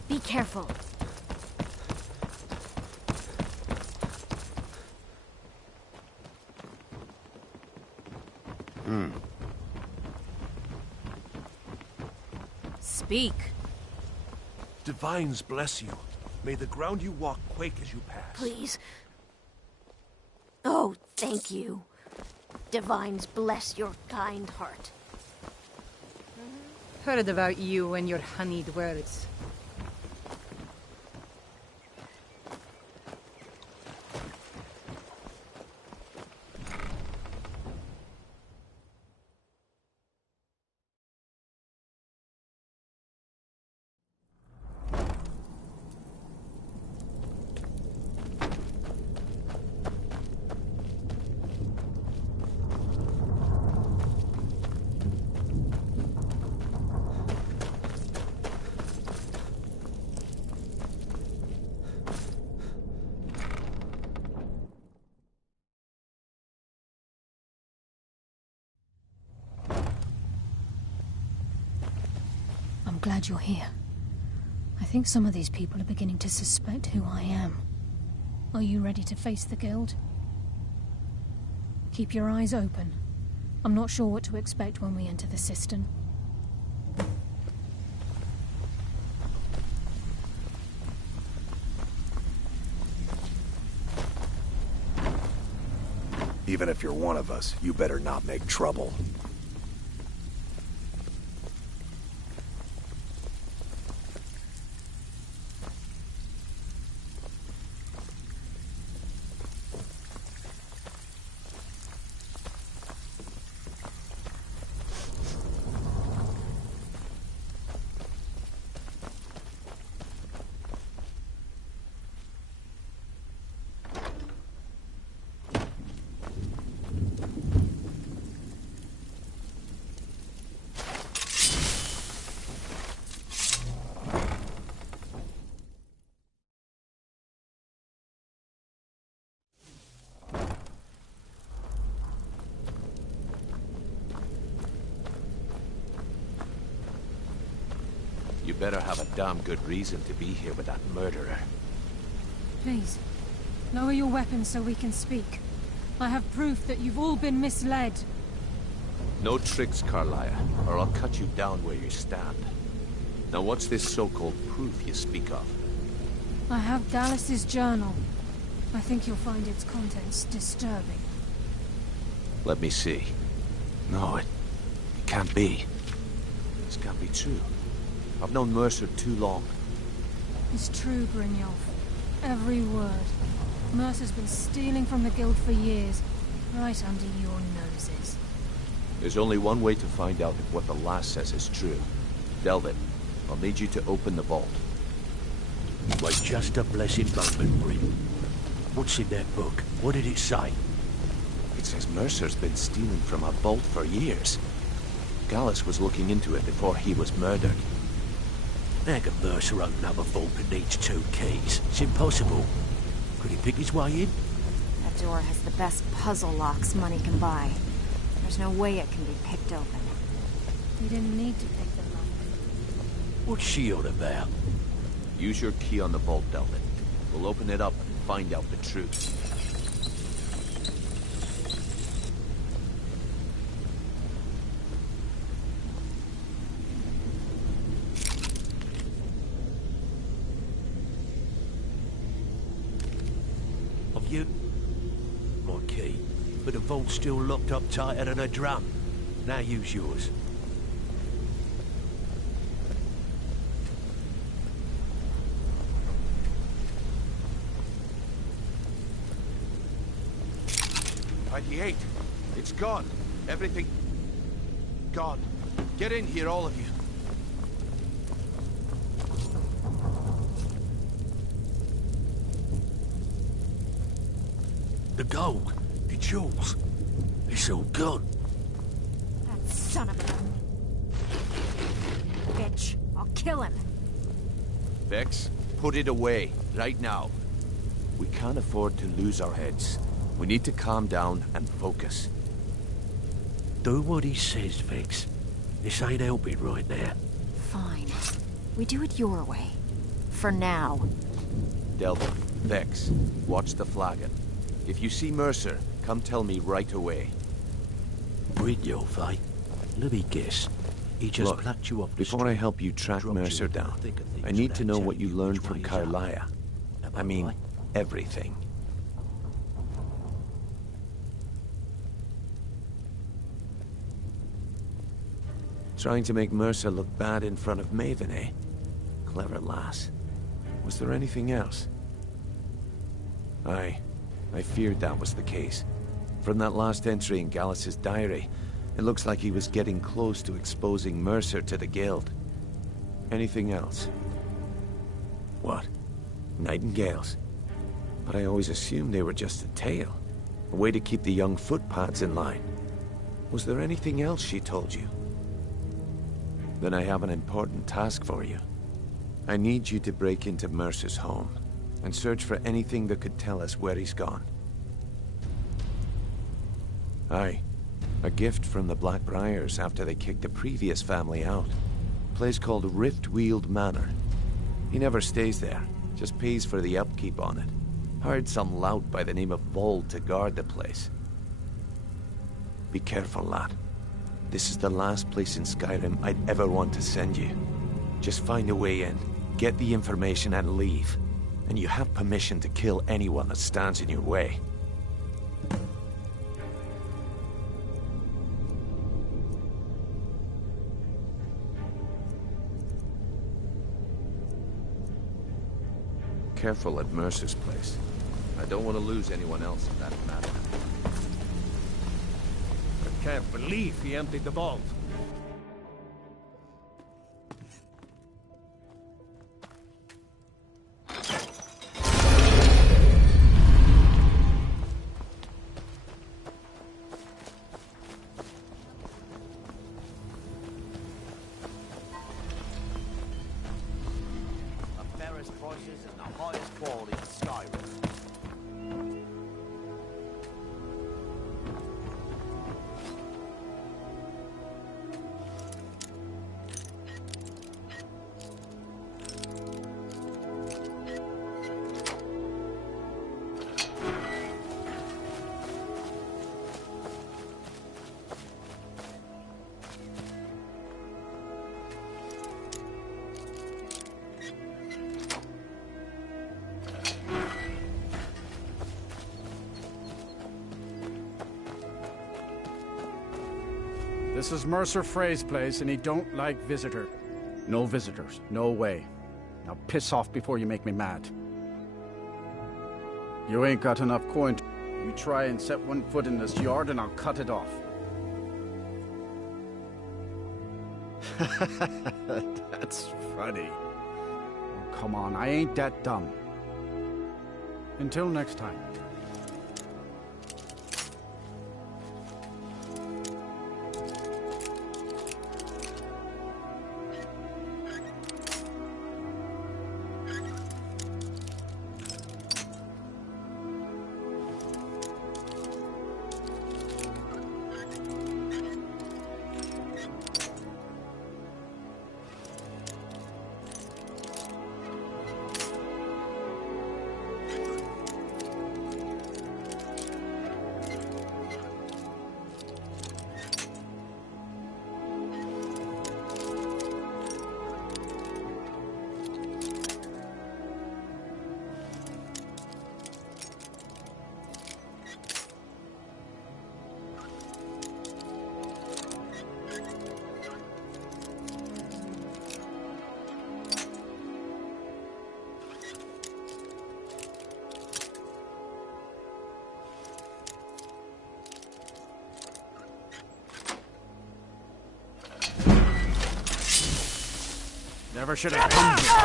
Be careful. Speak. Divines bless you. May the ground you walk quake as you pass. Please. Oh, thank you. Divines bless your kind heart. Heard about you and your honeyed words. glad you're here. I think some of these people are beginning to suspect who I am. Are you ready to face the Guild? Keep your eyes open. I'm not sure what to expect when we enter the cistern. Even if you're one of us, you better not make trouble. You better have a damn good reason to be here with that murderer. Please, lower your weapons so we can speak. I have proof that you've all been misled. No tricks, Carlia, or I'll cut you down where you stand. Now what's this so-called proof you speak of? I have Dallas's journal. I think you'll find its contents disturbing. Let me see. No, it can't be. This can't be true. I've known Mercer too long. It's true, Brynjolf. Every word. Mercer's been stealing from the Guild for years, right under your noses. There's only one way to find out if what the lass says is true. Delvin, I'll need you to open the vault. Wait just a blessed moment, Bryn. What's in that book? What did it say? It says Mercer's been stealing from a vault for years. Gallus was looking into it before he was murdered. How can Mercer open up a vault that needs 2 keys? It's impossible. Could he pick his way in? That door has the best puzzle locks money can buy. There's no way it can be picked open. You didn't need to pick the lock. What's she on about? Use your key on the vault, Delvin. We'll open it up and find out the truth. You? My key. But the vault's still locked up tighter than a drum. Now use yours. ID8. It's gone. Everything... gone. Get in here, all of you. The gold, the jewels, it's all gone. That son of a bitch. I'll kill him. Vex, put it away, right now. We can't afford to lose our heads. We need to calm down and focus. Do what he says, Vex. This ain't helping right now. Fine. We do it your way. For now. Delvin, Vex, watch the flagon. If you see Mercer, come tell me right away. Brynjolf, eh? Let me guess. He just Look, plucked you off the before street, I help you track Mercer down, I need to know what you learned from Carlia. I mean, everything. Trying to make Mercer look bad in front of Maven, eh? Clever lass. Was there anything else? I feared that was the case. From that last entry in Gallus's diary, it looks like he was getting close to exposing Mercer to the Guild. Anything else? What? Nightingales? But I always assumed they were just a tale. A way to keep the young footpads in line. Was there anything else she told you? Then I have an important task for you. I need you to break into Mercer's home and search for anything that could tell us where he's gone. Aye. A gift from the Blackbriars after they kicked the previous family out. Place called Riftweald Manor. He never stays there, just pays for the upkeep on it. Hired some lout by the name of Vold to guard the place. Be careful, lad. This is the last place in Skyrim I'd ever want to send you. Just find a way in, get the information and leave. And you have permission to kill anyone that stands in your way. Careful at Mercer's place. I don't want to lose anyone else in that matter. I can't believe he emptied the vault. Prices and the highest quality of Skyrim. This is Mercer Frey's place, and he don't like visitor. No visitors. No way. Now piss off before you make me mad. You ain't got enough coin. You try and set one foot in this yard, and I'll cut it off. That's funny. Oh, come on, I ain't that dumb. Until next time. Never should have been here.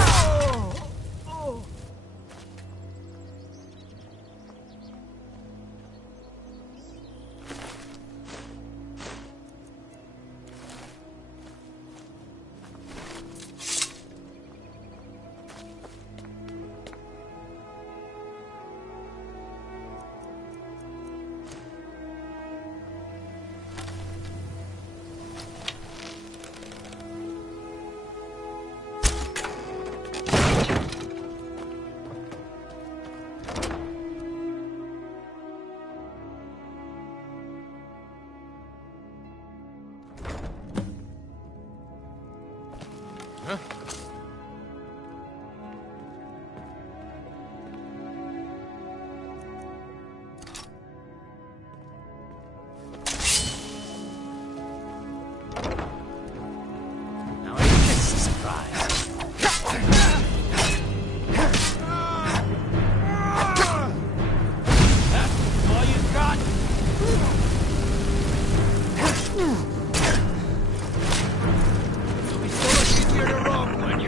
You're the wrong one,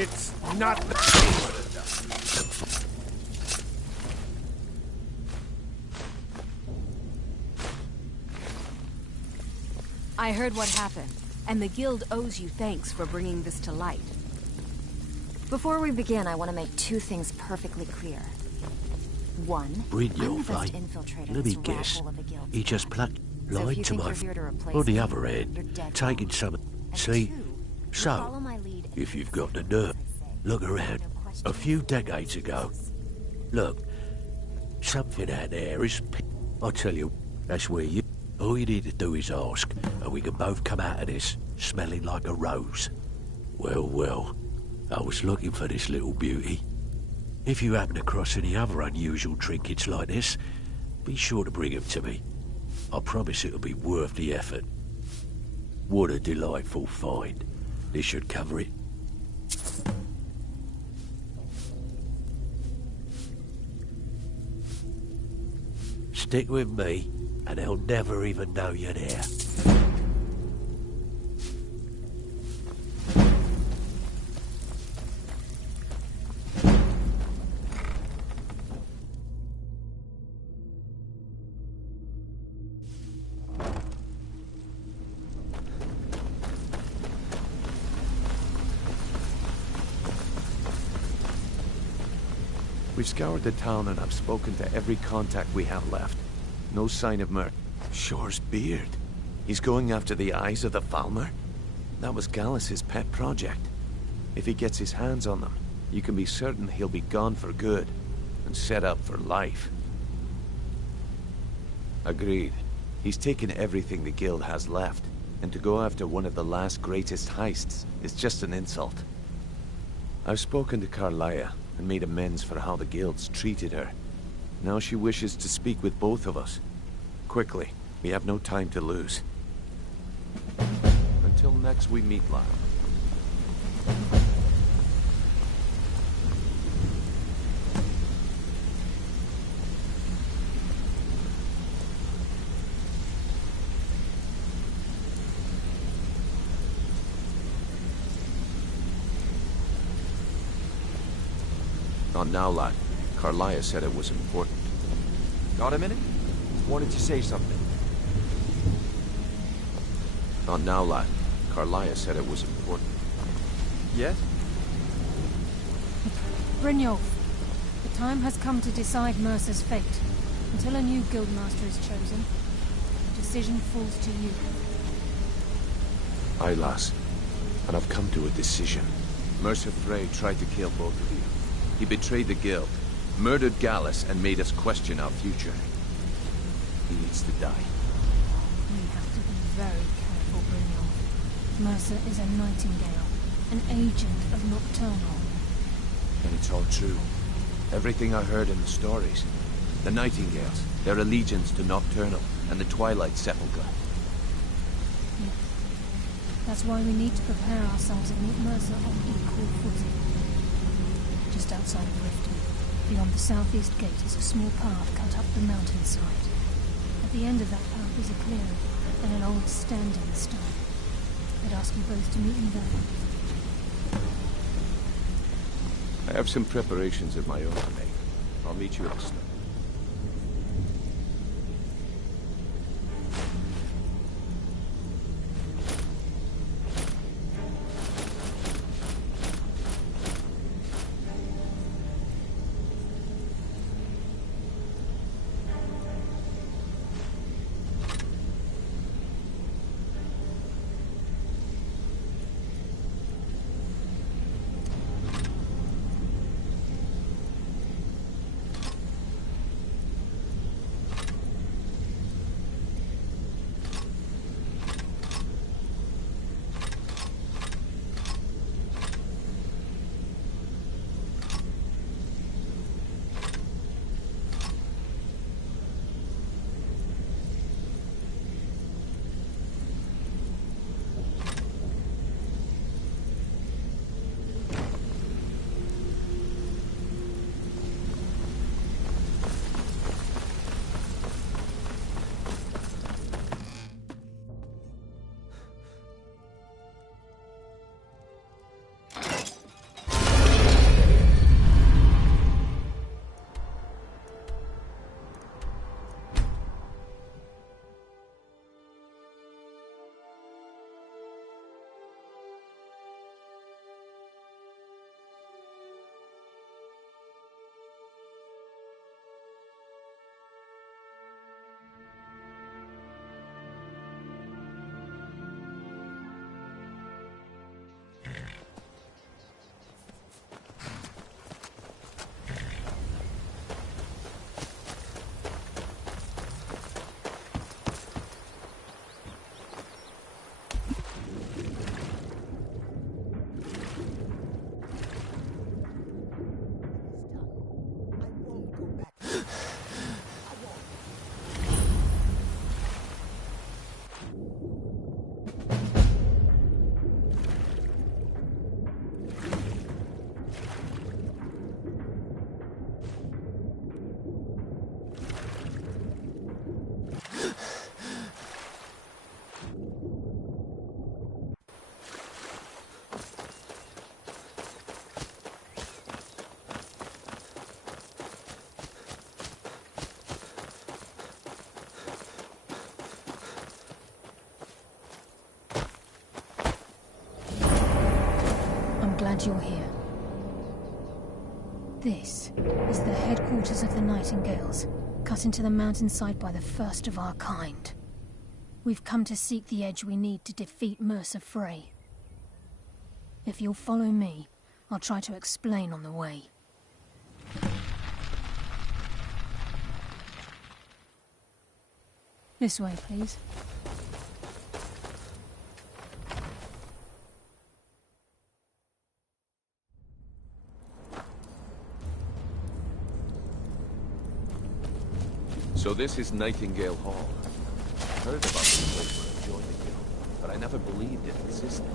It's not the I heard what happened, and the Guild owes you thanks for bringing this to light. Before we begin, I want to make two things perfectly clear. One, I'm the best infiltrator Let me this rat guess. hole of a guild. He just plucked, So if lied you to think my... you're here to replace On the me, other you're hand, dead taking wrong. some... And See? two, you follow So, my lead and if you've got the nerve, look around. A few decades ago, look, something out there is... I tell you, that's where you... All you need to do is ask, and we can both come out of this smelling like a rose. Well, well, I was looking for this little beauty. If you happen across any other unusual trinkets like this, be sure to bring them to me. I promise it'll be worth the effort. What a delightful find. This should cover it. Stick with me, and they'll never even know you're there. We've scoured the town and I've spoken to every contact we have left. No sign of Shore's beard. He's going after the eyes of the Falmer? That was Gallus's pet project. If he gets his hands on them, you can be certain he'll be gone for good and set up for life. Agreed. He's taken everything the Guild has left, and to go after one of the last greatest heists is just an insult. I've spoken to Carlia and made amends for how the Guild's treated her. Now she wishes to speak with both of us. Quickly, we have no time to lose. Until next we meet, lad. Not now, lad. Carlia said it was important. Got a minute? Wanted to say something. Not now, lad. Carlia said it was important. Yes? Brynjolf, the time has come to decide Mercer's fate. Until a new guildmaster is chosen, the decision falls to you. Aye, lass. And I've come to a decision. Mercer Frey tried to kill both of you. He betrayed the Guild, murdered Gallus, and made us question our future. He needs to die. We have to be very careful, Brynjolf. Mercer is a Nightingale, an agent of Nocturnal. And it's all true. Everything I heard in the stories. The Nightingales, their allegiance to Nocturnal, and the Twilight Sepulchre. Yes. That's why we need to prepare ourselves and meet Mercer on equal footing. Just outside of Riften, beyond the southeast gate, is a small path cut up the mountainside. At the end of that path is a clearing and an old standing stone. I'd ask you both to meet me there. I have some preparations of my own to make. I'll meet you at the stone. glad you're here. This is the headquarters of the Nightingales, cut into the mountainside by the first of our kind. We've come to seek the edge we need to defeat Mercer Frey. If you'll follow me, I'll try to explain on the way. This way, please. So this is Nightingale Hall. I heard about this place when I joined the guild, but I never believed it existed.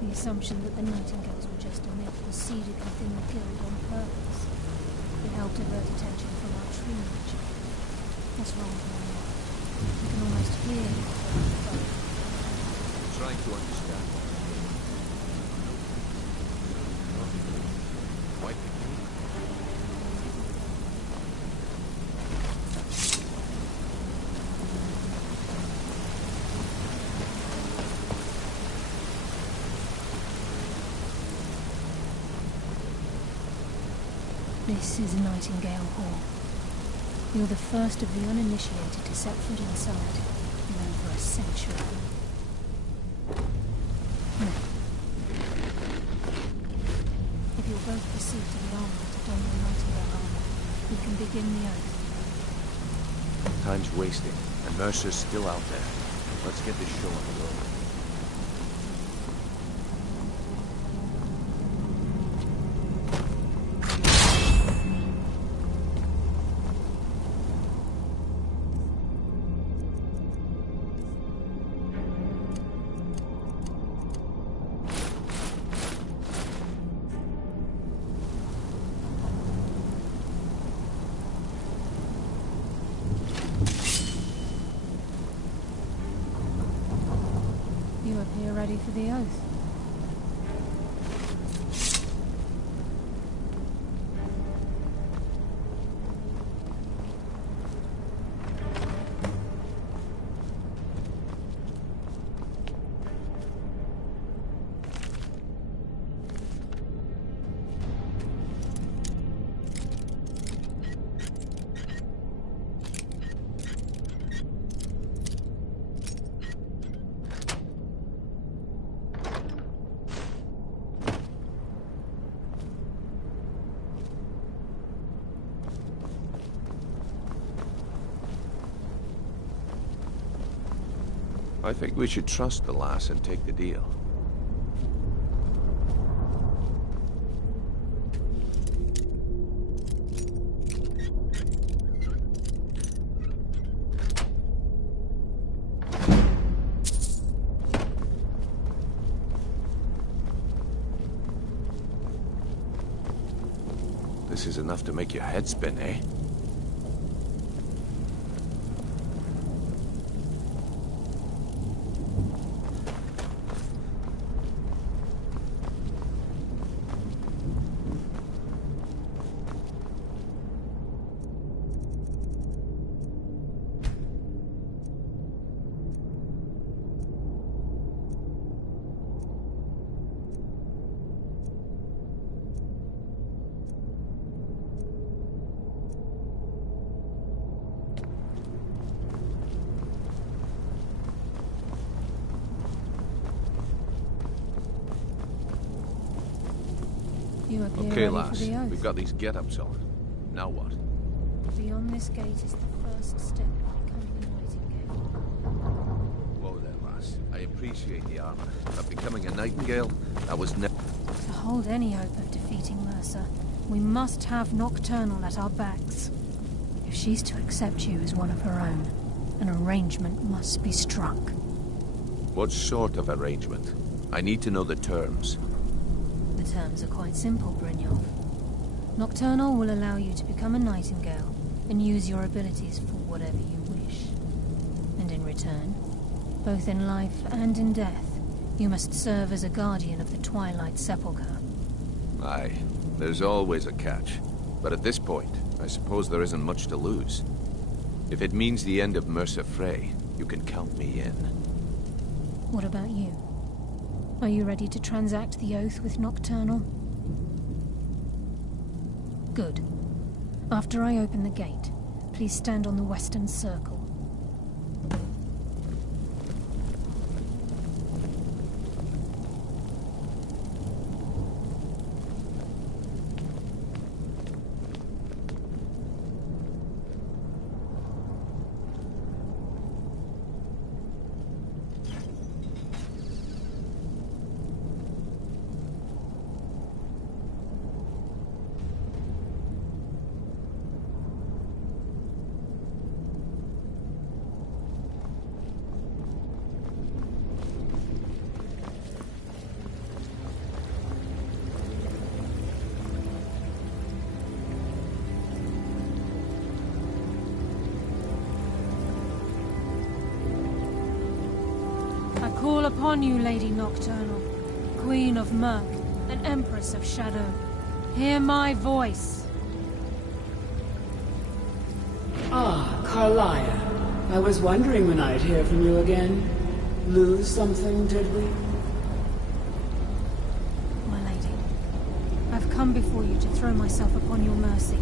The assumption that the Nightingales were just a myth was seeded within the guild on purpose. It helped divert attention from our tree ritual. What's wrong with my life? You can almost hear it. I'm trying to understand. Why pick me? This is Nightingale Hall. You're the first of the uninitiated to set foot inside in over a century. If you'll both proceed to the armory to don the Nightingale armor, we can begin the oath. Time's wasting, and Mercer's still out there. Let's get this show on the road. You appear ready for the oath. I think we should trust the lass and take the deal. This is enough to make your head spin, eh? You appear Okay, ready lass. for the oath. We've got these get-ups on. Now what? Beyond this gate is the first step of becoming a Nightingale. Whoa there, lass. I appreciate the armor, but becoming a Nightingale, that was never... To hold any hope of defeating Mercer, we must have Nocturnal at our backs. If she's to accept you as one of her own, an arrangement must be struck. What sort of arrangement? I need to know the terms. The terms are quite simple, Brynjolf. Nocturnal will allow you to become a Nightingale and use your abilities for whatever you wish. And in return, both in life and in death, you must serve as a guardian of the Twilight Sepulchre. Aye, there's always a catch. But at this point, I suppose there isn't much to lose. If it means the end of Mercer Frey, you can count me in. What about you? Are you ready to transact the oath with Nocturnal? Good. After I open the gate, please stand on the western circle. Call upon you, Lady Nocturnal, Queen of Murk, and Empress of Shadow. Hear my voice. Ah, Carlia. I was wondering when I'd hear from you again. Lose something, did we? My lady, I've come before you to throw myself upon your mercy,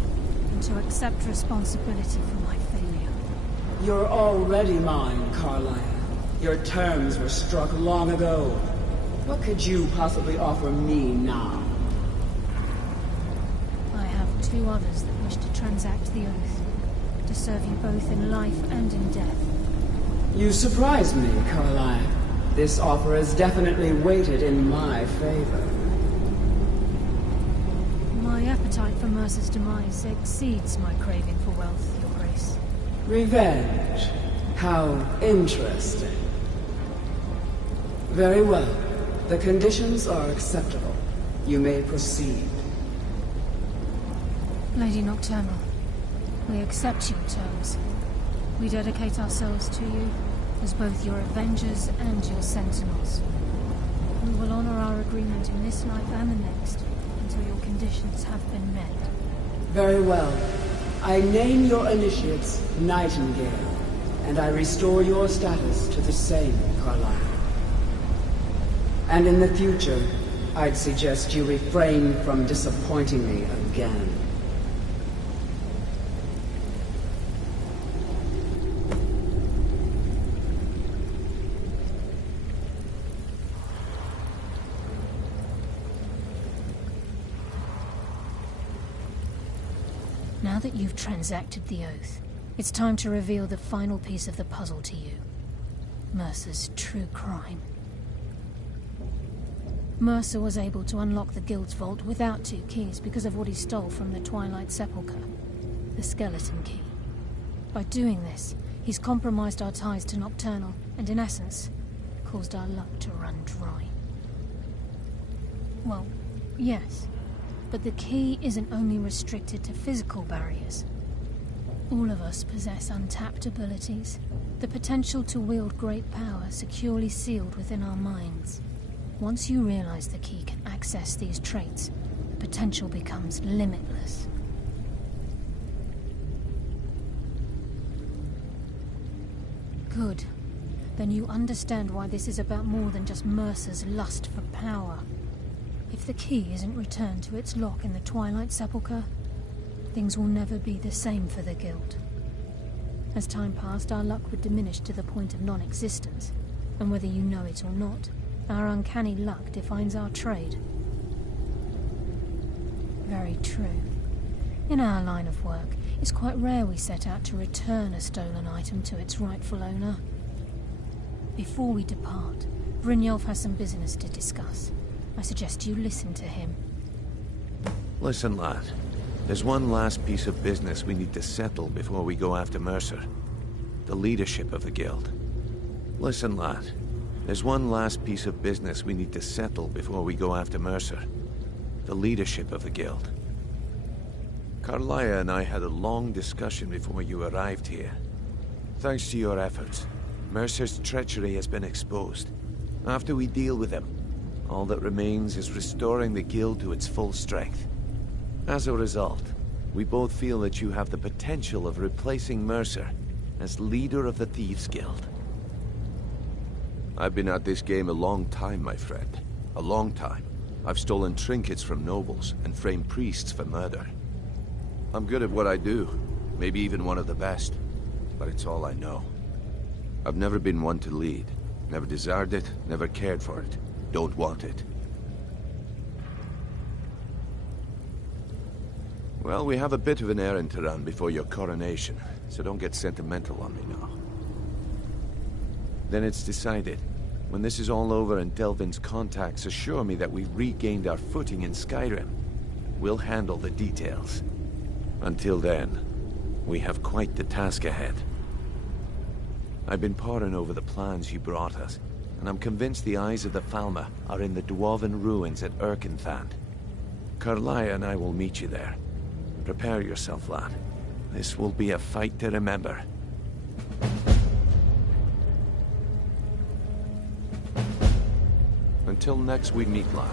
and to accept responsibility for my failure. You're already mine, Carlia. Your terms were struck long ago. What could you possibly offer me now? I have two others that wish to transact the oath, to serve you both in life and in death. You surprised me, Carlia. This offer is definitely weighted in my favor. My appetite for Mercer's demise exceeds my craving for wealth, Your Grace. Revenge. How interesting. Very well. The conditions are acceptable. You may proceed. Lady Nocturnal, we accept your terms. We dedicate ourselves to you as both your avengers and your sentinels. We will honor our agreement in this life and the next until your conditions have been met. Very well. I name your initiates Nightingale, and I restore your status to the same, Carlisle. And in the future, I'd suggest you refrain from disappointing me again. Now that you've transacted the oath, it's time to reveal the final piece of the puzzle to you. Mercer's true crime. Mercer was able to unlock the Guild's vault without 2 keys because of what he stole from the Twilight Sepulchre, the skeleton key. By doing this, he's compromised our ties to Nocturnal, and in essence, caused our luck to run dry. Well, yes, but the key isn't only restricted to physical barriers. All of us possess untapped abilities, the potential to wield great power securely sealed within our minds. Once you realize the key can access these traits, the potential becomes limitless. Good. Then you understand why this is about more than just Mercer's lust for power. If the key isn't returned to its lock in the Twilight Sepulchre, things will never be the same for the Guild. As time passed, our luck would diminish to the point of non-existence, and whether you know it or not, our uncanny luck defines our trade. Very true. In our line of work, it's quite rare we set out to return a stolen item to its rightful owner. Before we depart, Brynjolf has some business to discuss. I suggest you listen to him. Listen, lad. There's one last piece of business we need to settle before we go after Mercer. The leadership of the Guild. Listen, lad. There's one last piece of business we need to settle before we go after Mercer. The leadership of the Guild. Carlia and I had a long discussion before you arrived here. Thanks to your efforts, Mercer's treachery has been exposed. After we deal with him, all that remains is restoring the Guild to its full strength. As a result, we both feel that you have the potential of replacing Mercer as leader of the Thieves' Guild. I've been at this game a long time, my friend. A long time. I've stolen trinkets from nobles and framed priests for murder. I'm good at what I do. Maybe even one of the best. But it's all I know. I've never been one to lead. Never desired it, never cared for it. Don't want it. Well, we have a bit of an errand to run before your coronation, so don't get sentimental on me now. Then it's decided. When this is all over and Delvin's contacts assure me that we've regained our footing in Skyrim, we'll handle the details. Until then, we have quite the task ahead. I've been poring over the plans you brought us, and I'm convinced the eyes of the Falmer are in the Dwarven ruins at Erkenthand. Karlaya and I will meet you there. Prepare yourself, lad. This will be a fight to remember. Until next we meet, lad.